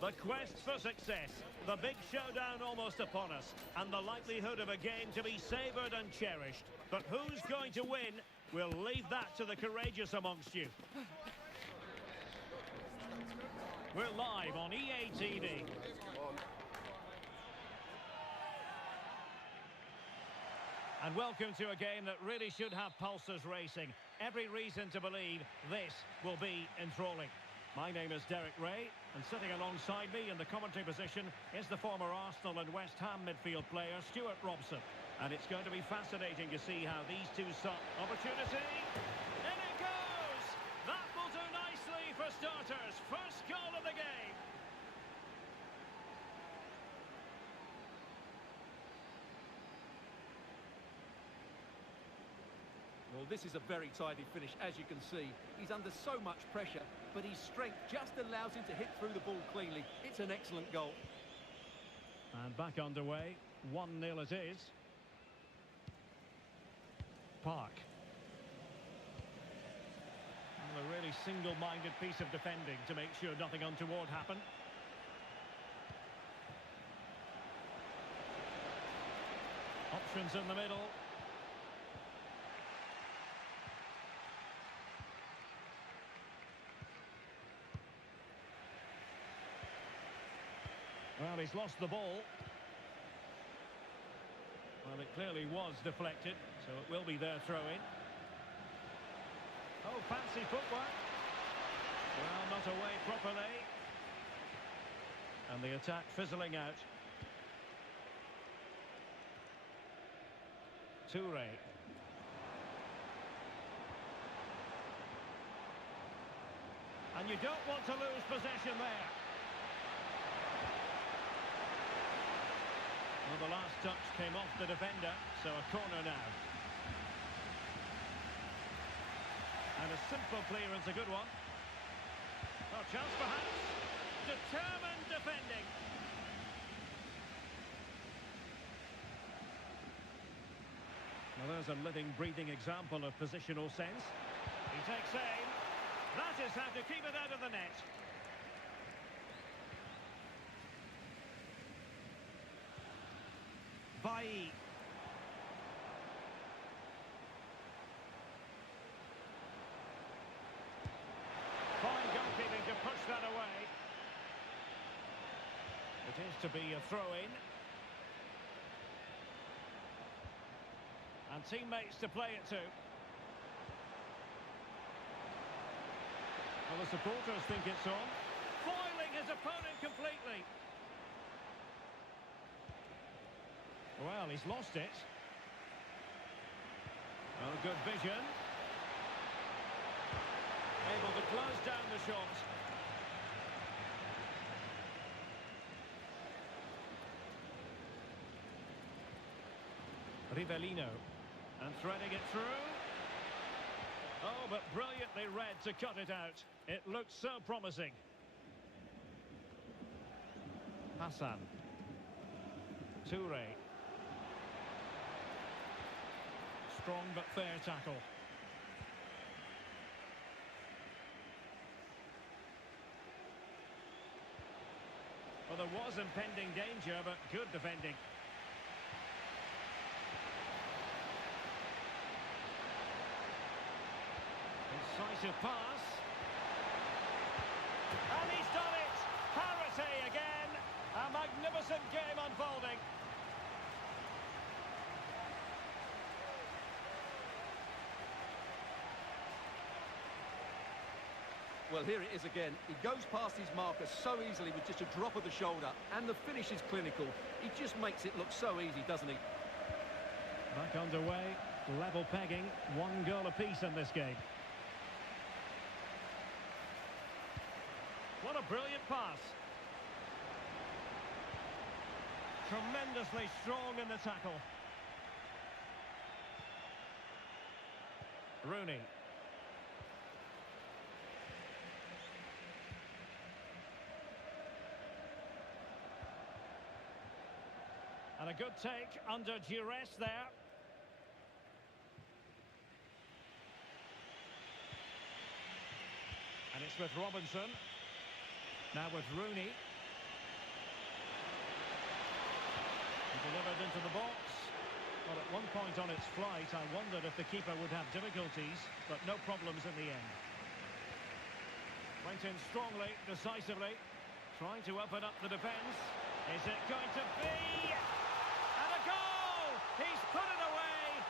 The quest for success, the big showdown almost upon us, and the likelihood of a game to be savoured and cherished. But who's going to win? We'll leave that to the courageous amongst you. We're live on EA TV. And welcome to a game that really should have pulses racing. Every reason to believe this will be enthralling. My name is Derek Ray, and sitting alongside me in the commentary position is the former Arsenal and West Ham midfield player, Stuart Robson. And it's going to be fascinating to see how these two opportunity. In it goes! That will do nicely for starters. First goal of the game. Well, this is a very tidy finish, as you can see. He's under so much pressure, but his strength just allows him to hit through the ball cleanly. It's an excellent goal. And back underway. 1-0 it is. Park. And a really single-minded piece of defending to make sure nothing untoward happened. Options in the middle. Well, he's lost the ball. Well, it clearly was deflected, so it will be their throw-in. Oh, fancy footwork. Well, not away properly. And the attack fizzling out. Toure. And you don't want to lose possession there. Well, the last touch came off the defender, so a corner now. And a simple clearance, a good one. Oh, chance perhaps. Determined defending. Well, there's a living, breathing example of positional sense. He takes aim. That is how to keep it out of the net. Bailly. Fine goalkeeping to push that away. It is to be a throw-in. And teammates to play it to. Well, the supporters think it's on. Foiling his opponent completely. Well, he's lost it. Oh, good vision. Able to close down the shot. Rivellino. And threading it through. Oh, but brilliantly read to cut it out. It looked so promising. Hassan. Toure. Strong but fair tackle. Well, there was impending danger, but good defending. Incisive pass. And he's done it! Parity again! A magnificent game unfolding. Well, here it is again. He goes past his marker so easily with just a drop of the shoulder, and the finish is clinical. He just makes it look so easy, doesn't he? Back underway, level pegging, 1 goal apiece in this game. What a brilliant pass. Tremendously strong in the tackle. Rooney. And a good take under duress there. And it's with Robinson. Now with Rooney. He delivered into the box. Well, at one point on its flight, I wondered if the keeper would have difficulties, but no problems in the end. Went in strongly, decisively, trying to open up the defence. Is it going to be? And a goal! He's put it away!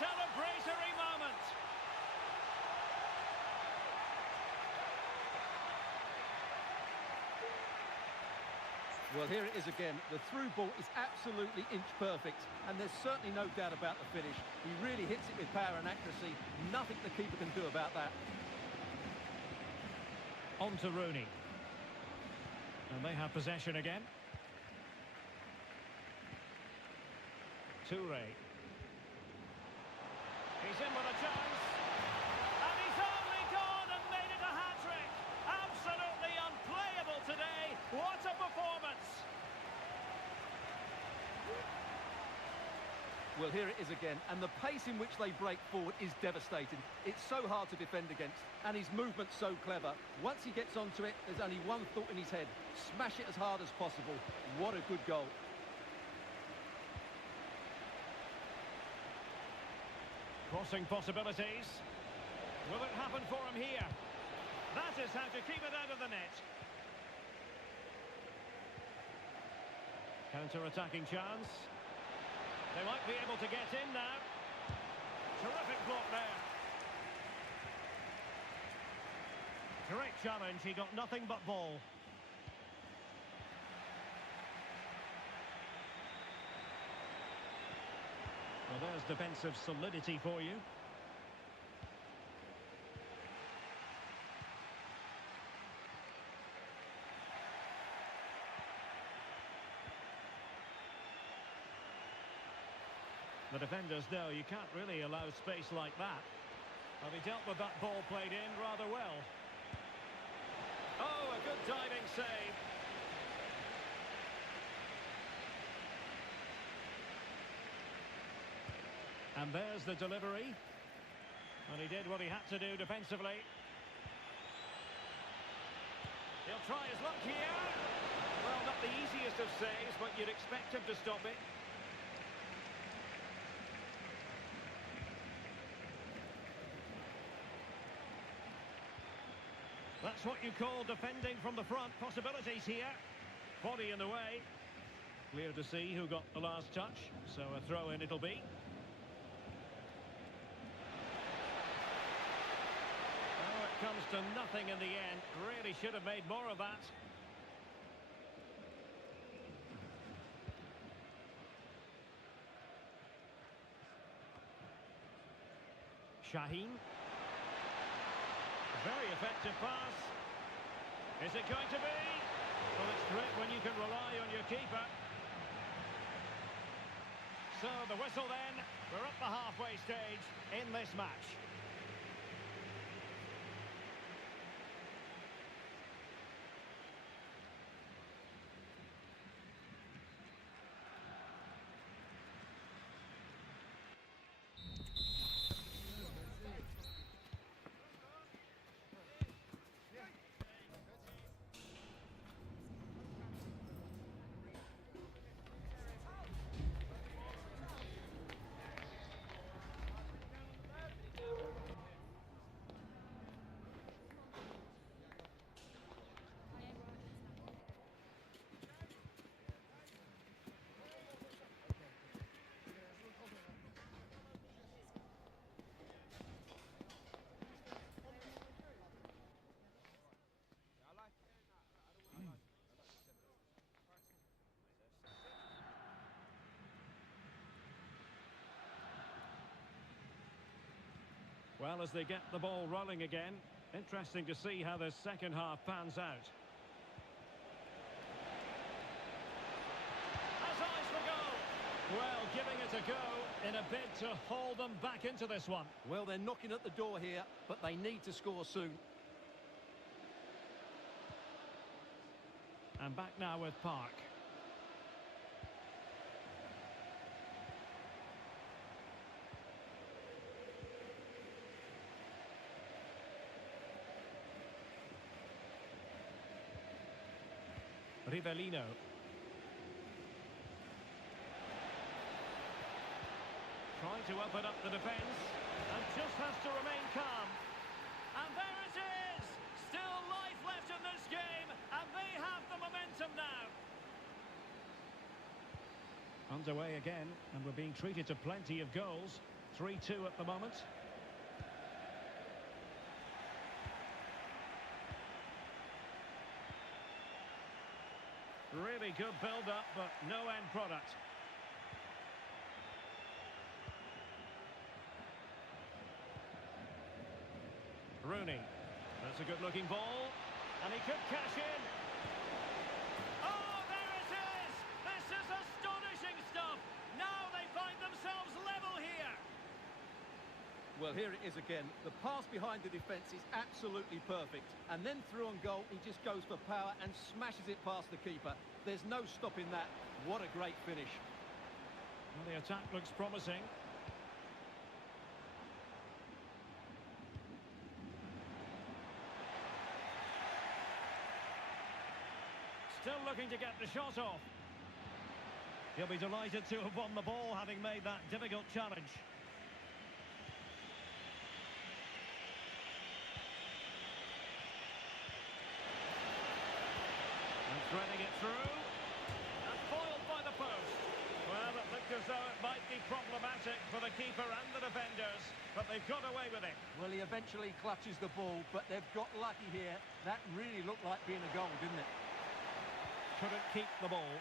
celebratory moment. Well, here it is again. The through ball is absolutely inch perfect, and there's certainly no doubt about the finish. He really hits it with power and accuracy. Nothing the keeper can do about that. On to Rooney. And they have possession again. Toure. He's in with a chance. And he's only gone and made it a hat-trick. Absolutely unplayable today. What a performance. Well, here it is again, and the pace in which they break forward is devastating. It's so hard to defend against, and his movement's so clever. Once he gets onto it, there's only one thought in his head: smash it as hard as possible. What a good goal. Crossing possibilities. Will it happen for him here? That is how to keep it out of the net. Counter-attacking chance. They might be able to get in now. Terrific block there. Great challenge, he got nothing but ball. Well, there's defensive solidity for you. The defenders know you can't really allow space like that. Well, he dealt with that ball played in rather well. Oh, a good diving save. And there's the delivery. And he did what he had to do defensively. He'll try his luck here. Well, not the easiest of saves, but you'd expect him to stop it. That's what you call defending from the front. Possibilities here. Body in the way. Clear to see who got the last touch. So a throw-in it'll be. Oh, it comes to nothing in the end. Really should have made more of that. Shaheen. Very effective pass. Is it going to be? Well, it's great when you can rely on your keeper. So the whistle then. We're at the halfway stage in this match. Well, as they get the ball rolling again, interesting to see how the second half pans out. Has eyes for goal. Well, giving it a go in a bid to haul them back into this one. Well, they're knocking at the door here, but they need to score soon. And back now with Park. Rivellino. Trying to open up the defence, and just has to remain calm. And there it is! Still life left in this game, and they have the momentum now. Underway again, and we're being treated to plenty of goals. 3-2 at the moment. Really good build-up, but no end product. Rooney. That's a good-looking ball. And he could cash in. Oh, there it is! This is astonishing stuff! Now they find themselves level here! Well, here it is again. The pass behind the defence is absolutely perfect. And then through on goal, he just goes for power and smashes it past the keeper. There's no stopping that. What a great finish. Well, the attack looks promising. Still looking to get the shot off. He'll be delighted to have won the ball, having made that difficult challenge. And threading it through. And foiled by the post. Well, it looked as though it might be problematic for the keeper and the defenders, but they've got away with it. Well, he eventually clutches the ball, but they've got lucky here. That really looked like being a goal, didn't it? Couldn't keep the ball.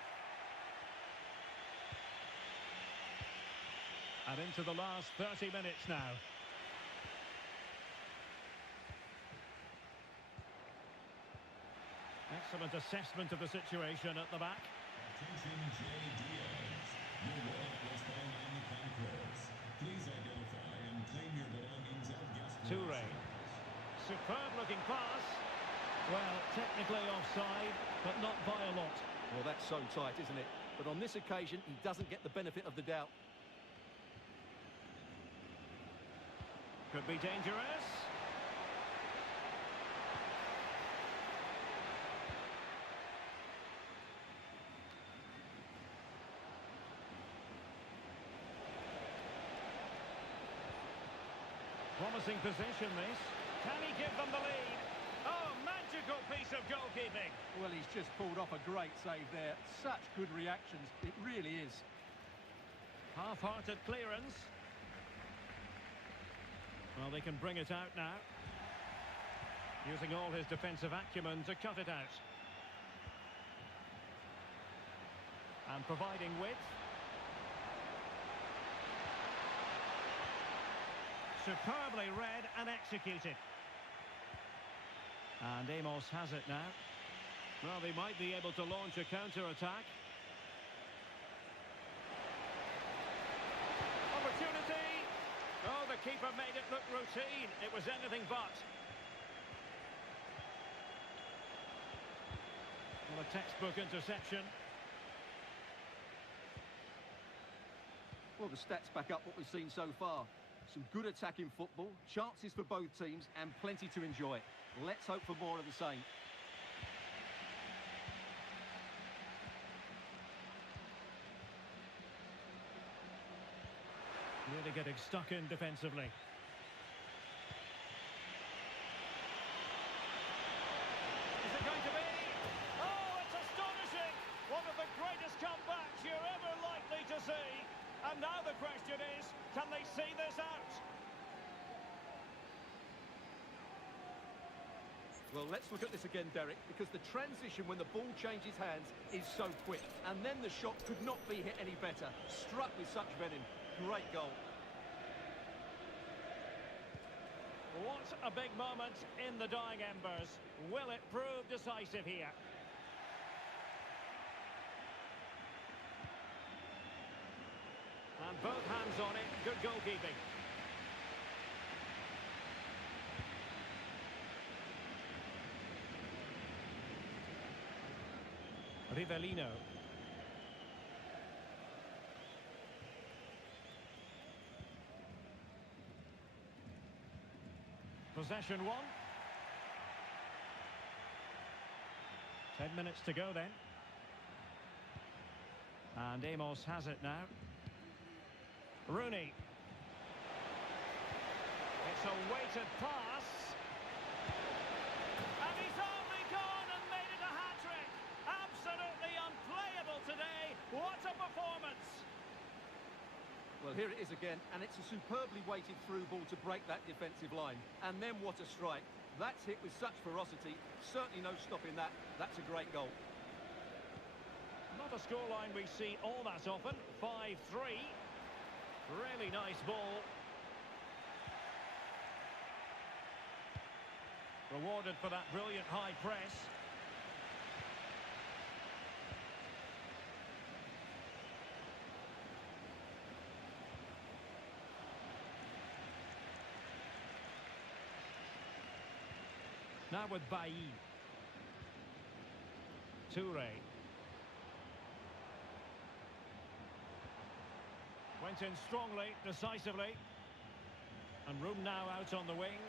And into the last 30 minutes now. Excellent assessment of the situation at the back. Attention, Jay Diaz. Your wallet was found on the concourse. Please identify and claim your belongings at guest Toure. Superb looking pass. Well, technically offside, but not by a lot. Well, that's so tight, isn't it? But on this occasion, he doesn't get the benefit of the doubt. Could be dangerous. Promising position, this. Can he give them the lead? Oh, magical piece of goalkeeping. Well, he's just pulled off a great save there. Such good reactions. It really is. Half-hearted clearance. Well, they can bring it out now. Using all his defensive acumen to cut it out. And providing width. Superbly read and executed. And Amos has it now. Well, they might be able to launch a counter-attack. Opportunity! Oh, the keeper made it look routine. It was anything but. Well, a textbook interception. Well, the stats back up what we've seen so far. Some good attacking football, chances for both teams, and plenty to enjoy. Let's hope for more of the same. Really getting stuck in defensively. Is it going to be? Oh, it's astonishing! One of the greatest comebacks you're ever likely to see. And now the question is, can they see this out? Well, let's look at this again, Derek, because the transition when the ball changes hands is so quick. And then the shot could not be hit any better. Struck with such venom. Great goal. What a big moment in the dying embers. Will it prove decisive here? And both hands on it. Good goalkeeping. Rivellino. Possession one. 10 minutes to go then. And Amos has it now. Rooney. It's a weighted pass. And he's only gone and made it a hat-trick. Absolutely unplayable today. What a performance. Well, here it is again, and it's a superbly weighted through ball to break that defensive line. And then what a strike. That's hit with such ferocity. Certainly no stopping that. That's a great goal. Not a scoreline we see all that often. 5-3. Really nice ball. Rewarded for that brilliant high press. Now with Bailly. Toure. Went in strongly, decisively. And room now out on the wing.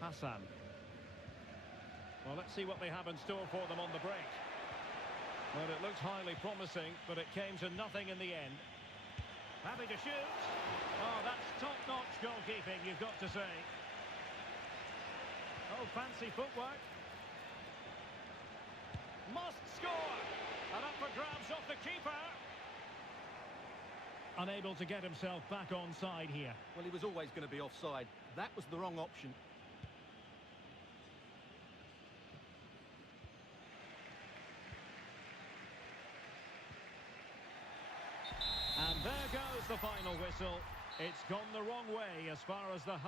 Hassan. Well, let's see what they have in store for them on the break. Well, it looked highly promising, but it came to nothing in the end. Happy to shoot. Oh, that's top-notch goalkeeping, you've got to say. Oh, fancy footwork. Must score. And up for grabs off the keeper. Unable to get himself back onside here. Well, he was always going to be offside. That was the wrong option. And there goes the final whistle. It's gone the wrong way as far as the...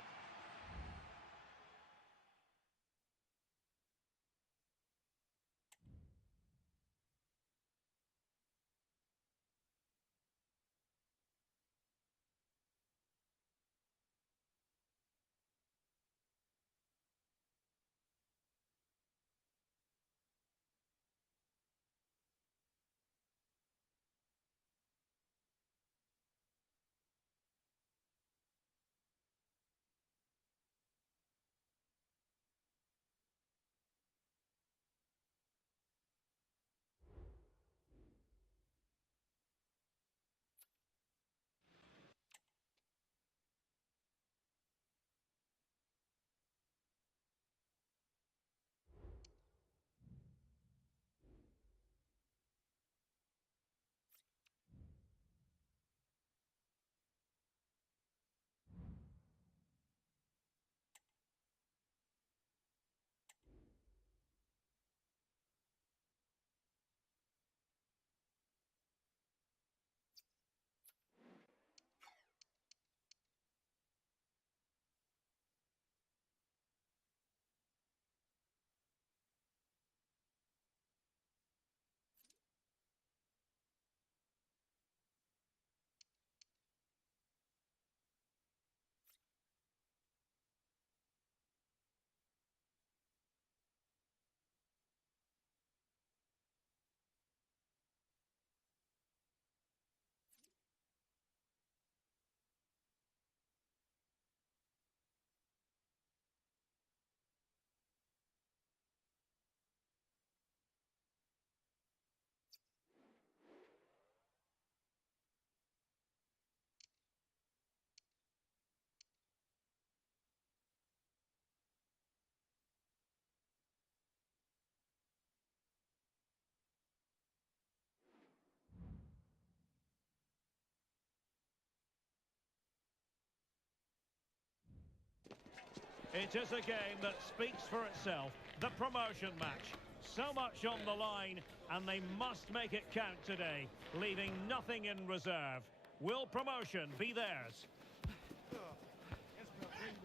It is a game that speaks for itself. The promotion match. So much on the line, and they must make it count today, leaving nothing in reserve. Will promotion be theirs?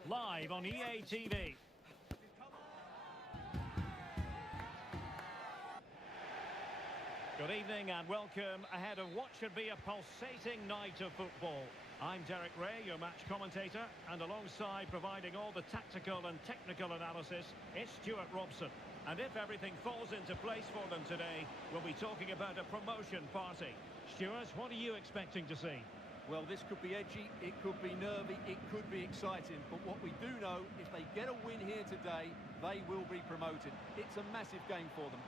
Live on EA TV. Good evening and welcome ahead of what should be a pulsating night of football. I'm Derek Ray, your match commentator, and alongside providing all the tactical and technical analysis, it's Stuart Robson. And if everything falls into place for them today, we'll be talking about a promotion party. Stuart, what are you expecting to see? Well, this could be edgy, it could be nervy, it could be exciting. But what we do know, if they get a win here today, they will be promoted. It's a massive game for them.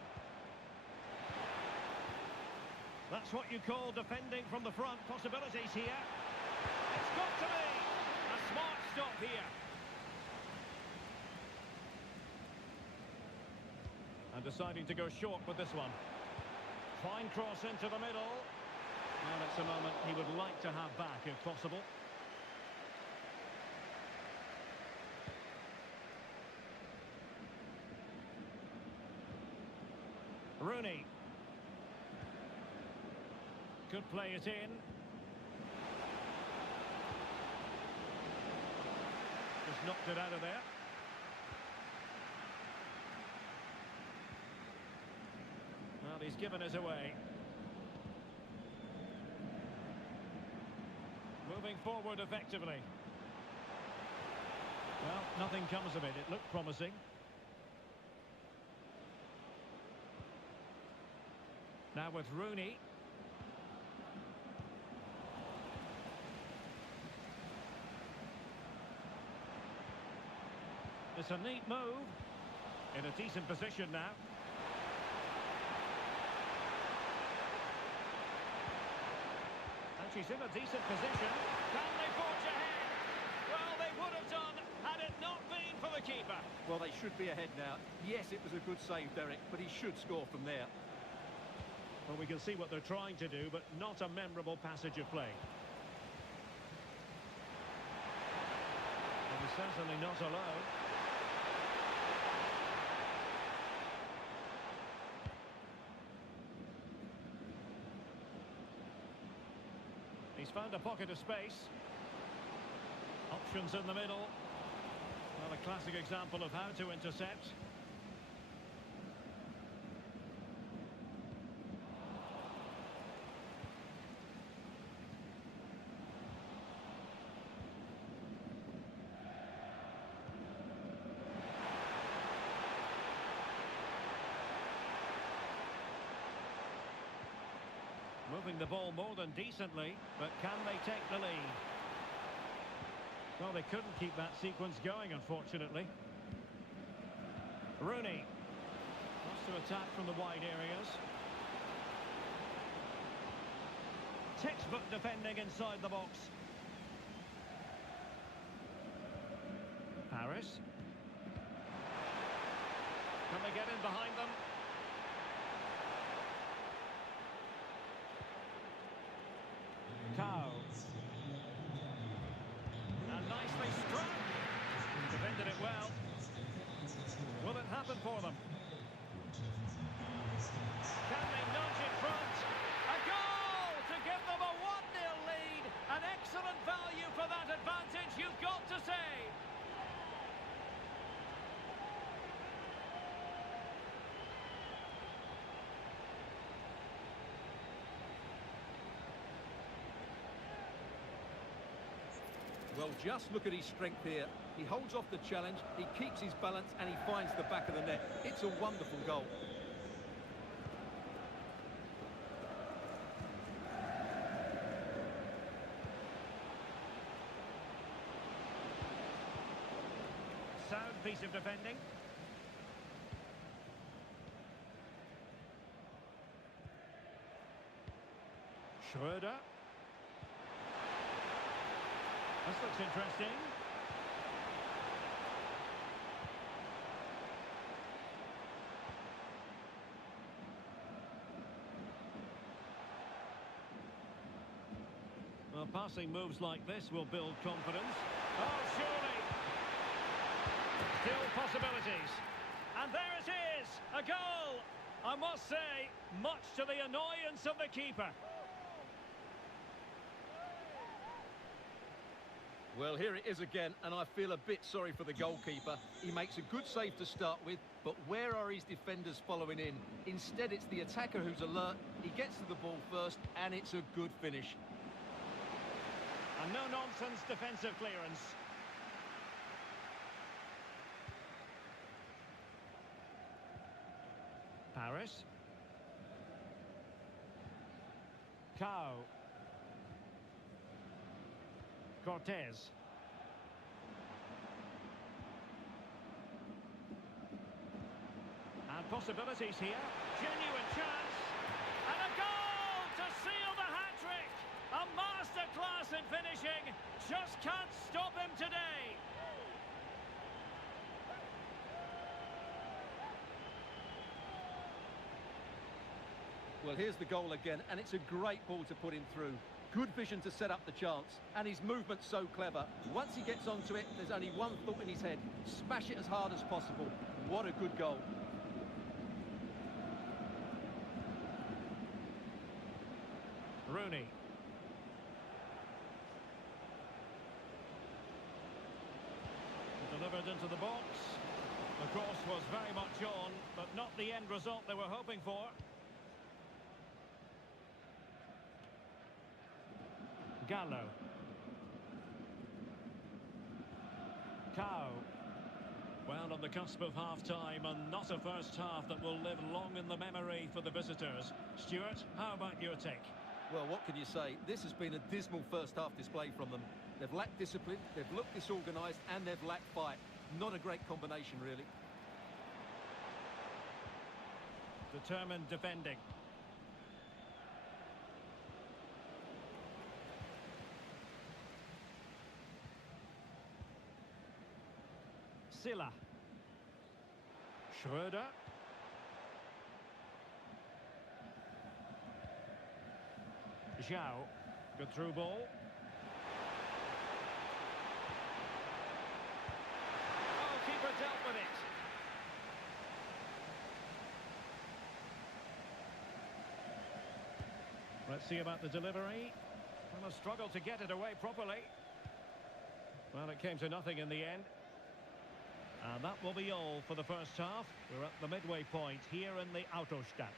That's what you call defending from the front. Possibilities here. It's got to be a smart stop here. And deciding to go short with this one. Fine cross into the middle. And it's a moment he would like to have back if possible. Rooney. Could play it in. Just knocked it out of there. Well, he's given us away. Moving forward effectively. Well, nothing comes of it. It looked promising. Now with Rooney. It's a neat move. In a decent position now. And she's in a decent position. Can they forge ahead? Well, they would have done had it not been for the keeper. Well, they should be ahead now. Yes, it was a good save, Derek, but he should score from there. Well, we can see what they're trying to do, but not a memorable passage of play. Well, he's certainly not alone. He's found a pocket of space. Options in the middle. Well, a classic example of how to intercept. Moving the ball more than decently, but can they take the lead? Well, they couldn't keep that sequence going, unfortunately. Rooney wants to attack from the wide areas. Textbook defending inside the box. Paris. Can they get in behind them? Cow. And nicely struck. Defended it well. Will it happen for them? Can they nudge in front? A goal to give them a 1-0 lead. An excellent value for that advantage, you've got to say. Well, just look at his strength here. He holds off the challenge, he keeps his balance, and he finds the back of the net. It's a wonderful goal. Sound piece of defending. Schröder. This looks interesting. Well, passing moves like this will build confidence. Oh, surely. Still possibilities. And there it is, a goal. I must say, much to the annoyance of the keeper. Well, here it is again, and I feel a bit sorry for the goalkeeper. He makes a good save to start with, but where are his defenders following in? Instead, it's the attacker who's alert. He gets to the ball first, and it's a good finish. And no-nonsense defensive clearance. Paris. Cow. Cortez. And possibilities here. Genuine chance. And a goal to seal the hat-trick. A masterclass in finishing. Just can't stop him today. Well, here's the goal again, and it's a great ball to put him through. Good vision to set up the chance, and his movement's so clever. Once he gets onto it, there's only one thought in his head. Smash it as hard as possible. What a good goal. Rooney. Delivered into the box. The cross was very much on, but not the end result they were hoping for. Gallo. Cow. Well, on the cusp of half-time, and not a first half that will live long in the memory for the visitors. Stuart, how about your take? Well, what can you say? This has been a dismal first half display from them. They've lacked discipline, they've looked disorganised, and they've lacked fight. Not a great combination, really. Determined defending. Silla. Schröder. Zhao. Good through ball. Oh, keeper dealt with it. Let's see about the delivery. Well, a struggle to get it away properly. Well, it came to nothing in the end. And that will be all for the first half. We're at the midway point here in the Autostadt.